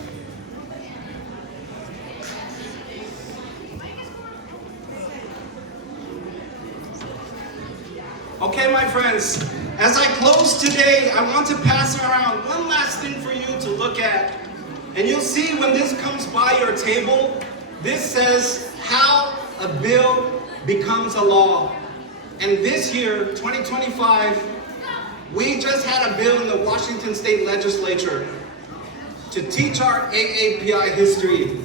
Okay, my friends, as I close today, I want to pass around one last thing for you to look at. And you'll see when this comes by your table, this says how a bill becomes a law. And this year, 2025, we just had a bill in the Washington State Legislature to teach our AAPI history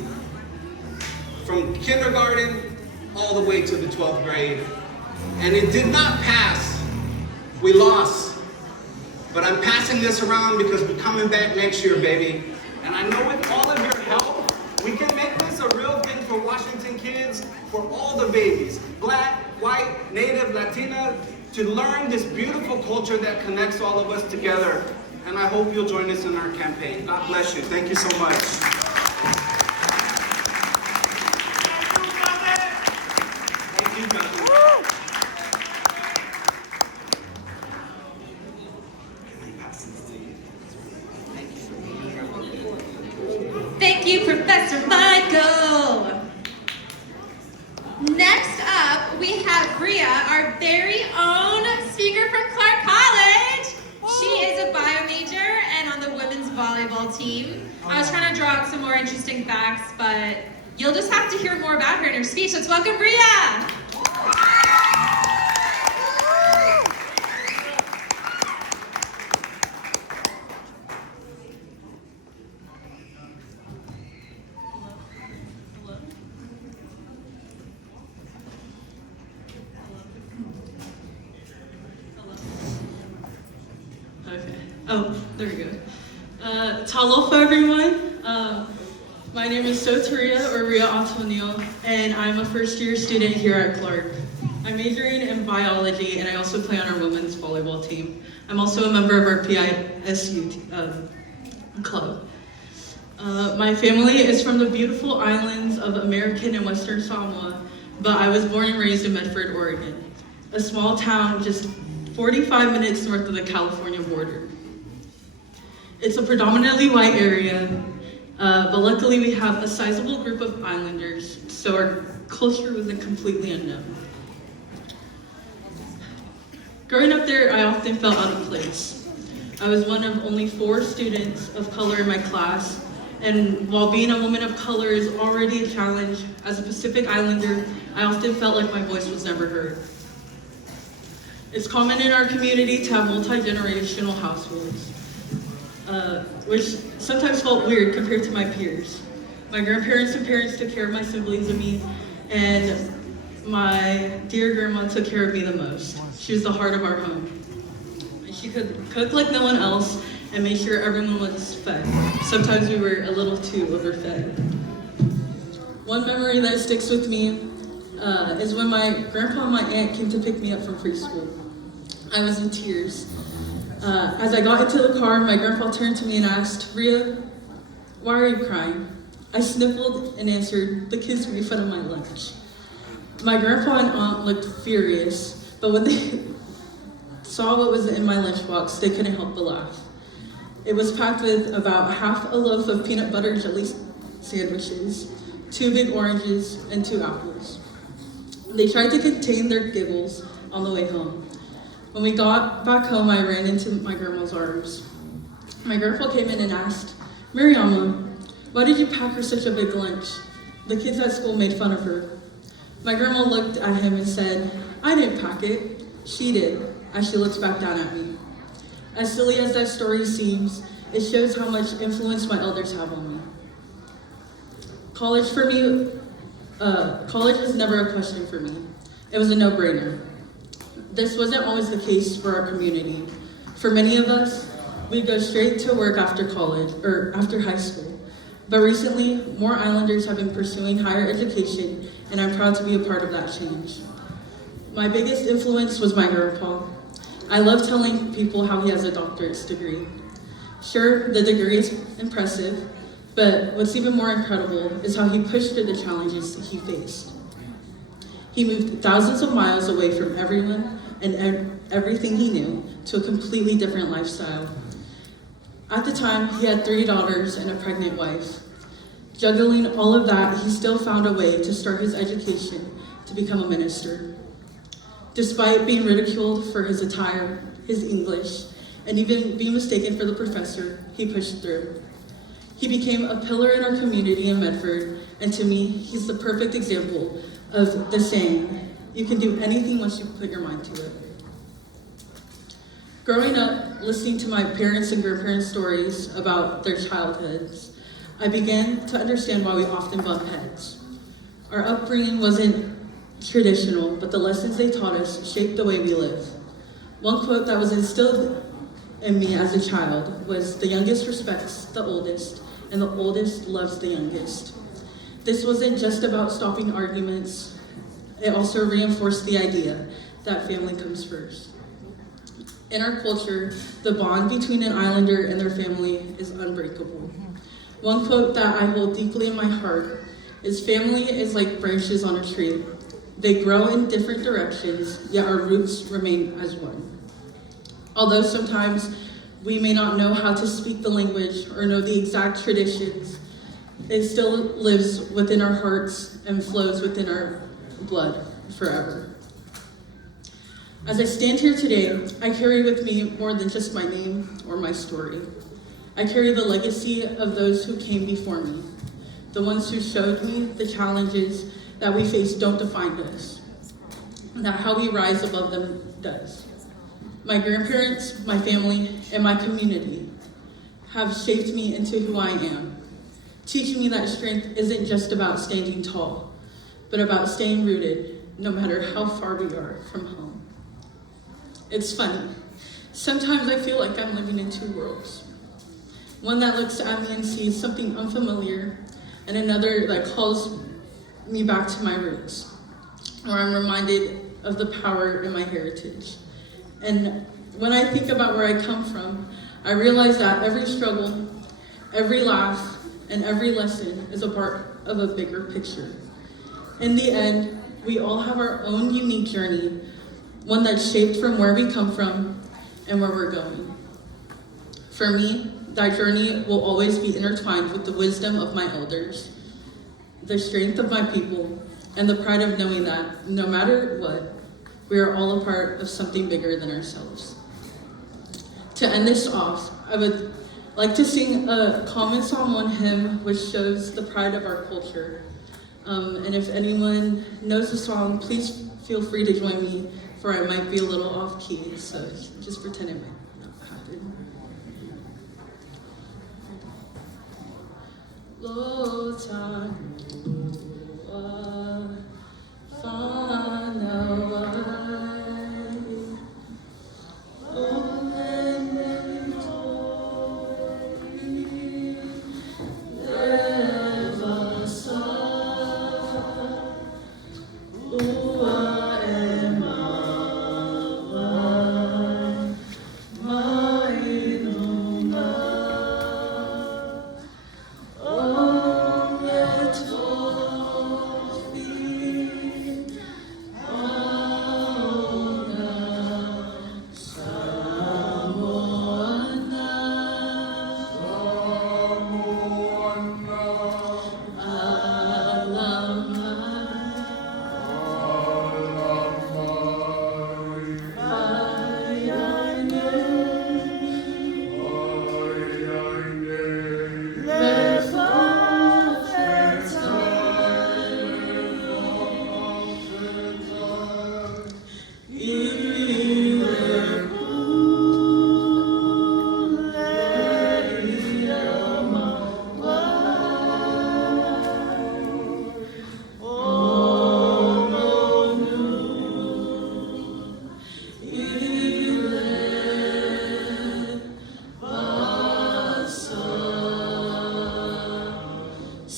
from kindergarten all the way to the 12th grade. And it did not pass. We lost. But I'm passing this around because we're coming back next year, baby. And I know with all of your help, we can make this a real thing for Washington kids, for all the babies, Black, white, Native, Latina, to learn this beautiful culture that connects all of us together. And I hope you'll join us in our campaign. God bless you. Thank you so much. Thank you, cousin. Thank you, Professor Michael. Next up, we have Bria, our very own speaker from Clark College. She is a bio major and on the women's volleyball team. I was trying to draw out some more interesting facts, but you'll just have to hear more about her in her speech. Let's welcome Bria. Okay. Oh, there we go. Talofa, everyone. My name is Soteria, or Ria Antonio, and I'm a first-year student here at Clark. I'm majoring in biology, and I also play on our women's volleyball team. I'm also a member of our PISU club. My family is from the beautiful islands of American and Western Samoa, but I was born and raised in Medford, Oregon, a small town just 45 minutes north of the California border. It's a predominantly white area, but luckily we have a sizable group of islanders, so our culture wasn't completely unknown. Growing up there, I often felt out of place. I was one of only 4 students of color in my class, and while being a woman of color is already a challenge, as a Pacific Islander, I often felt like my voice was never heard. It's common in our community to have multi-generational households, which sometimes felt weird compared to my peers. My grandparents and parents took care of my siblings and me, and my dear grandma took care of me the most. She was the heart of our home. She could cook like no one else and make sure everyone was fed. Sometimes we were a little too overfed. One memory that sticks with me is when my grandpa and my aunt came to pick me up from preschool. I was in tears. As I got into the car, my grandpa turned to me and asked, "Rhea, why are you crying?" I sniffled and answered, "The kids made fun of my lunch." My grandpa and aunt looked furious, but when they saw what was in my lunchbox, they couldn't help but laugh. It was packed with about half a loaf of peanut butter jelly sandwiches, 2 big oranges, and 2 apples. They tried to contain their giggles on the way home. When we got back home, I ran into my grandma's arms. My grandpa came in and asked, "Miriama, why did you pack her such a big lunch? The kids at school made fun of her." My grandma looked at him and said, "I didn't pack it, she did," as she looks back down at me. As silly as that story seems, it shows how much influence my elders have on me. College was never a question for me. It was a no-brainer. This wasn't always the case for our community. For many of us, we'd go straight to work after college or after high school. But recently, more Islanders have been pursuing higher education, and I'm proud to be a part of that change. My biggest influence was my grandpa. I love telling people how he has a doctorate's degree. Sure, the degree is impressive, but what's even more incredible is how he pushed through the challenges that he faced. He moved thousands of miles away from everyone and everything he knew to a completely different lifestyle. At the time, he had 3 daughters and a pregnant wife. Juggling all of that, he still found a way to start his education to become a minister. Despite being ridiculed for his attire, his English, and even being mistaken for the professor, he pushed through. He became a pillar in our community in Medford, and to me, he's the perfect example of the saying, "You can do anything once you put your mind to it." Growing up, listening to my parents' and grandparents' stories about their childhoods, I began to understand why we often bump heads. Our upbringing wasn't traditional, but the lessons they taught us shaped the way we live. One quote that was instilled in me as a child was, "The youngest respects the oldest, and the oldest loves the youngest." This wasn't just about stopping arguments, it also reinforced the idea that family comes first. In our culture, the bond between an Islander and their family is unbreakable. One quote that I hold deeply in my heart is, "Family is like branches on a tree. They grow in different directions, yet our roots remain as one." Although sometimes we may not know how to speak the language or know the exact traditions, it still lives within our hearts and flows within our blood forever. As I stand here today, I carry with me more than just my name or my story. I carry the legacy of those who came before me, the ones who showed me the challenges that we face don't define us, that how we rise above them does. My grandparents, my family, and my community have shaped me into who I am, teaching me that strength isn't just about standing tall, but about staying rooted no matter how far we are from home. It's funny. Sometimes I feel like I'm living in 2 worlds. One that looks at me and sees something unfamiliar, and another that calls me back to my roots, where I'm reminded of the power in my heritage. And when I think about where I come from, I realize that every struggle, every laugh, and every lesson is a part of a bigger picture. In the end, we all have our own unique journey, one that's shaped from where we come from and where we're going. For me, that journey will always be intertwined with the wisdom of my elders, the strength of my people, and the pride of knowing that no matter what, we are all a part of something bigger than ourselves. To end this off, I would like to sing a common Psalm 1 hymn which shows the pride of our culture. And if anyone knows the song, please feel free to join me, for I might be a little off key, so just pretend it might not happen.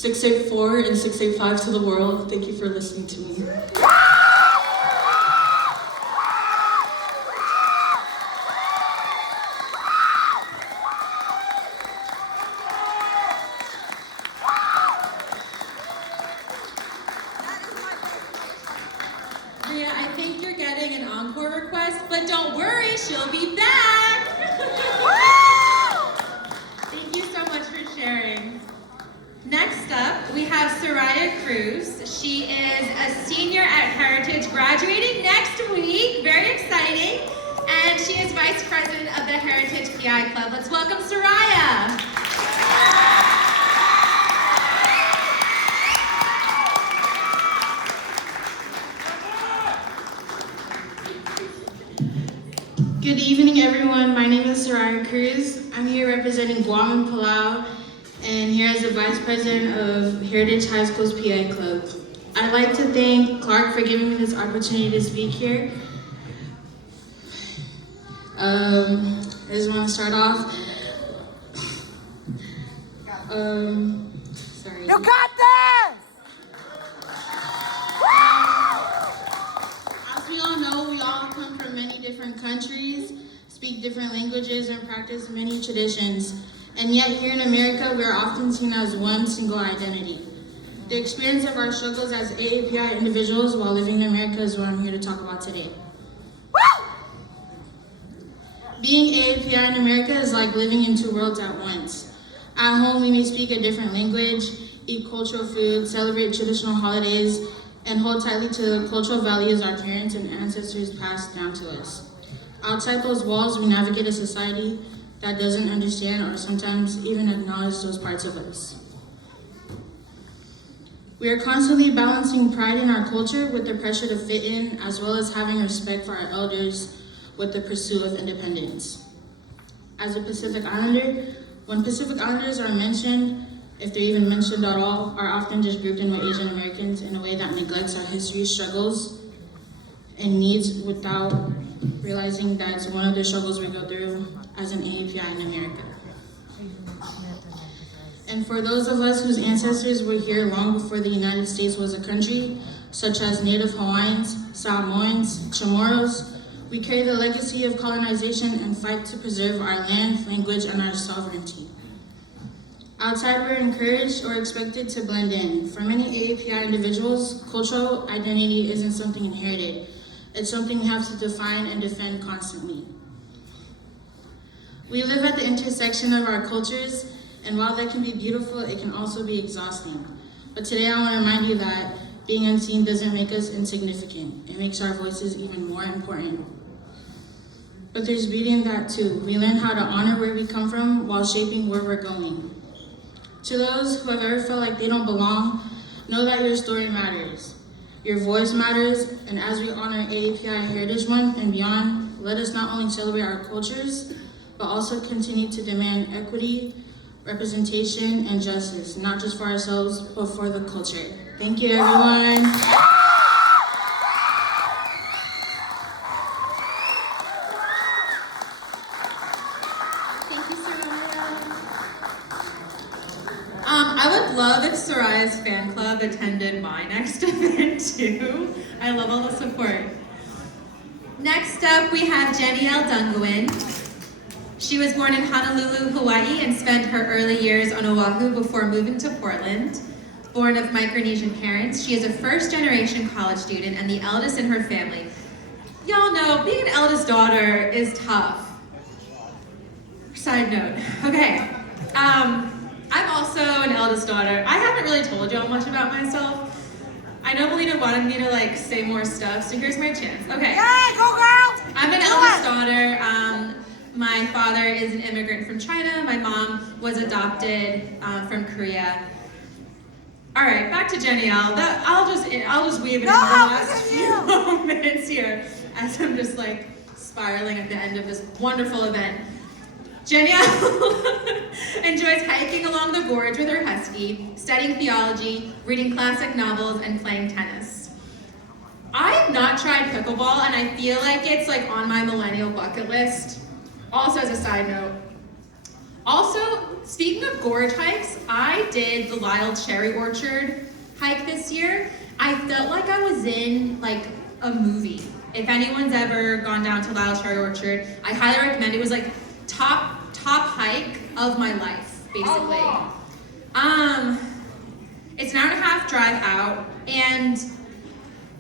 .684 and 685 to the world, thank you for listening to me. Rhea, I think you're getting an encore request, but don't worry, she'll be back. Thank you so much for sharing. Next up, we have Soraya Cruz. She is a senior at Heritage, graduating next week. Very exciting. And she is vice president of the Heritage PI Club. Let's welcome Soraya. Good evening, everyone. My name is Soraya Cruz. I'm here representing Guam and Palau, and here as the Vice President of Heritage High School's PI Club. I'd like to thank Clark for giving me this opportunity to speak here. I just want to start off. Sorry. You got this! As we all know, we all come from many different countries, speak different languages, and practice many traditions. And yet here in America, we are often seen as one single identity. The experience of our struggles as AAPI individuals while living in America is what I'm here to talk about today. Being AAPI in America is like living in two worlds at once. At home, we may speak a different language, eat cultural food, celebrate traditional holidays, and hold tightly to the cultural values our parents and ancestors passed down to us. Outside those walls, we navigate a society that doesn't understand or sometimes even acknowledge those parts of us. We are constantly balancing pride in our culture with the pressure to fit in, as well as having respect for our elders with the pursuit of independence. As a Pacific Islander, when Pacific Islanders are mentioned, if they're even mentioned at all, are often just grouped in with Asian Americans in a way that neglects our history, struggles, and needs without realizing that's one of the struggles we go through as an AAPI in America. And for those of us whose ancestors were here long before the United States was a country, such as Native Hawaiians, Samoans, Chamorros, we carry the legacy of colonization and fight to preserve our land, language, and our sovereignty. Outside, we're encouraged or expected to blend in. For many AAPI individuals, cultural identity isn't something inherited. It's something we have to define and defend constantly. We live at the intersection of our cultures, and while that can be beautiful, it can also be exhausting. But today I want to remind you that being unseen doesn't make us insignificant. It makes our voices even more important. But there's beauty in that too. We learn how to honor where we come from while shaping where we're going. To those who have ever felt like they don't belong, know that your story matters. Your voice matters, and as we honor AAPI Heritage Month and beyond, let us not only celebrate our cultures, but also continue to demand equity, representation, and justice, not just for ourselves, but for the culture. Thank you, everyone. Thank you, Soraya. I would love if Soraya's fan club attended my next event too. I love all the support. Next up, we have Jennielle Dungoin. She was born in Honolulu, Hawaii, and spent her early years on Oahu before moving to Portland. Born of Micronesian parents, she is a first-generation college student and the eldest in her family. Y'all know, being an eldest daughter is tough. Side note, okay. I'm also an eldest daughter. I haven't really told y'all much about myself. I know Melina wanted me to say more stuff, so here's my chance. Okay. Yeah, go girl! I'm an eldest daughter. My father is an immigrant from China. My mom was adopted from Korea. All right, back to Jennielle. I'll just weave it into the last few moments here as I'm just spiraling at the end of this wonderful event. Jennielle enjoys hiking along the gorge with her husky, studying theology, reading classic novels, and playing tennis. I have not tried pickleball, and I feel like it's on my millennial bucket list. Also, as a side note. Also, speaking of gorge hikes, I did the Lyle Cherry Orchard hike this year. I felt like I was in a movie. If anyone's ever gone down to Lyle Cherry Orchard, I highly recommend it. It was top hike of my life, basically. It's an hour and a half drive out, and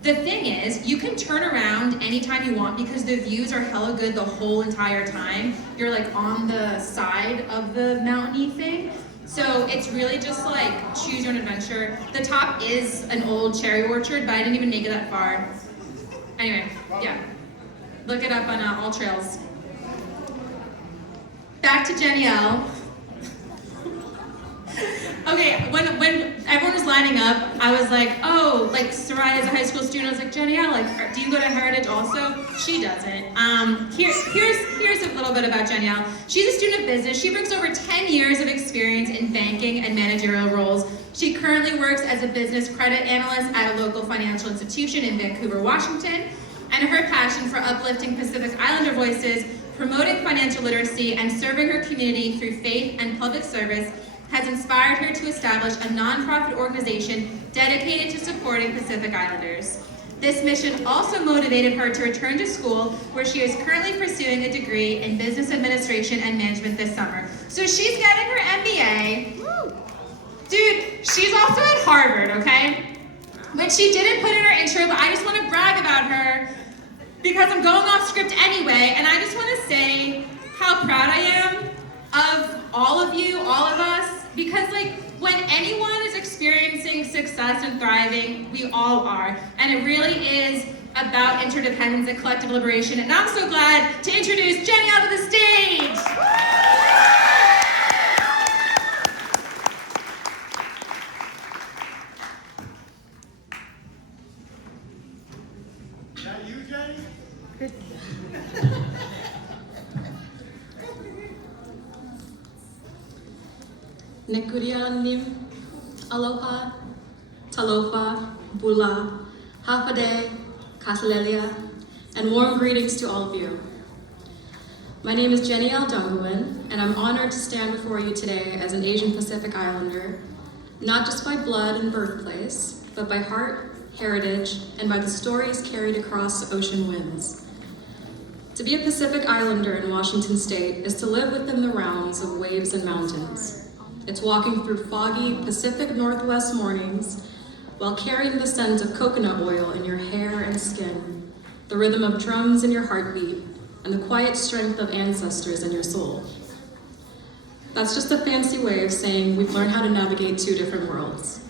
the thing is, you can turn around anytime you want because the views are hella good the whole entire time. You're on the side of the mountainy thing. So it's really just choose your own adventure. The top is an old cherry orchard, but I didn't even make it that far. Anyway, yeah. Look it up on All Trails. Back to Jennielle. Okay, when everyone was lining up, I was Soraya's a high school student. I was like, Jennielle, do you go to Heritage also? She doesn't. Here's a little bit about Jennielle. She's a student of business. She brings over 10 years of experience in banking and managerial roles. She currently works as a business credit analyst at a local financial institution in Vancouver, Washington. And her passion for uplifting Pacific Islander voices, promoting financial literacy, and serving her community through faith and public service has inspired her to establish a nonprofit organization dedicated to supporting Pacific Islanders. This mission also motivated her to return to school, where she is currently pursuing a degree in business administration and management this summer. So she's getting her MBA. Woo. Dude, she's also at Harvard, okay? Which she didn't put in her intro, but I just want to brag about her because I'm going off script anyway, and I just want to say how proud I am of all of you, all of us, because when anyone is experiencing success and thriving, we all are. And it really is about interdependence and collective liberation. And I'm so glad to introduce Jennielle to the stage. Is that you, Jenny? Nekurianim, aloha, talofa, bula, hapade, kasalelia, and warm greetings to all of you. My name is Jenny L. Dungawin, and I'm honored to stand before you today as an Asian Pacific Islander, not just by blood and birthplace, but by heart, heritage, and by the stories carried across the ocean winds. To be a Pacific Islander in Washington State is to live within the realms of waves and mountains. It's walking through foggy Pacific Northwest mornings while carrying the scent of coconut oil in your hair and skin, the rhythm of drums in your heartbeat, and the quiet strength of ancestors in your soul. That's just a fancy way of saying we've learned how to navigate two different worlds.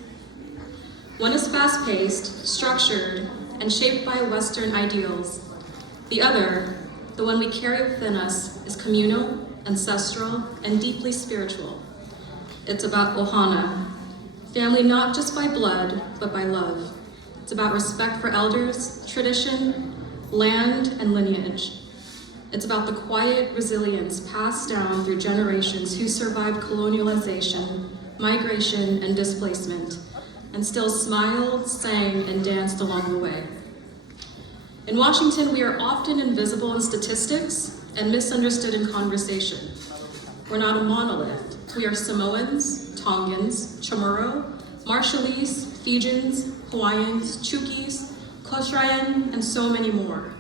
One is fast-paced, structured, and shaped by Western ideals. The other, the one we carry within us, is communal, ancestral, and deeply spiritual. It's about ohana, family not just by blood, but by love. It's about respect for elders, tradition, land, and lineage. It's about the quiet resilience passed down through generations who survived colonialization, migration, and displacement, and still smiled, sang, and danced along the way. In Washington, we are often invisible in statistics and misunderstood in conversation. We're not a monolith. We are Samoans, Tongans, Chamorro, Marshallese, Fijians, Hawaiians, Chukis, Kosraean, and so many more.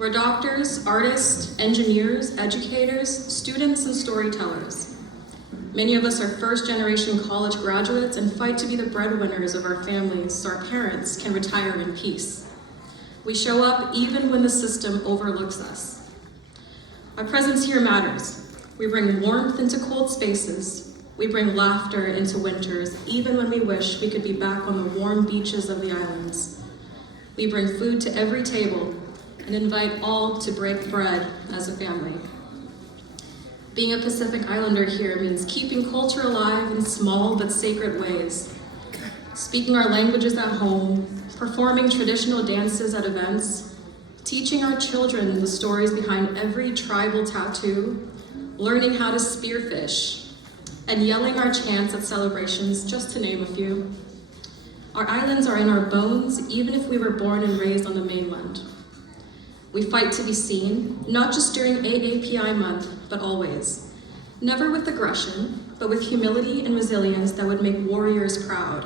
We're doctors, artists, engineers, educators, students, and storytellers. Many of us are first-generation college graduates and fight to be the breadwinners of our families so our parents can retire in peace. We show up even when the system overlooks us. Our presence here matters. We bring warmth into cold spaces. We bring laughter into winters, even when we wish we could be back on the warm beaches of the islands. We bring food to every table and invite all to break bread as a family. Being a Pacific Islander here means keeping culture alive in small but sacred ways. Speaking our languages at home, performing traditional dances at events, teaching our children the stories behind every tribal tattoo, learning how to spearfish, and yelling our chants at celebrations, just to name a few. Our islands are in our bones, even if we were born and raised on the mainland. We fight to be seen, not just during AAPI month, but always. Never with aggression, but with humility and resilience that would make warriors proud.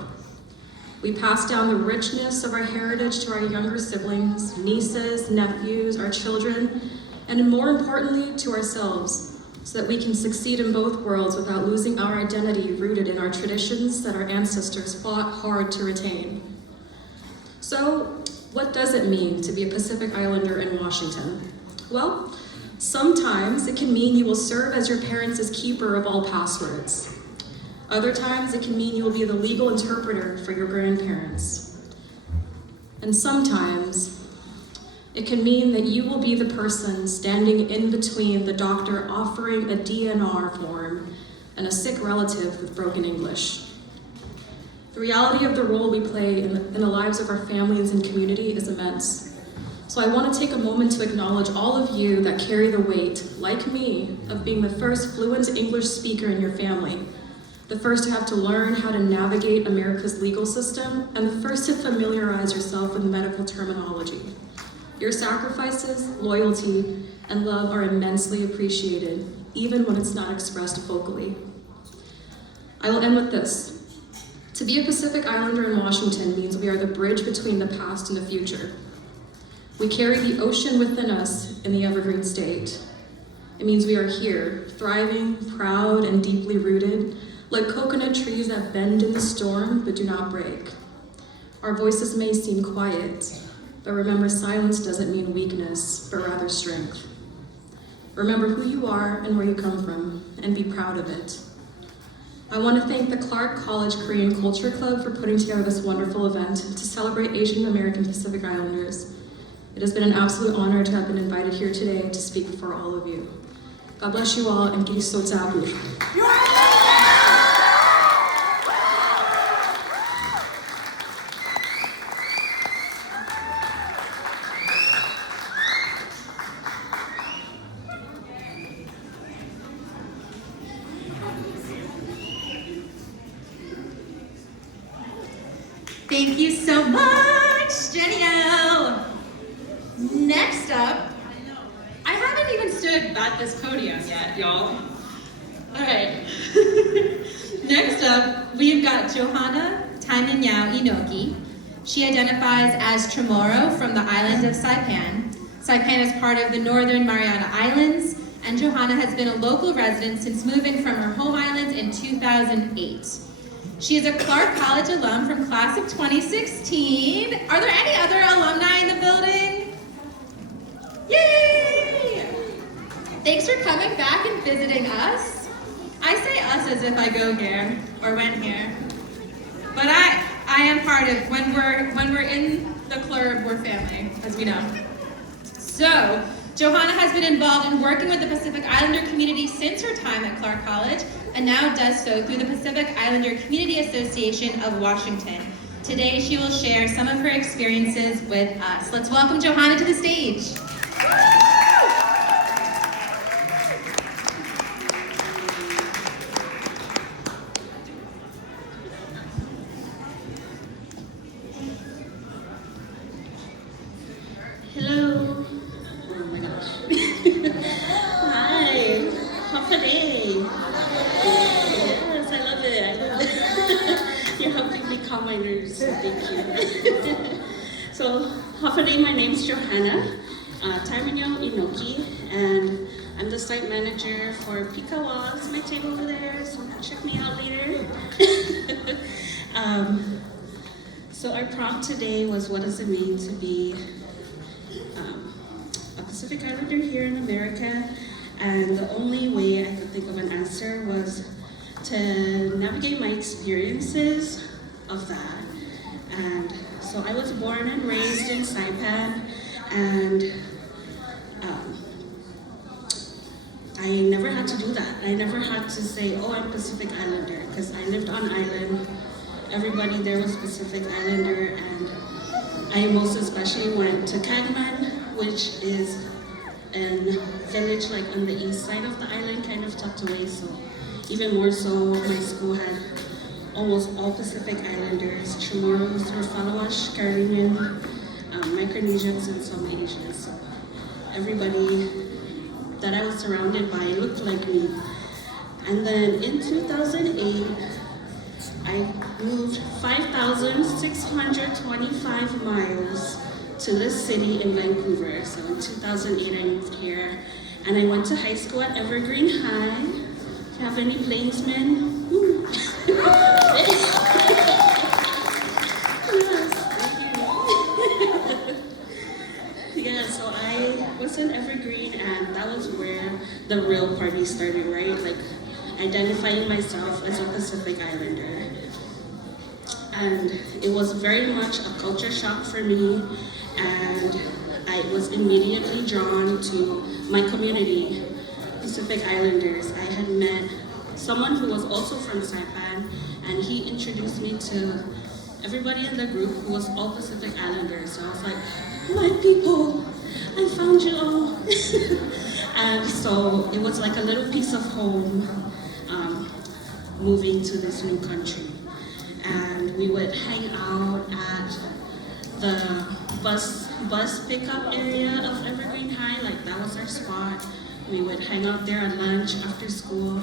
We pass down the richness of our heritage to our younger siblings, nieces, nephews, our children, and more importantly, to ourselves, so that we can succeed in both worlds without losing our identity rooted in our traditions that our ancestors fought hard to retain. So, what does it mean to be a Pacific Islander in Washington? Well, sometimes it can mean you will serve as your parents' keeper of all passwords. Other times it can mean you will be the legal interpreter for your grandparents. And sometimes it can mean that you will be the person standing in between the doctor offering a DNR form and a sick relative with broken English. The reality of the role we play in the lives of our families and community is immense. So I want to take a moment to acknowledge all of you that carry the weight, like me, of being the first fluent English speaker in your family, the first to have to learn how to navigate America's legal system, and the first to familiarize yourself with medical terminology. Your sacrifices, loyalty, and love are immensely appreciated, even when it's not expressed vocally. I will end with this. To be a Pacific Islander in Washington means we are the bridge between the past and the future. We carry the ocean within us in the Evergreen State. It means we are here, thriving, proud, and deeply rooted, like coconut trees that bend in the storm but do not break. Our voices may seem quiet, but remember, silence doesn't mean weakness, but rather strength. Remember who you are and where you come from, and be proud of it. I want to thank the Clark College Korean Culture Club for putting together this wonderful event to celebrate Asian American Pacific Islanders. It has been an absolute honor to have been invited here today to speak before all of you. God bless you all, and giso tabur. Thank you so much, Jenny L. Next up, I haven't even stood good at this podium yet, y'all. All right. Next up, we've got Johanna Taimanyao Inoki. She identifies as Chamorro from the island of Saipan. Saipan is part of the Northern Mariana Islands, and Johanna has been a local resident since moving from her home island in 2008. She is a Clark College alum from class of 2016. Are there any other alumni in the building? Yay! Thanks for coming back and visiting us. I say us as if I go here or went here, but I am part of, when we're in the club, we're family, as we know. So, Johanna has been involved in working with the Pacific Islander community since her time at Clark College, and now does so through the Pacific Islander Community Association of Washington. Today, she will share some of her experiences with us. Let's welcome Johanna to the stage. Hello. Oh my gosh. Hi. Hopefully. Yes, I love it. I love it. You're helping me calm my nerves, so thank you. So, hopefully, my name is Johanna Taimanyao Inoki, and I'm the site manager for Pikawa. It's my table over there, so check me out later. So our prompt today was, what does it mean to be a Pacific Islander here in America? And the only way I could think of an answer was to navigate my experiences of that. And so I was born and raised in Saipan, and I never had to do that. I never had to say, oh, I'm Pacific Islander, because I lived on island. Everybody there was Pacific Islander, and I most especially went to Kagman, which is a village like on the east side of the island, kind of tucked away. So even more so, my school had almost all Pacific Islanders, Chamorros, Rafalawash, Caribbean, Micronesians, and some Asians. So everybody that I was surrounded by looked like me. And then in 2008, I moved 5,625 miles to this city in Vancouver. So in 2008, I moved here, and I went to high school at Evergreen High. If you have any plainsmen, yeah, so I was in Evergreen, and that was where the real party started, right? Like identifying myself as a Pacific Islander. And it was very much a culture shock for me, and I was immediately drawn to my community, Pacific Islanders. I had met someone who was also from Saipan, and he introduced me to everybody in the group who was all Pacific Islanders. So I was like, my people, I found you all. And so it was like a little piece of home moving to this new country. And we would hang out at the bus pickup area of Evergreen High, like that was our spot. We would hang out there at lunch after school,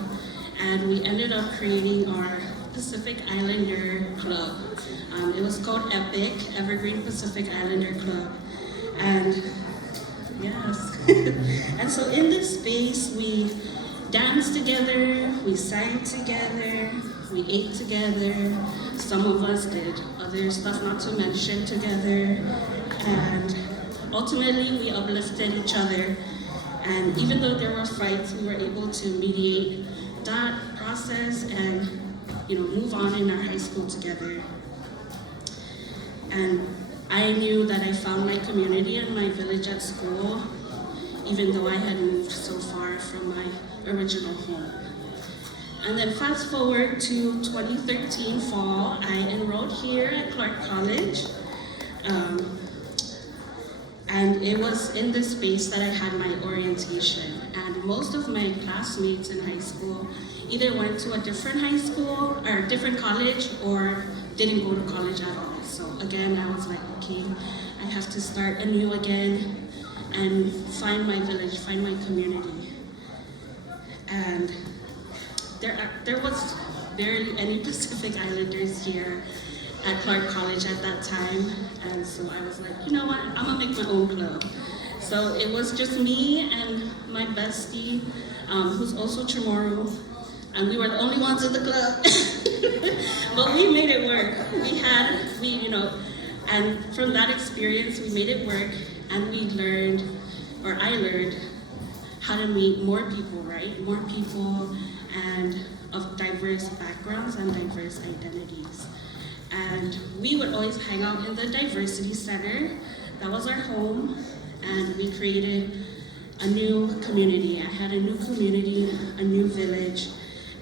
and we ended up creating our Pacific Islander Club. It was called EPIC, Evergreen Pacific Islander Club. And yes, and so in this space, we danced together, we sang together, we ate together. Some of us did other stuff not to mention together. And ultimately, we uplifted each other. And even though there were fights, we were able to mediate that process and, move on in our high school together. And I knew that I found my community and my village at school, even though I had moved so far from my original home. And then fast forward to 2013 fall, I enrolled here at Clark College. And it was in this space that I had my orientation. And most of my classmates in high school either went to a different high school or a different college or didn't go to college at all. So again, I was like, okay, I have to start anew again. and find my village, find my community. And there was barely any Pacific Islanders here at Clark College at that time, and so I was like, you know what, I'm gonna make my own club. So it was just me and my bestie, who's also Chamorro, and we were the only ones in the club. But we made it work. And from that experience, we made it work, and I learned how to meet more people, right? More people and of diverse backgrounds and diverse identities. And we would always hang out in the diversity center. That was our home, and we created a new community. I had a new community, a new village,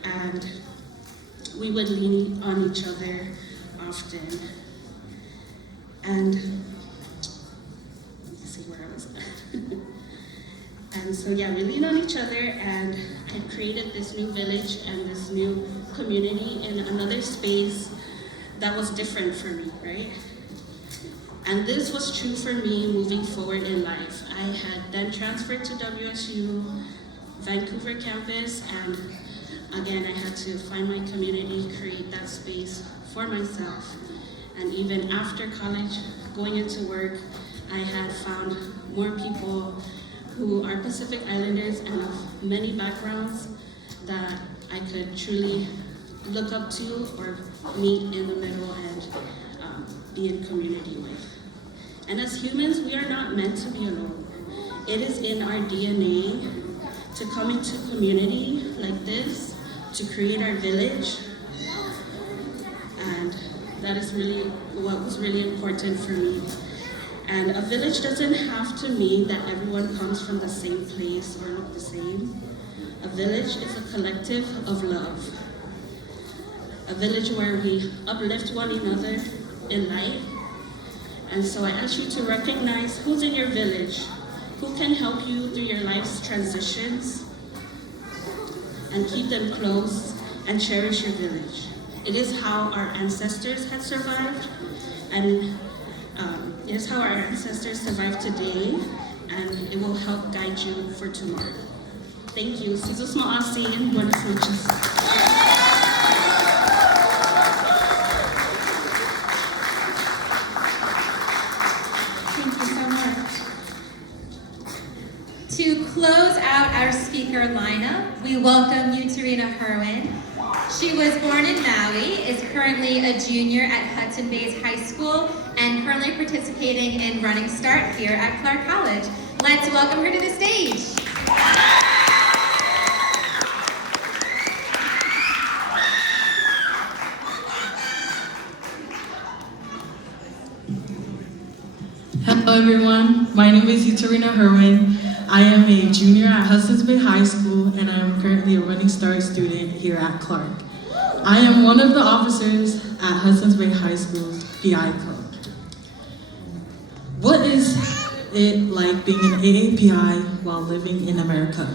and we would lean on each other often. And let's see where I was at. And so yeah, we lean on each other, and I created this new village and this new community in another space that was different for me, right? And this was true for me moving forward in life. I had then transferred to WSU, Vancouver campus, and again, I had to find my community, create that space for myself. And even after college, going into work, I had found more people who are Pacific Islanders and of many backgrounds that I could truly look up to or meet in the middle and be in community with. And as humans, we are not meant to be alone. It is in our DNA to come into community like this, to create our village, and that is really what was really important for me. And a village doesn't have to mean that everyone comes from the same place or look the same. A village is a collective of love. A village where we uplift one another in life. And so I ask you to recognize who's in your village, who can help you through your life's transitions, and keep them close and cherish your village. It is how our ancestors had survived, and it is how our ancestors survived today, and it will help guide you for tomorrow. Thank you. Sizus Maasi and buenas noches. To close out our speaker lineup, we welcome Uterina Herwin. She was born in Maui, is currently a junior at Hudson Bays High School, and currently participating in Running Start here at Clark College. Let's welcome her to the stage. Hello everyone, my name is Uterina Herwin. I am a junior at Hudson's Bay High School, and I am currently a Running Start student here at Clark. I am one of the officers at Hudson's Bay High School's PI Club. What is it like being an AAPI while living in America?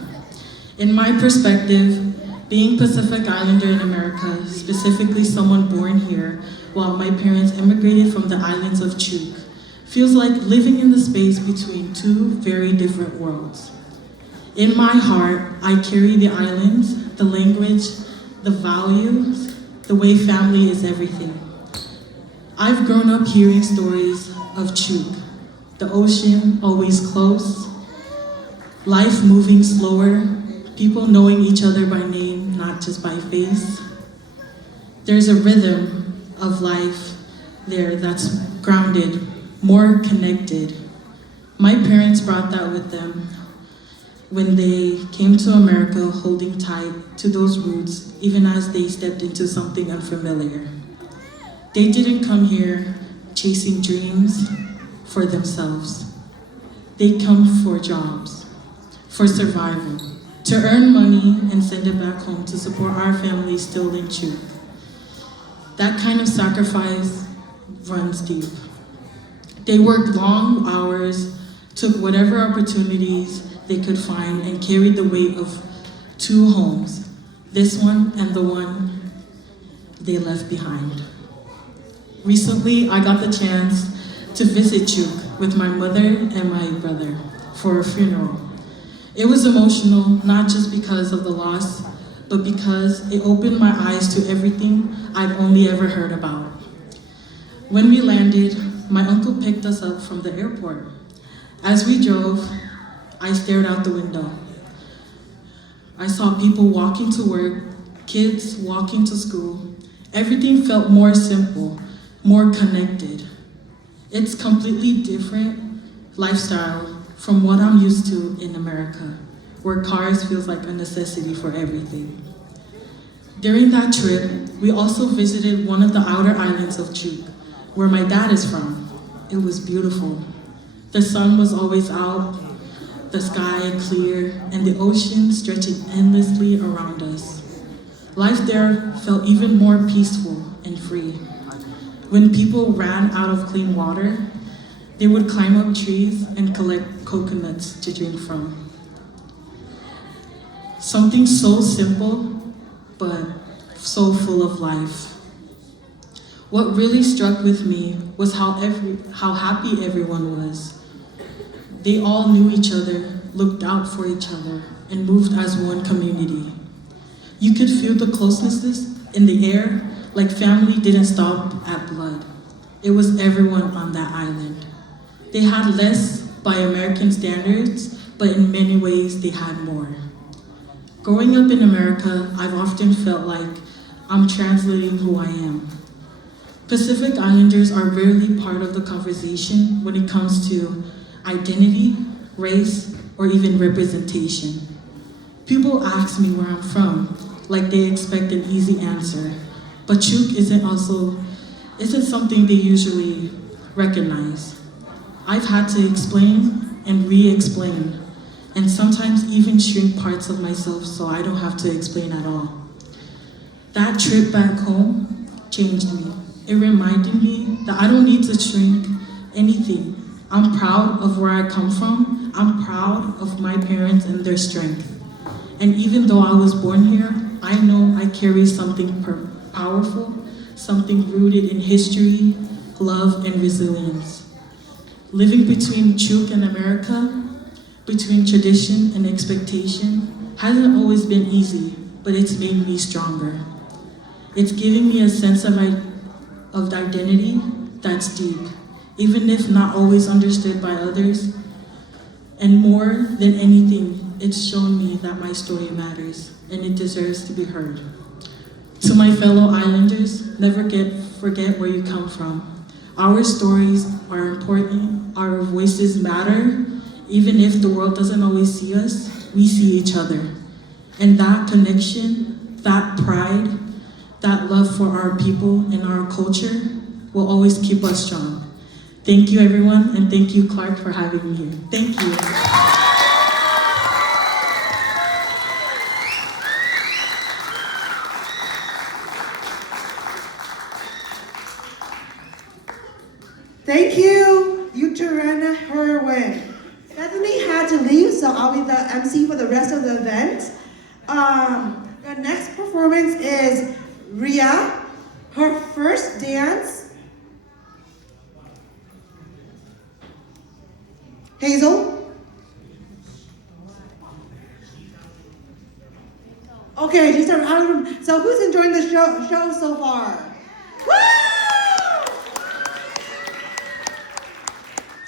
In my perspective, being Pacific Islander in America, specifically someone born here while my parents immigrated from the islands of Chuuk, feels like living in the space between two very different worlds. In my heart, I carry the islands, the language, the values, the way family is everything. I've grown up hearing stories of Chuuk, the ocean always close, life moving slower, people knowing each other by name, not just by face. There's a rhythm of life there that's grounded, more connected. My parents brought that with them when they came to America, holding tight to those roots, even as they stepped into something unfamiliar. They didn't come here chasing dreams for themselves. They come for jobs, for survival, to earn money and send it back home to support our family still in Chuuk. That kind of sacrifice runs deep. They worked long hours, took whatever opportunities they could find, and carried the weight of two homes, this one and the one they left behind. Recently, I got the chance to visit Chuuk with my mother and my brother. for a funeral. It was emotional, not just because of the loss, but because it opened my eyes to everything I'd only ever heard about. When we landed, my uncle picked us up from the airport. As we drove, I stared out the window. I saw people walking to work, kids walking to school. Everything felt more simple, more connected. It's completely different lifestyle from what I'm used to in America, where cars feels like a necessity for everything. During that trip, we also visited one of the outer islands of Chuuk, where my dad is from. It was beautiful. The sun was always out, the sky clear, and the ocean stretching endlessly around us. Life there felt even more peaceful and free. When people ran out of clean water, they would climb up trees and collect coconuts to drink from. Something so simple, but so full of life. What really struck with me was how happy everyone was. They all knew each other, looked out for each other, and moved as one community. You could feel the closeness in the air, like family didn't stop at blood. It was everyone on that island. They had less by American standards, but in many ways they had more. Growing up in America, I've often felt like I'm translating who I am. Pacific Islanders are rarely part of the conversation when it comes to identity, race, or even representation. People ask me where I'm from, like they expect an easy answer, but Chuuk isn't something they usually recognize. I've had to explain and re-explain, and sometimes even shrink parts of myself so I don't have to explain at all. That trip back home changed me. It reminded me that I don't need to shrink anything. I'm proud of where I come from. I'm proud of my parents and their strength. And even though I was born here, I know I carry something powerful, something rooted in history, love, and resilience. Living between Chuuk and America, between tradition and expectation, hasn't always been easy, but it's made me stronger. It's giving me a sense of identity that's deep, even if not always understood by others. And more than anything, it's shown me that my story matters and it deserves to be heard. To my fellow Islanders, never forget where you come from. Our stories are important, our voices matter. Even if the world doesn't always see us, we see each other. And that connection, that pride, that love for our people and our culture will always keep us strong. Thank you, everyone, and thank you, Clark, for having me here. Thank you. Thank you, Uterina Herwin. Bethany had to leave, so I'll be the MC for the rest of the event. The next performance is Ria, her first dance. Hazel? Okay, she's out of the room. So who's enjoying the show so far? Woo!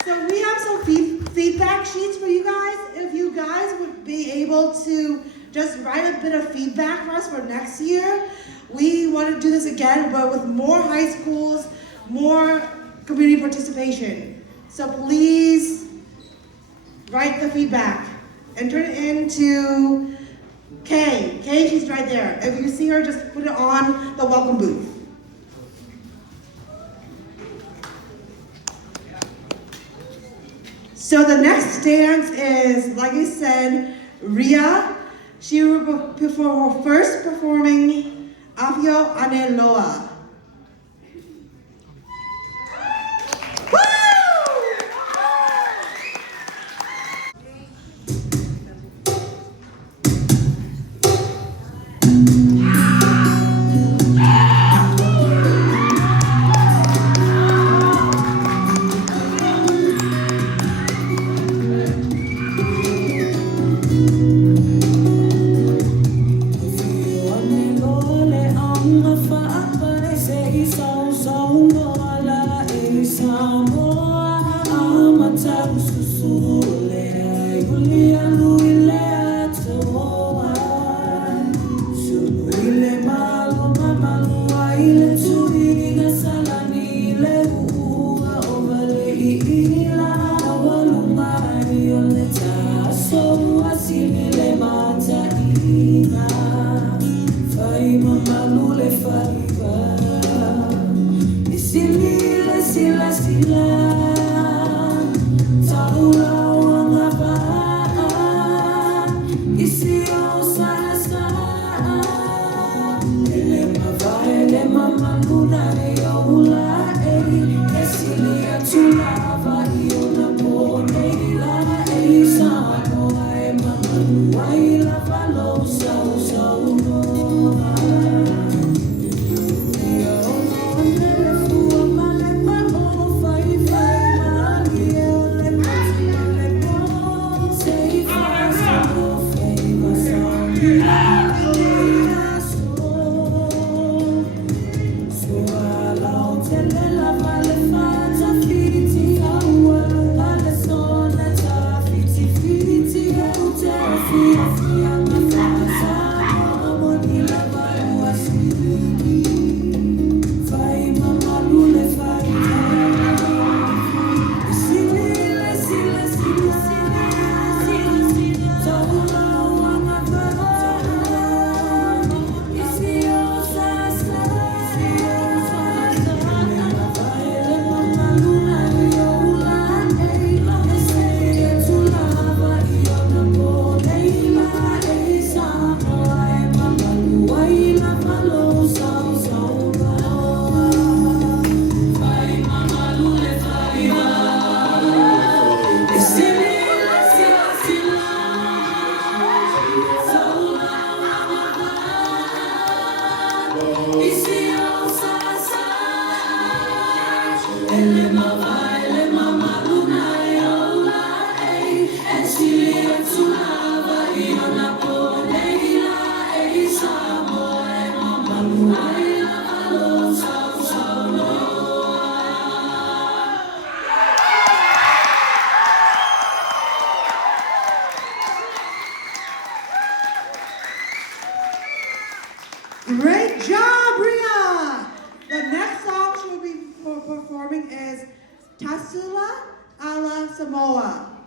So we have some feedback sheets for you guys. If you guys would be able to just write a bit of feedback for us for next year. We want to do this again, but with more high schools, more community participation. So please write the feedback and turn it into Kay. Kay, she's right there. If you see her, just put it on the welcome booth. So the next dance is, like I said, Ria. She will perform first performing Afio Aneloa. Great job, Ria! The next song she'll be performing is Tasula a la Samoa.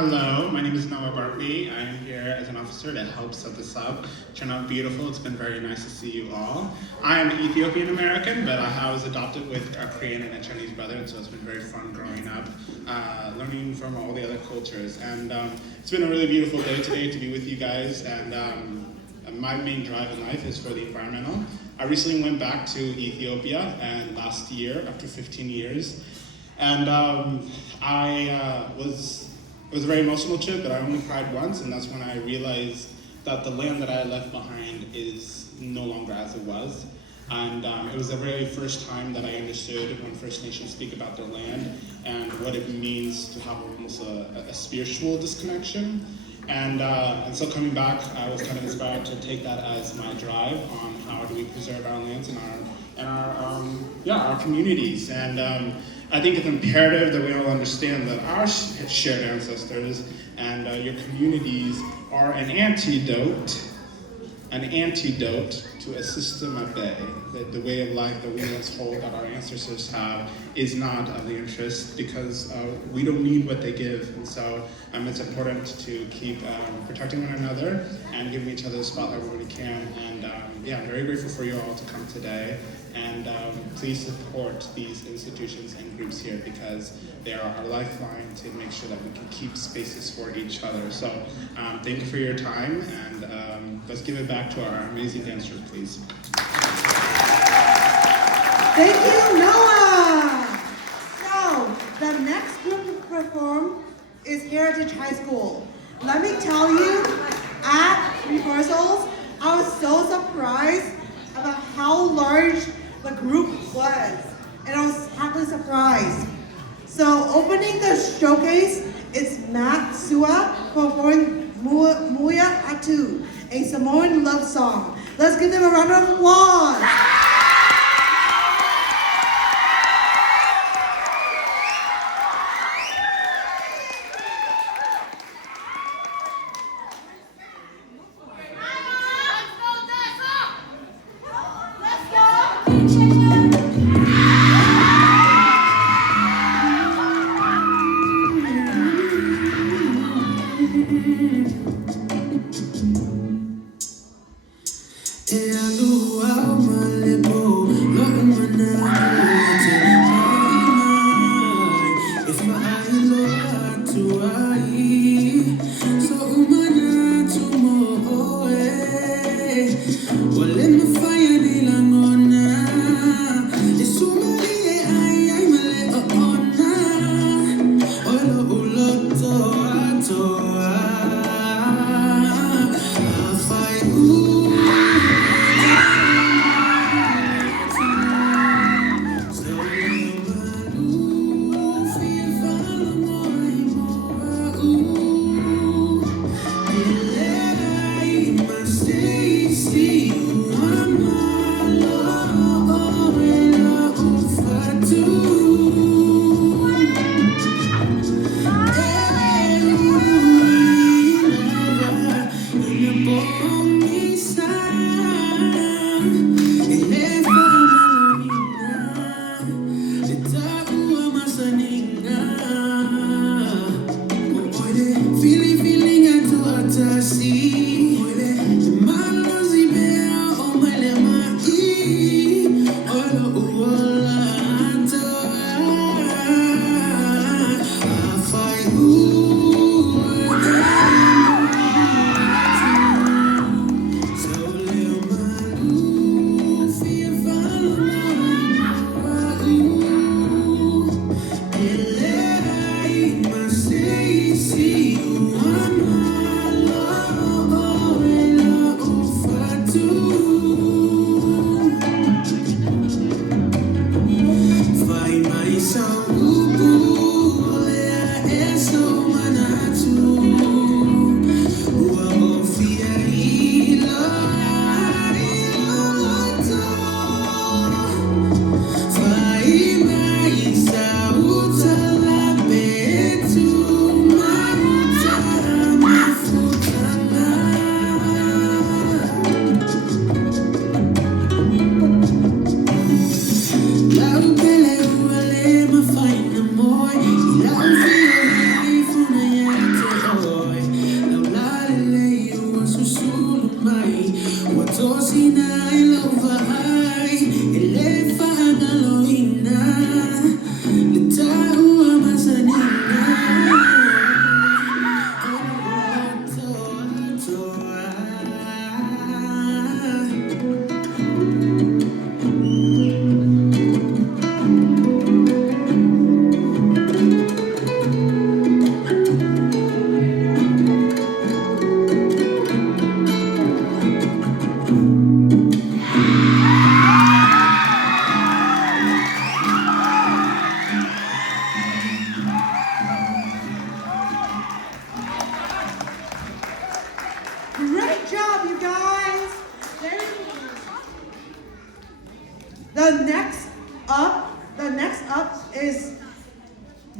Hello, my name is Noah Barkley. I'm here as an officer to help set this up. Turned out beautiful. It's been very nice to see you all. I'm Ethiopian American, but I was adopted with a Korean and a Chinese brother, and so it's been very fun growing up, learning from all the other cultures. And it's been a really beautiful day today to be with you guys. And my main drive in life is for the environmental. I recently went back to Ethiopia and last year, after 15 years. And it was a very emotional trip, but I only cried once, and that's when I realized that the land that I left behind is no longer as it was. And it was the very first time that I understood when First Nations speak about their land and what it means to have almost a spiritual disconnection. And so coming back, I was kind of inspired to take that as my drive on how do we preserve our lands and our communities. And I think it's imperative that we all understand that our shared ancestors and your communities are an antidote to a system at bay. That the way of life that we once hold that our ancestors have is not of the interest because we don't need what they give. And so it's important to keep protecting one another and giving each other the spotlight where we can. And I'm very grateful for you all to come today. And please support these institutions and groups here because they are our lifeline to make sure that we can keep spaces for each other. So thank you for your time, and let's give it back to our amazing dancers, please. Thank you, Noah! So, the next group to perform is Heritage High School. Let me tell you, at rehearsals, I was so surprised about how large the group was, and I was happily surprised. So opening the showcase is Matt Sua performing Muya Atu, a Samoan love song. Let's give them a round of applause. Yeah, I know how my lips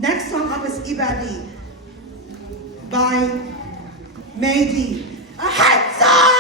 Next song up is Ibadi by Mehdi. A hit song!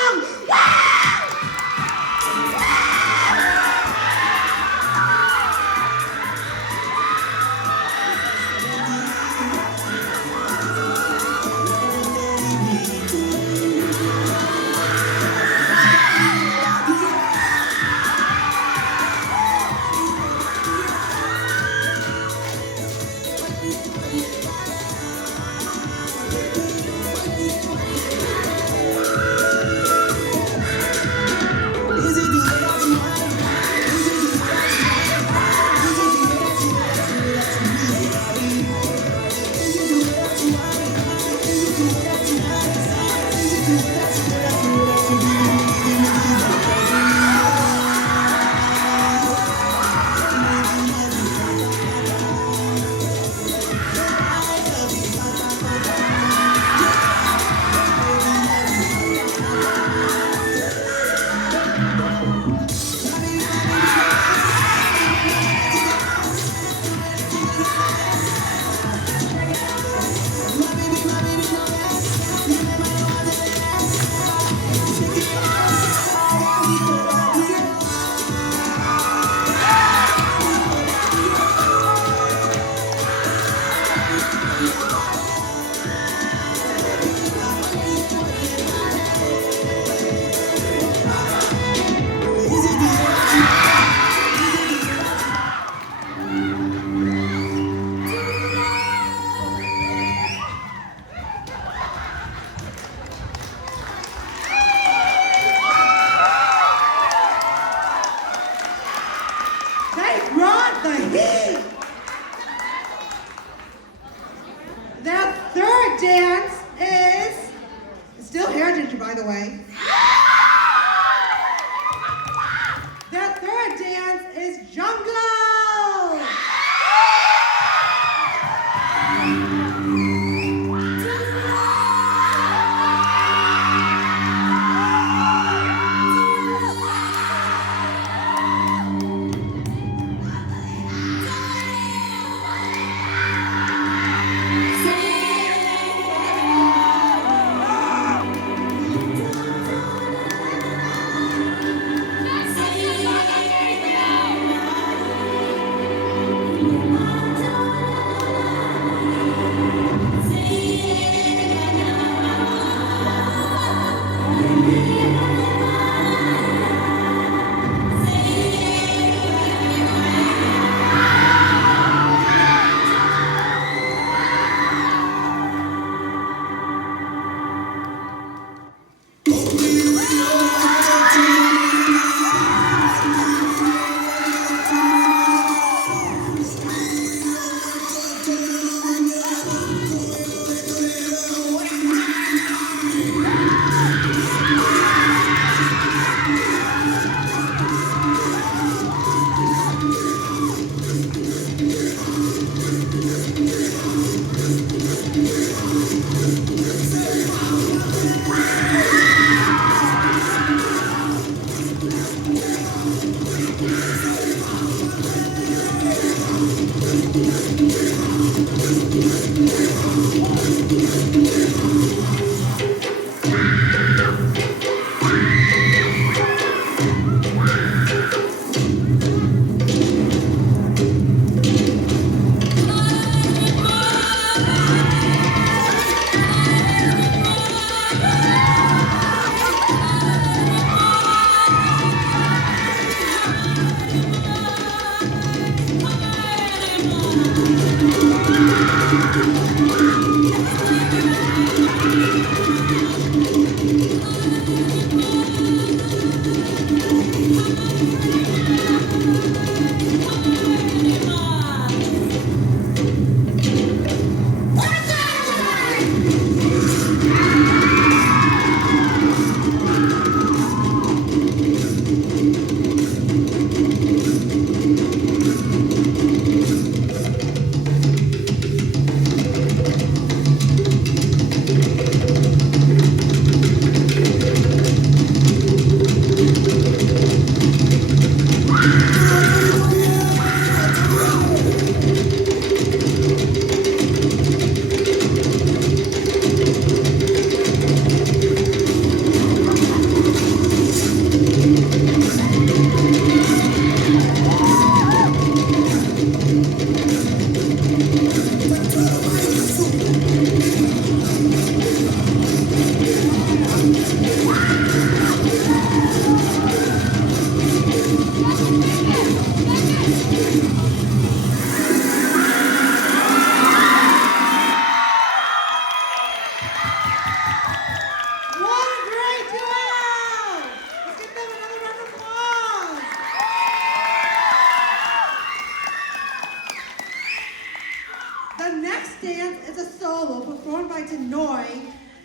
solo performed by Tenoy,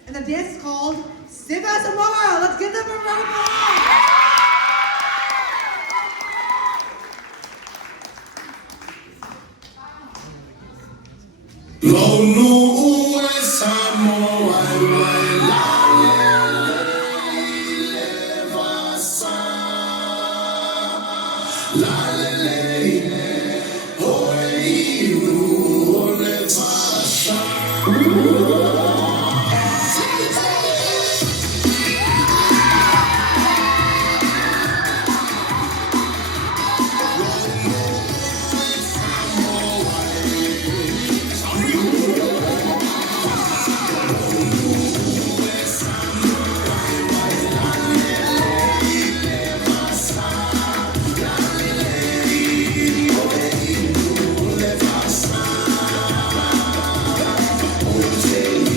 and the dance is called Siva Samara. Let's give them a round of applause. Say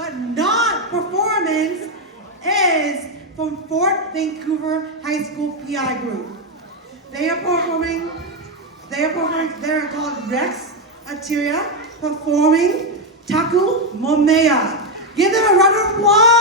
but not performance, is from Fort Vancouver High School PI group. They're called Rex Atiria, performing Taku Momea. Give them a round of applause!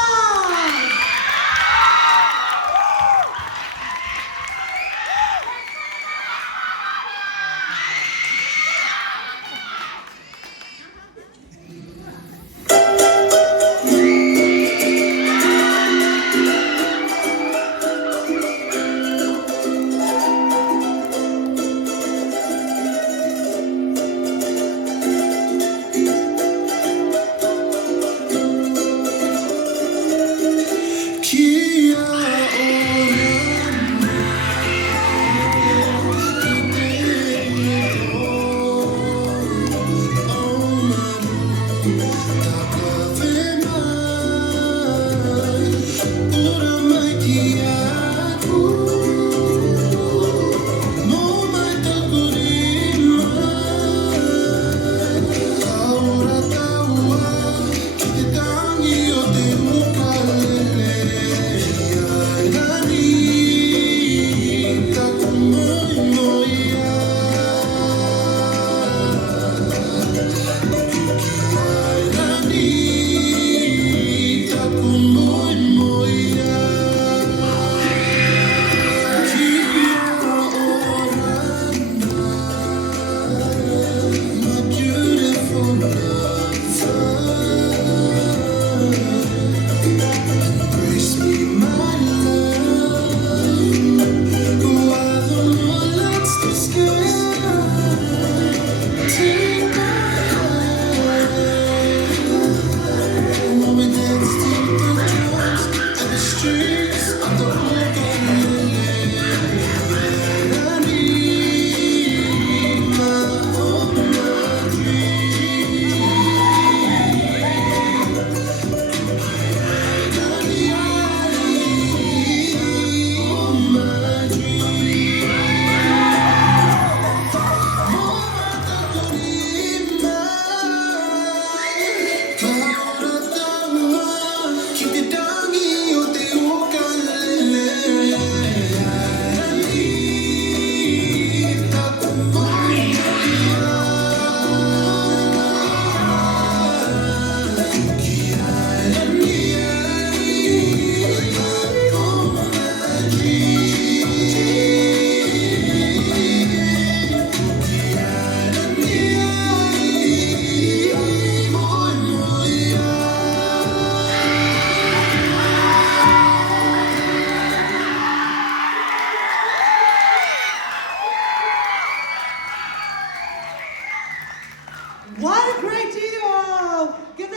What a great duo! Give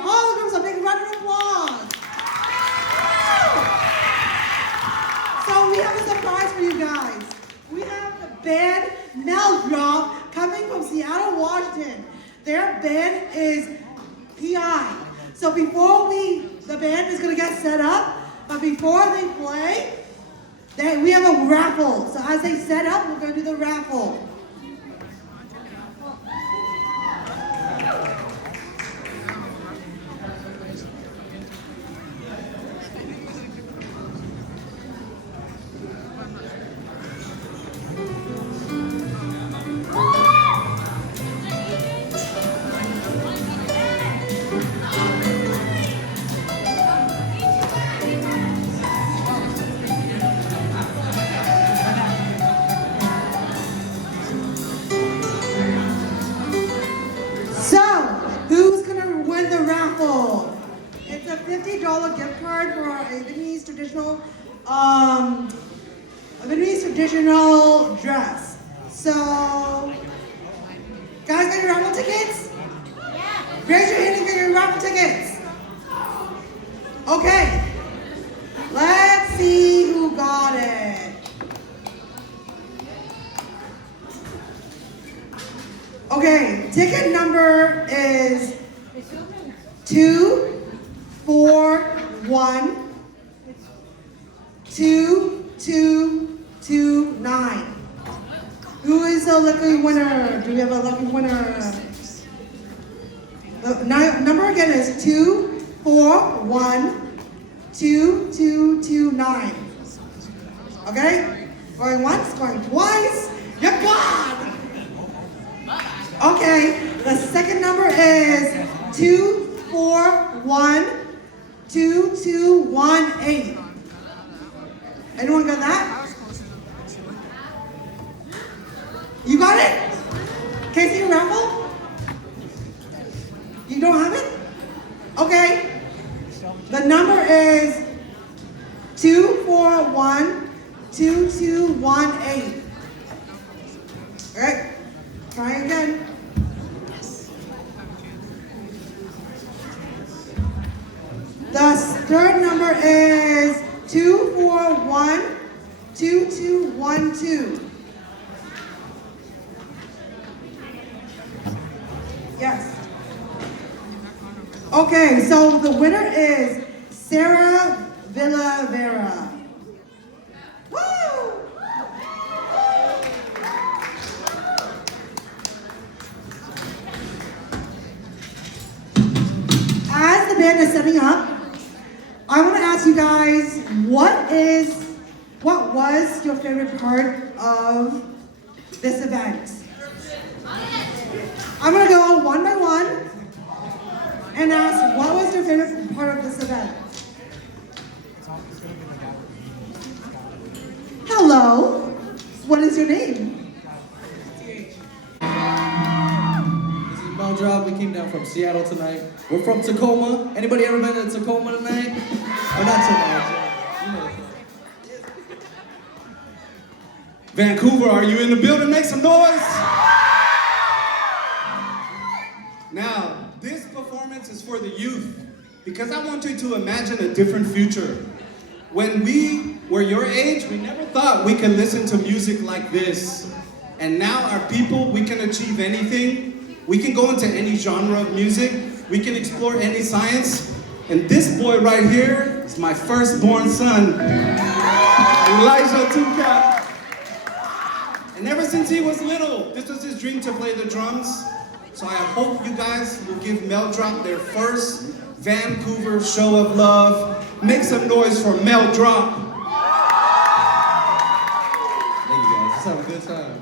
all the groups a big round of applause. So we have a surprise for you guys. We have the band Meldrop coming from Seattle, Washington. Their band is PI. So before the band is gonna get set up, but before they play, we have a raffle. So as they set up, we're gonna do the raffle. It's a $50 gift card for a Vietnamese traditional dress. So, guys, got your raffle tickets? Yeah. Raise your hand if you got your raffle tickets. Okay. Let's see who got it. Okay, ticket number is 241 2229. Who is the lucky winner? Do we have a lucky winner? The number again is 241 24229. Okay? Going once, going twice. You got! Okay, the second number is 2412218. Anyone got that? You got it? Casey Raffle? You don't have it? Okay. The number is 2412218. All right. Try again. The third number is 2412212. Yes. Okay, so the winner is Sarah Villavera. Woo! As the band is setting up, I want to ask you guys, what was your favorite part of this event? I'm going to go one by one and ask, what was your favorite part of this event? Hello, what is your name? This is Mel Drop. We came down from Seattle tonight. We're from Tacoma. Anybody ever been to Tacoma tonight? Oh, not tonight. You know Vancouver, are you in the building? Make some noise. Now, this performance is for the youth because I want you to imagine a different future. When we were your age, we never thought we could listen to music like this. And now our people, we can achieve anything. We can go into any genre of music. We can explore any science. And this boy right here is my firstborn son, Elijah Tuka. And ever since he was little, this was his dream to play the drums. So I hope you guys will give Mel Drop their first Vancouver show of love. Make some noise for Mel Drop. Thank you guys. Let's have a good time.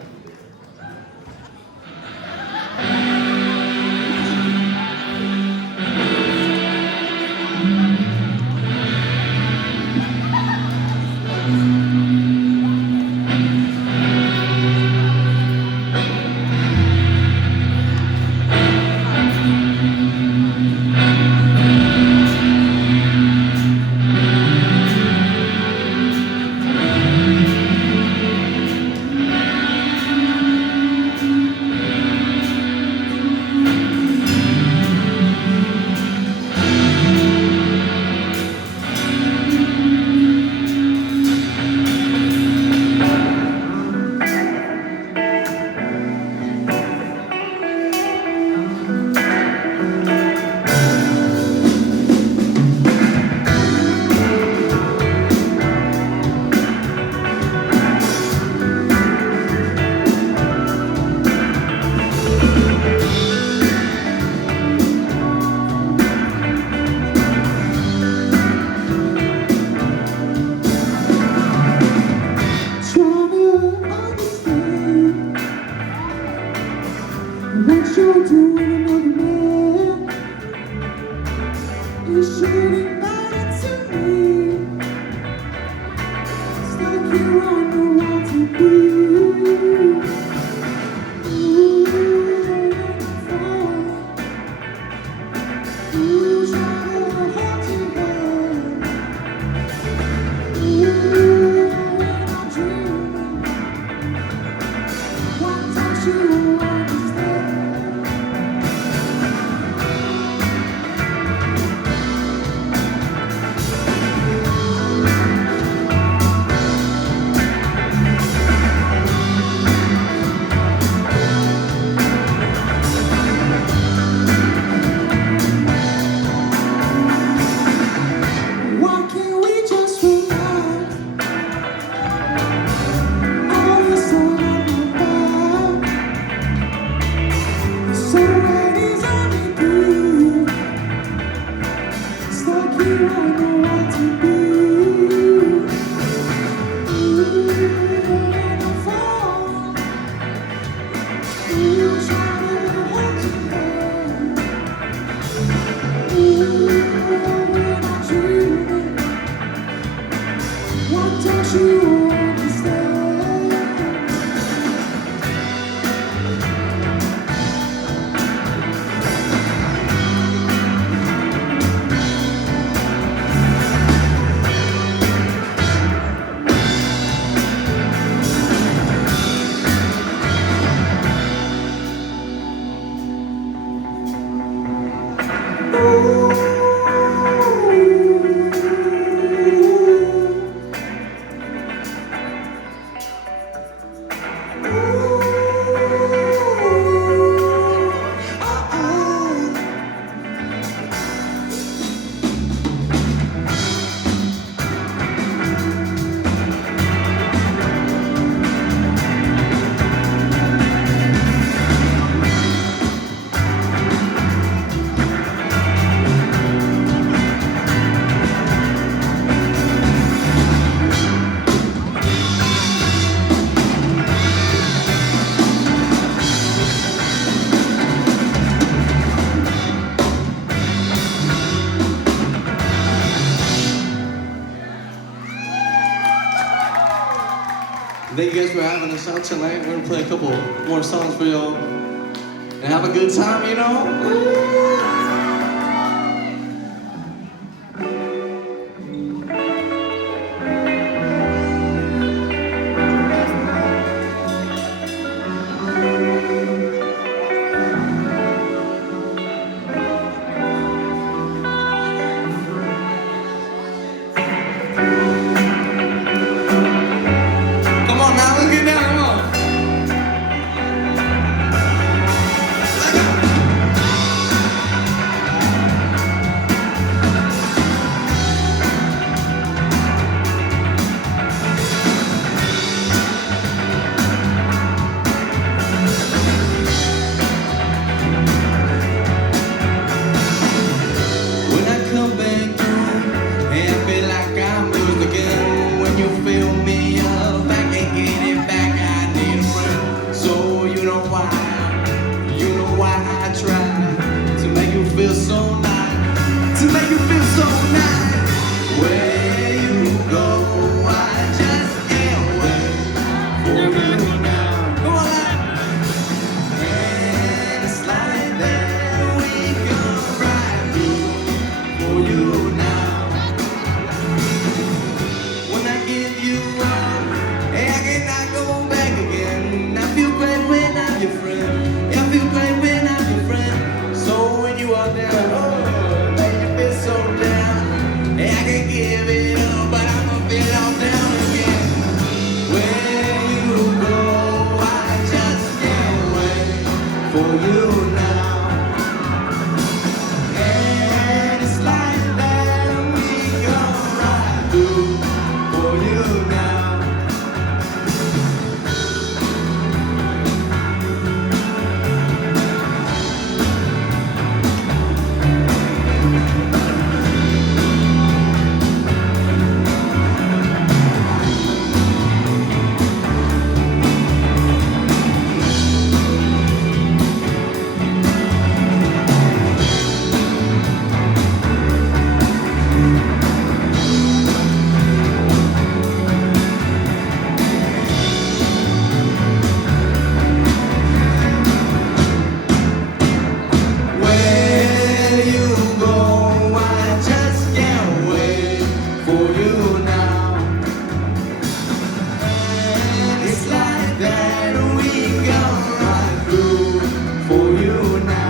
What you're doing, another man. You shouldn't matter to me. Stuck here on the wall to be. Ooh, I'm falling. Ooh, try to hold your hand. Ooh, when I'm dreaming. Why don't you understand? Thank you guys for having us out tonight. We're gonna play a couple more songs for y'all and have a good time, you know? Come on now, let's get down, come on. When I come back home, and I feel like I'm losing again. When you fill me up, I can't get it back. I need a friend. So you know why I try to make you feel so nice, to make you feel so nice. Where you go, I just can't wait for you now. Come on, and it's like that we come right through for you now. When I give you up, hey, I cannot go back again. I feel great when I'm your friend. I feel great when I'm your friend. So when you are down, oh, make you feel so down. Hey, I can give it up, but I'ma feel all down again. Where you go, I just can't wait for you now. And it's like that we come right through for you now. Where you go, I just can't wait for you now. And it's like that we come right through for you now.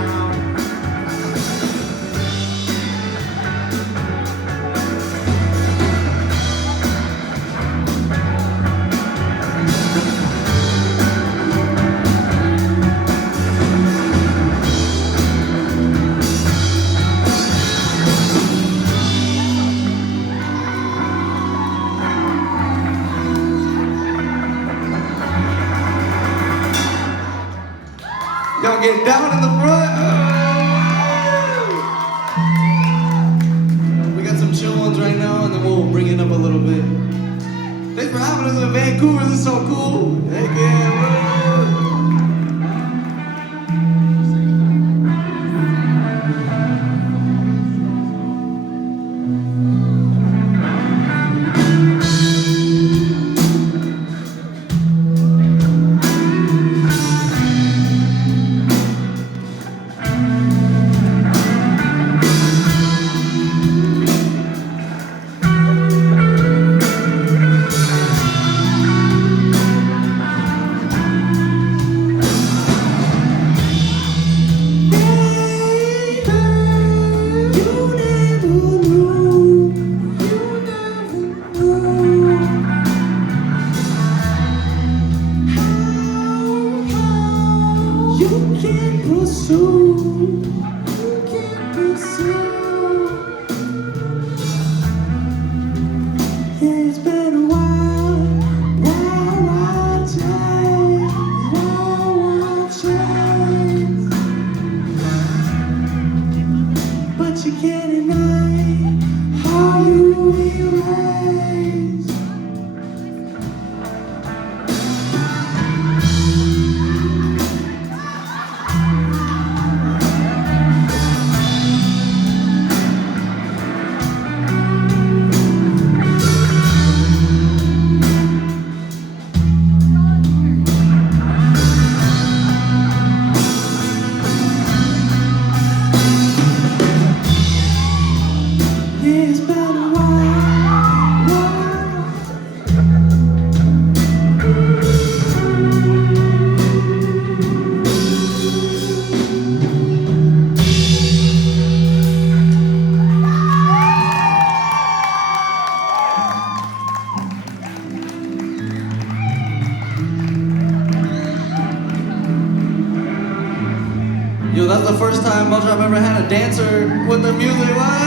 Y'all get down in the front. We got some Vancouver, this is so cool. Heck yeah, woo. It's been a while, wild change, but you can't deny how you erase. It's been a while. Yo, that's the first time I've ever had a dancer with the music. What?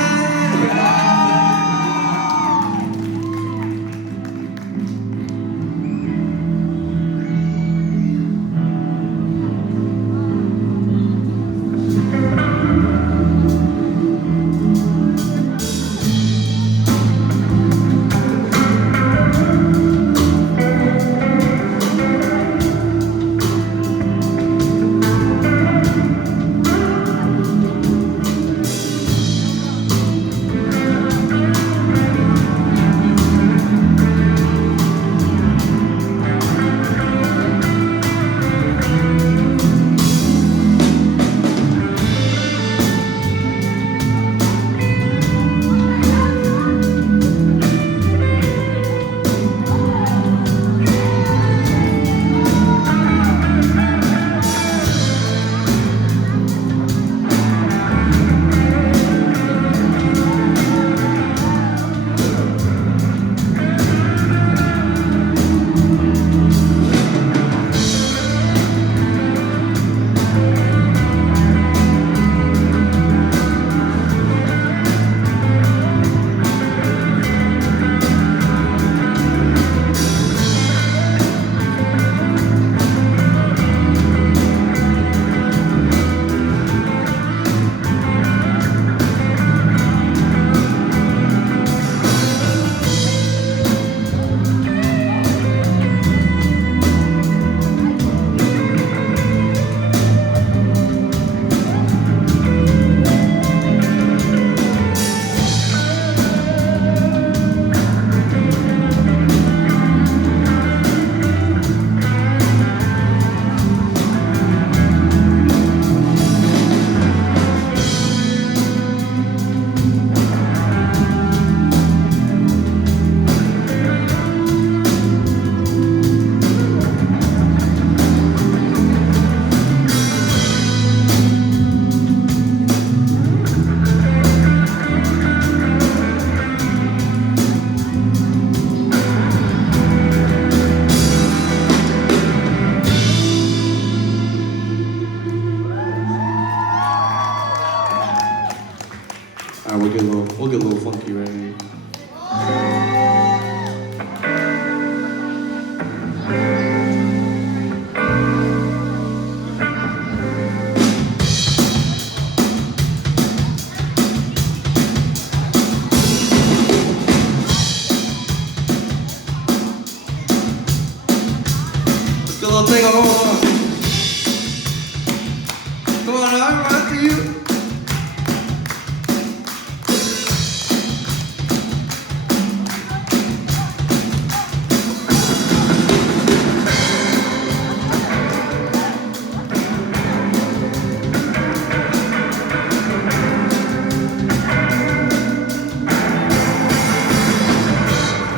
We'll get a little funky right here. sing a whole lot. Come on, I'm right to you.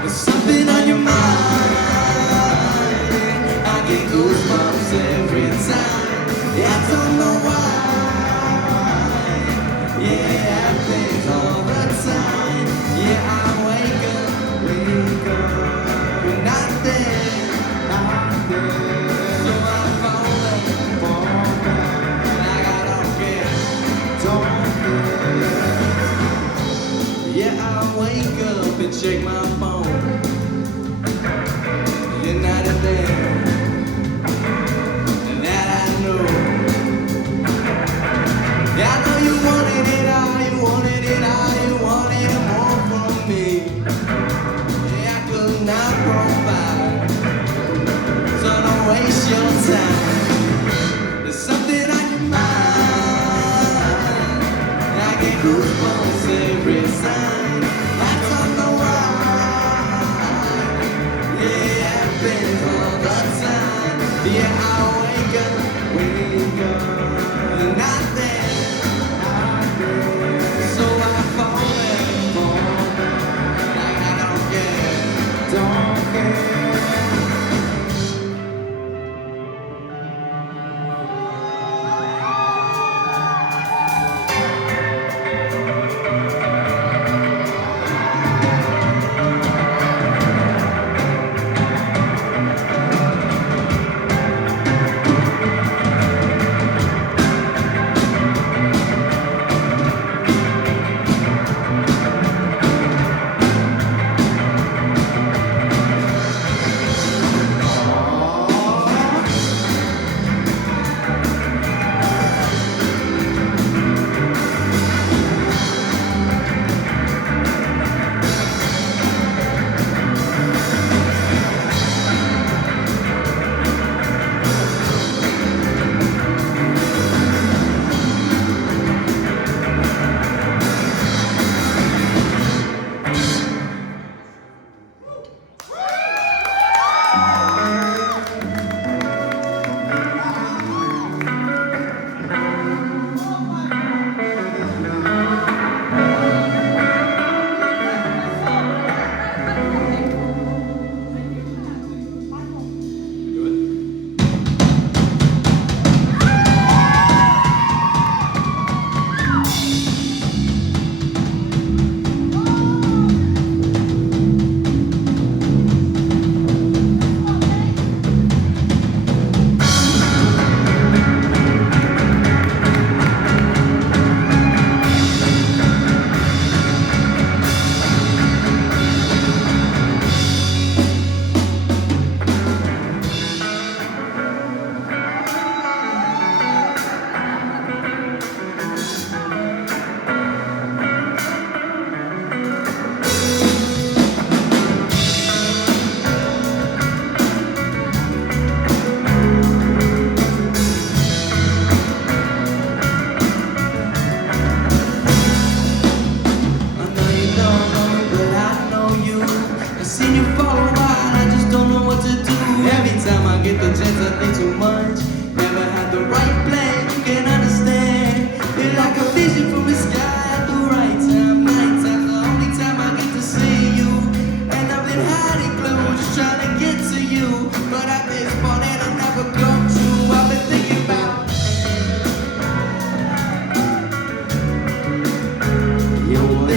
There's something on your mind. I get goosebumps every time. Yeah, I don't know why. Yeah, it happens all the time. Yeah, I wake up, but not there, not there. So I fall like I don't care. Yeah, I wake up and check my phone. You're not there, and that I know. Yeah, I know you wanted it all, you wanted it all, you wanted more from me. Yeah, I could not provide, so don't waste your time. There's something on your mind. I get goosebumps every time. I don't know why. Yeah, it happens all the time. Yeah, I wake up, you're not there, not there. So I fall like I don't care, don't care.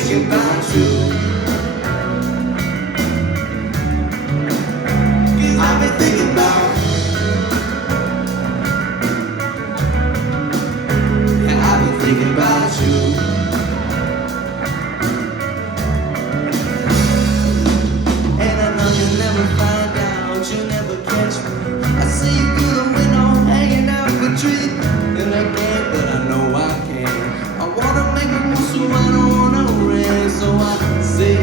Thinking about you. 'Cause I've been thinking about. Yeah, I've been thinking about you. And I know you'll never find out, you'll never catch me. I see you through the window, hanging out for treat. And I can't, but I know I can. I wanna make a move, so I don't wanna rest. So I say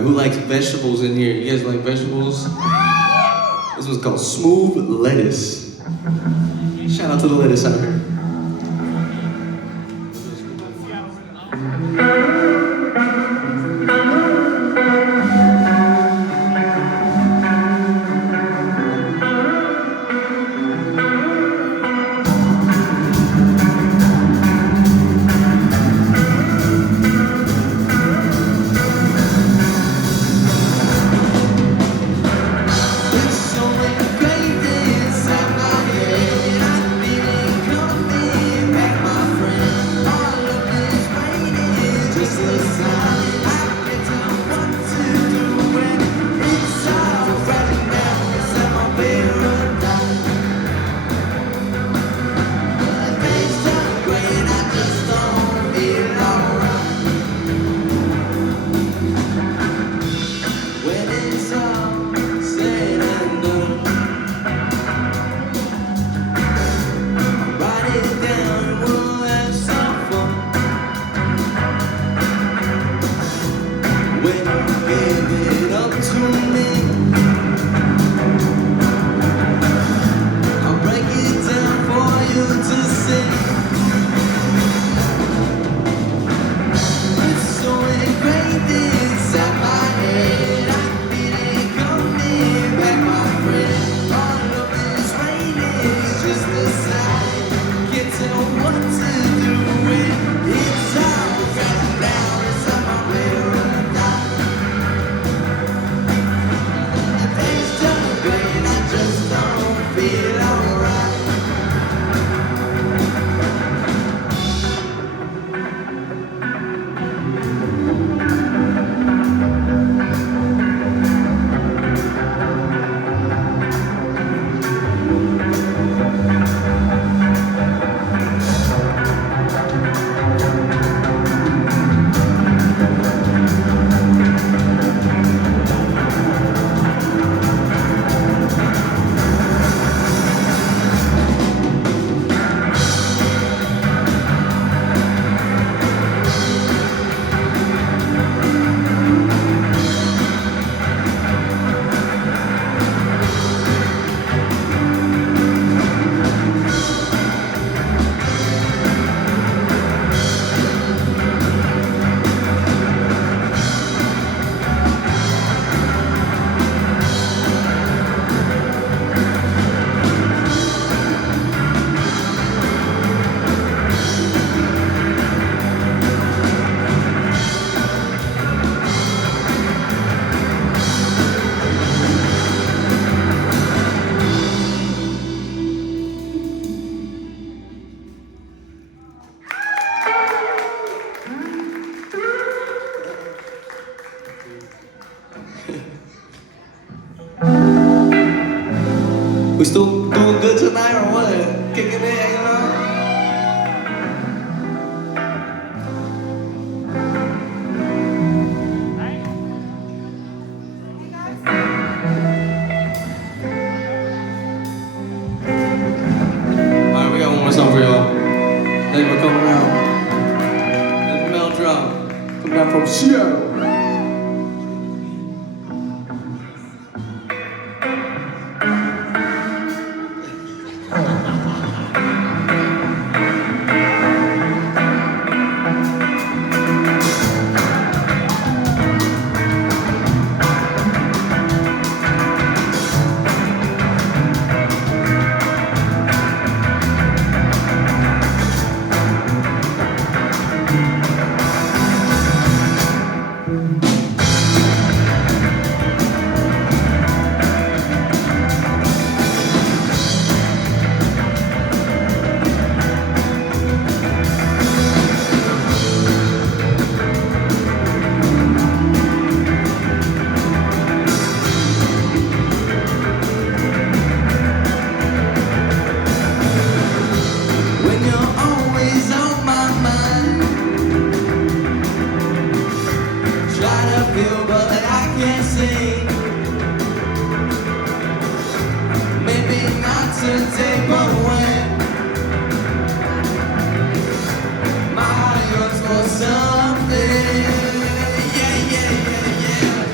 Who likes vegetables in here? You guys like vegetables? This one's called smooth lettuce. Shout out to the lettuce out here. We still doing good tonight or what? Kicking it, hanging out? Alright, we got one more song for y'all. Thank you for coming out. That's Mel Drop. Coming out from Seattle. Something, yeah, yeah, yeah, yeah.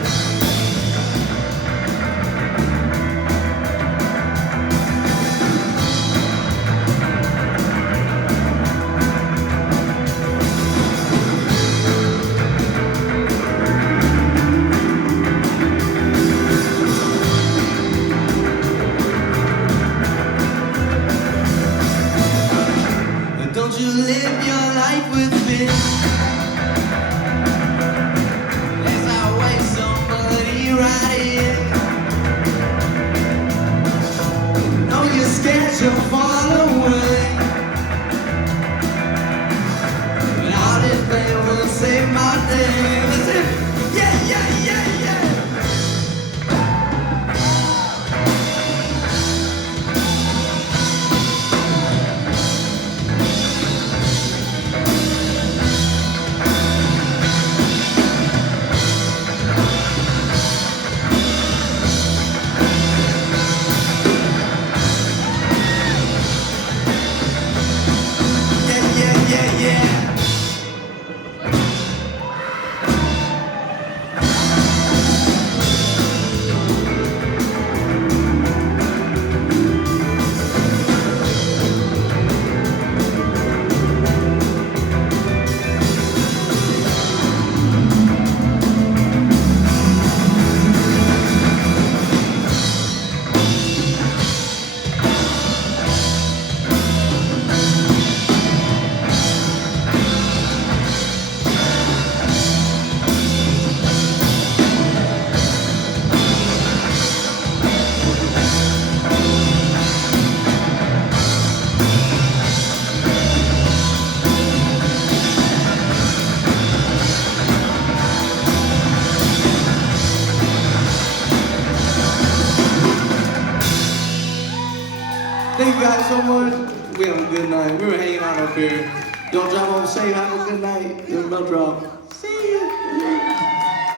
guys so much. We have a good night. We were hanging out up here. Don't drive home safe. Have a good night. Bell drop.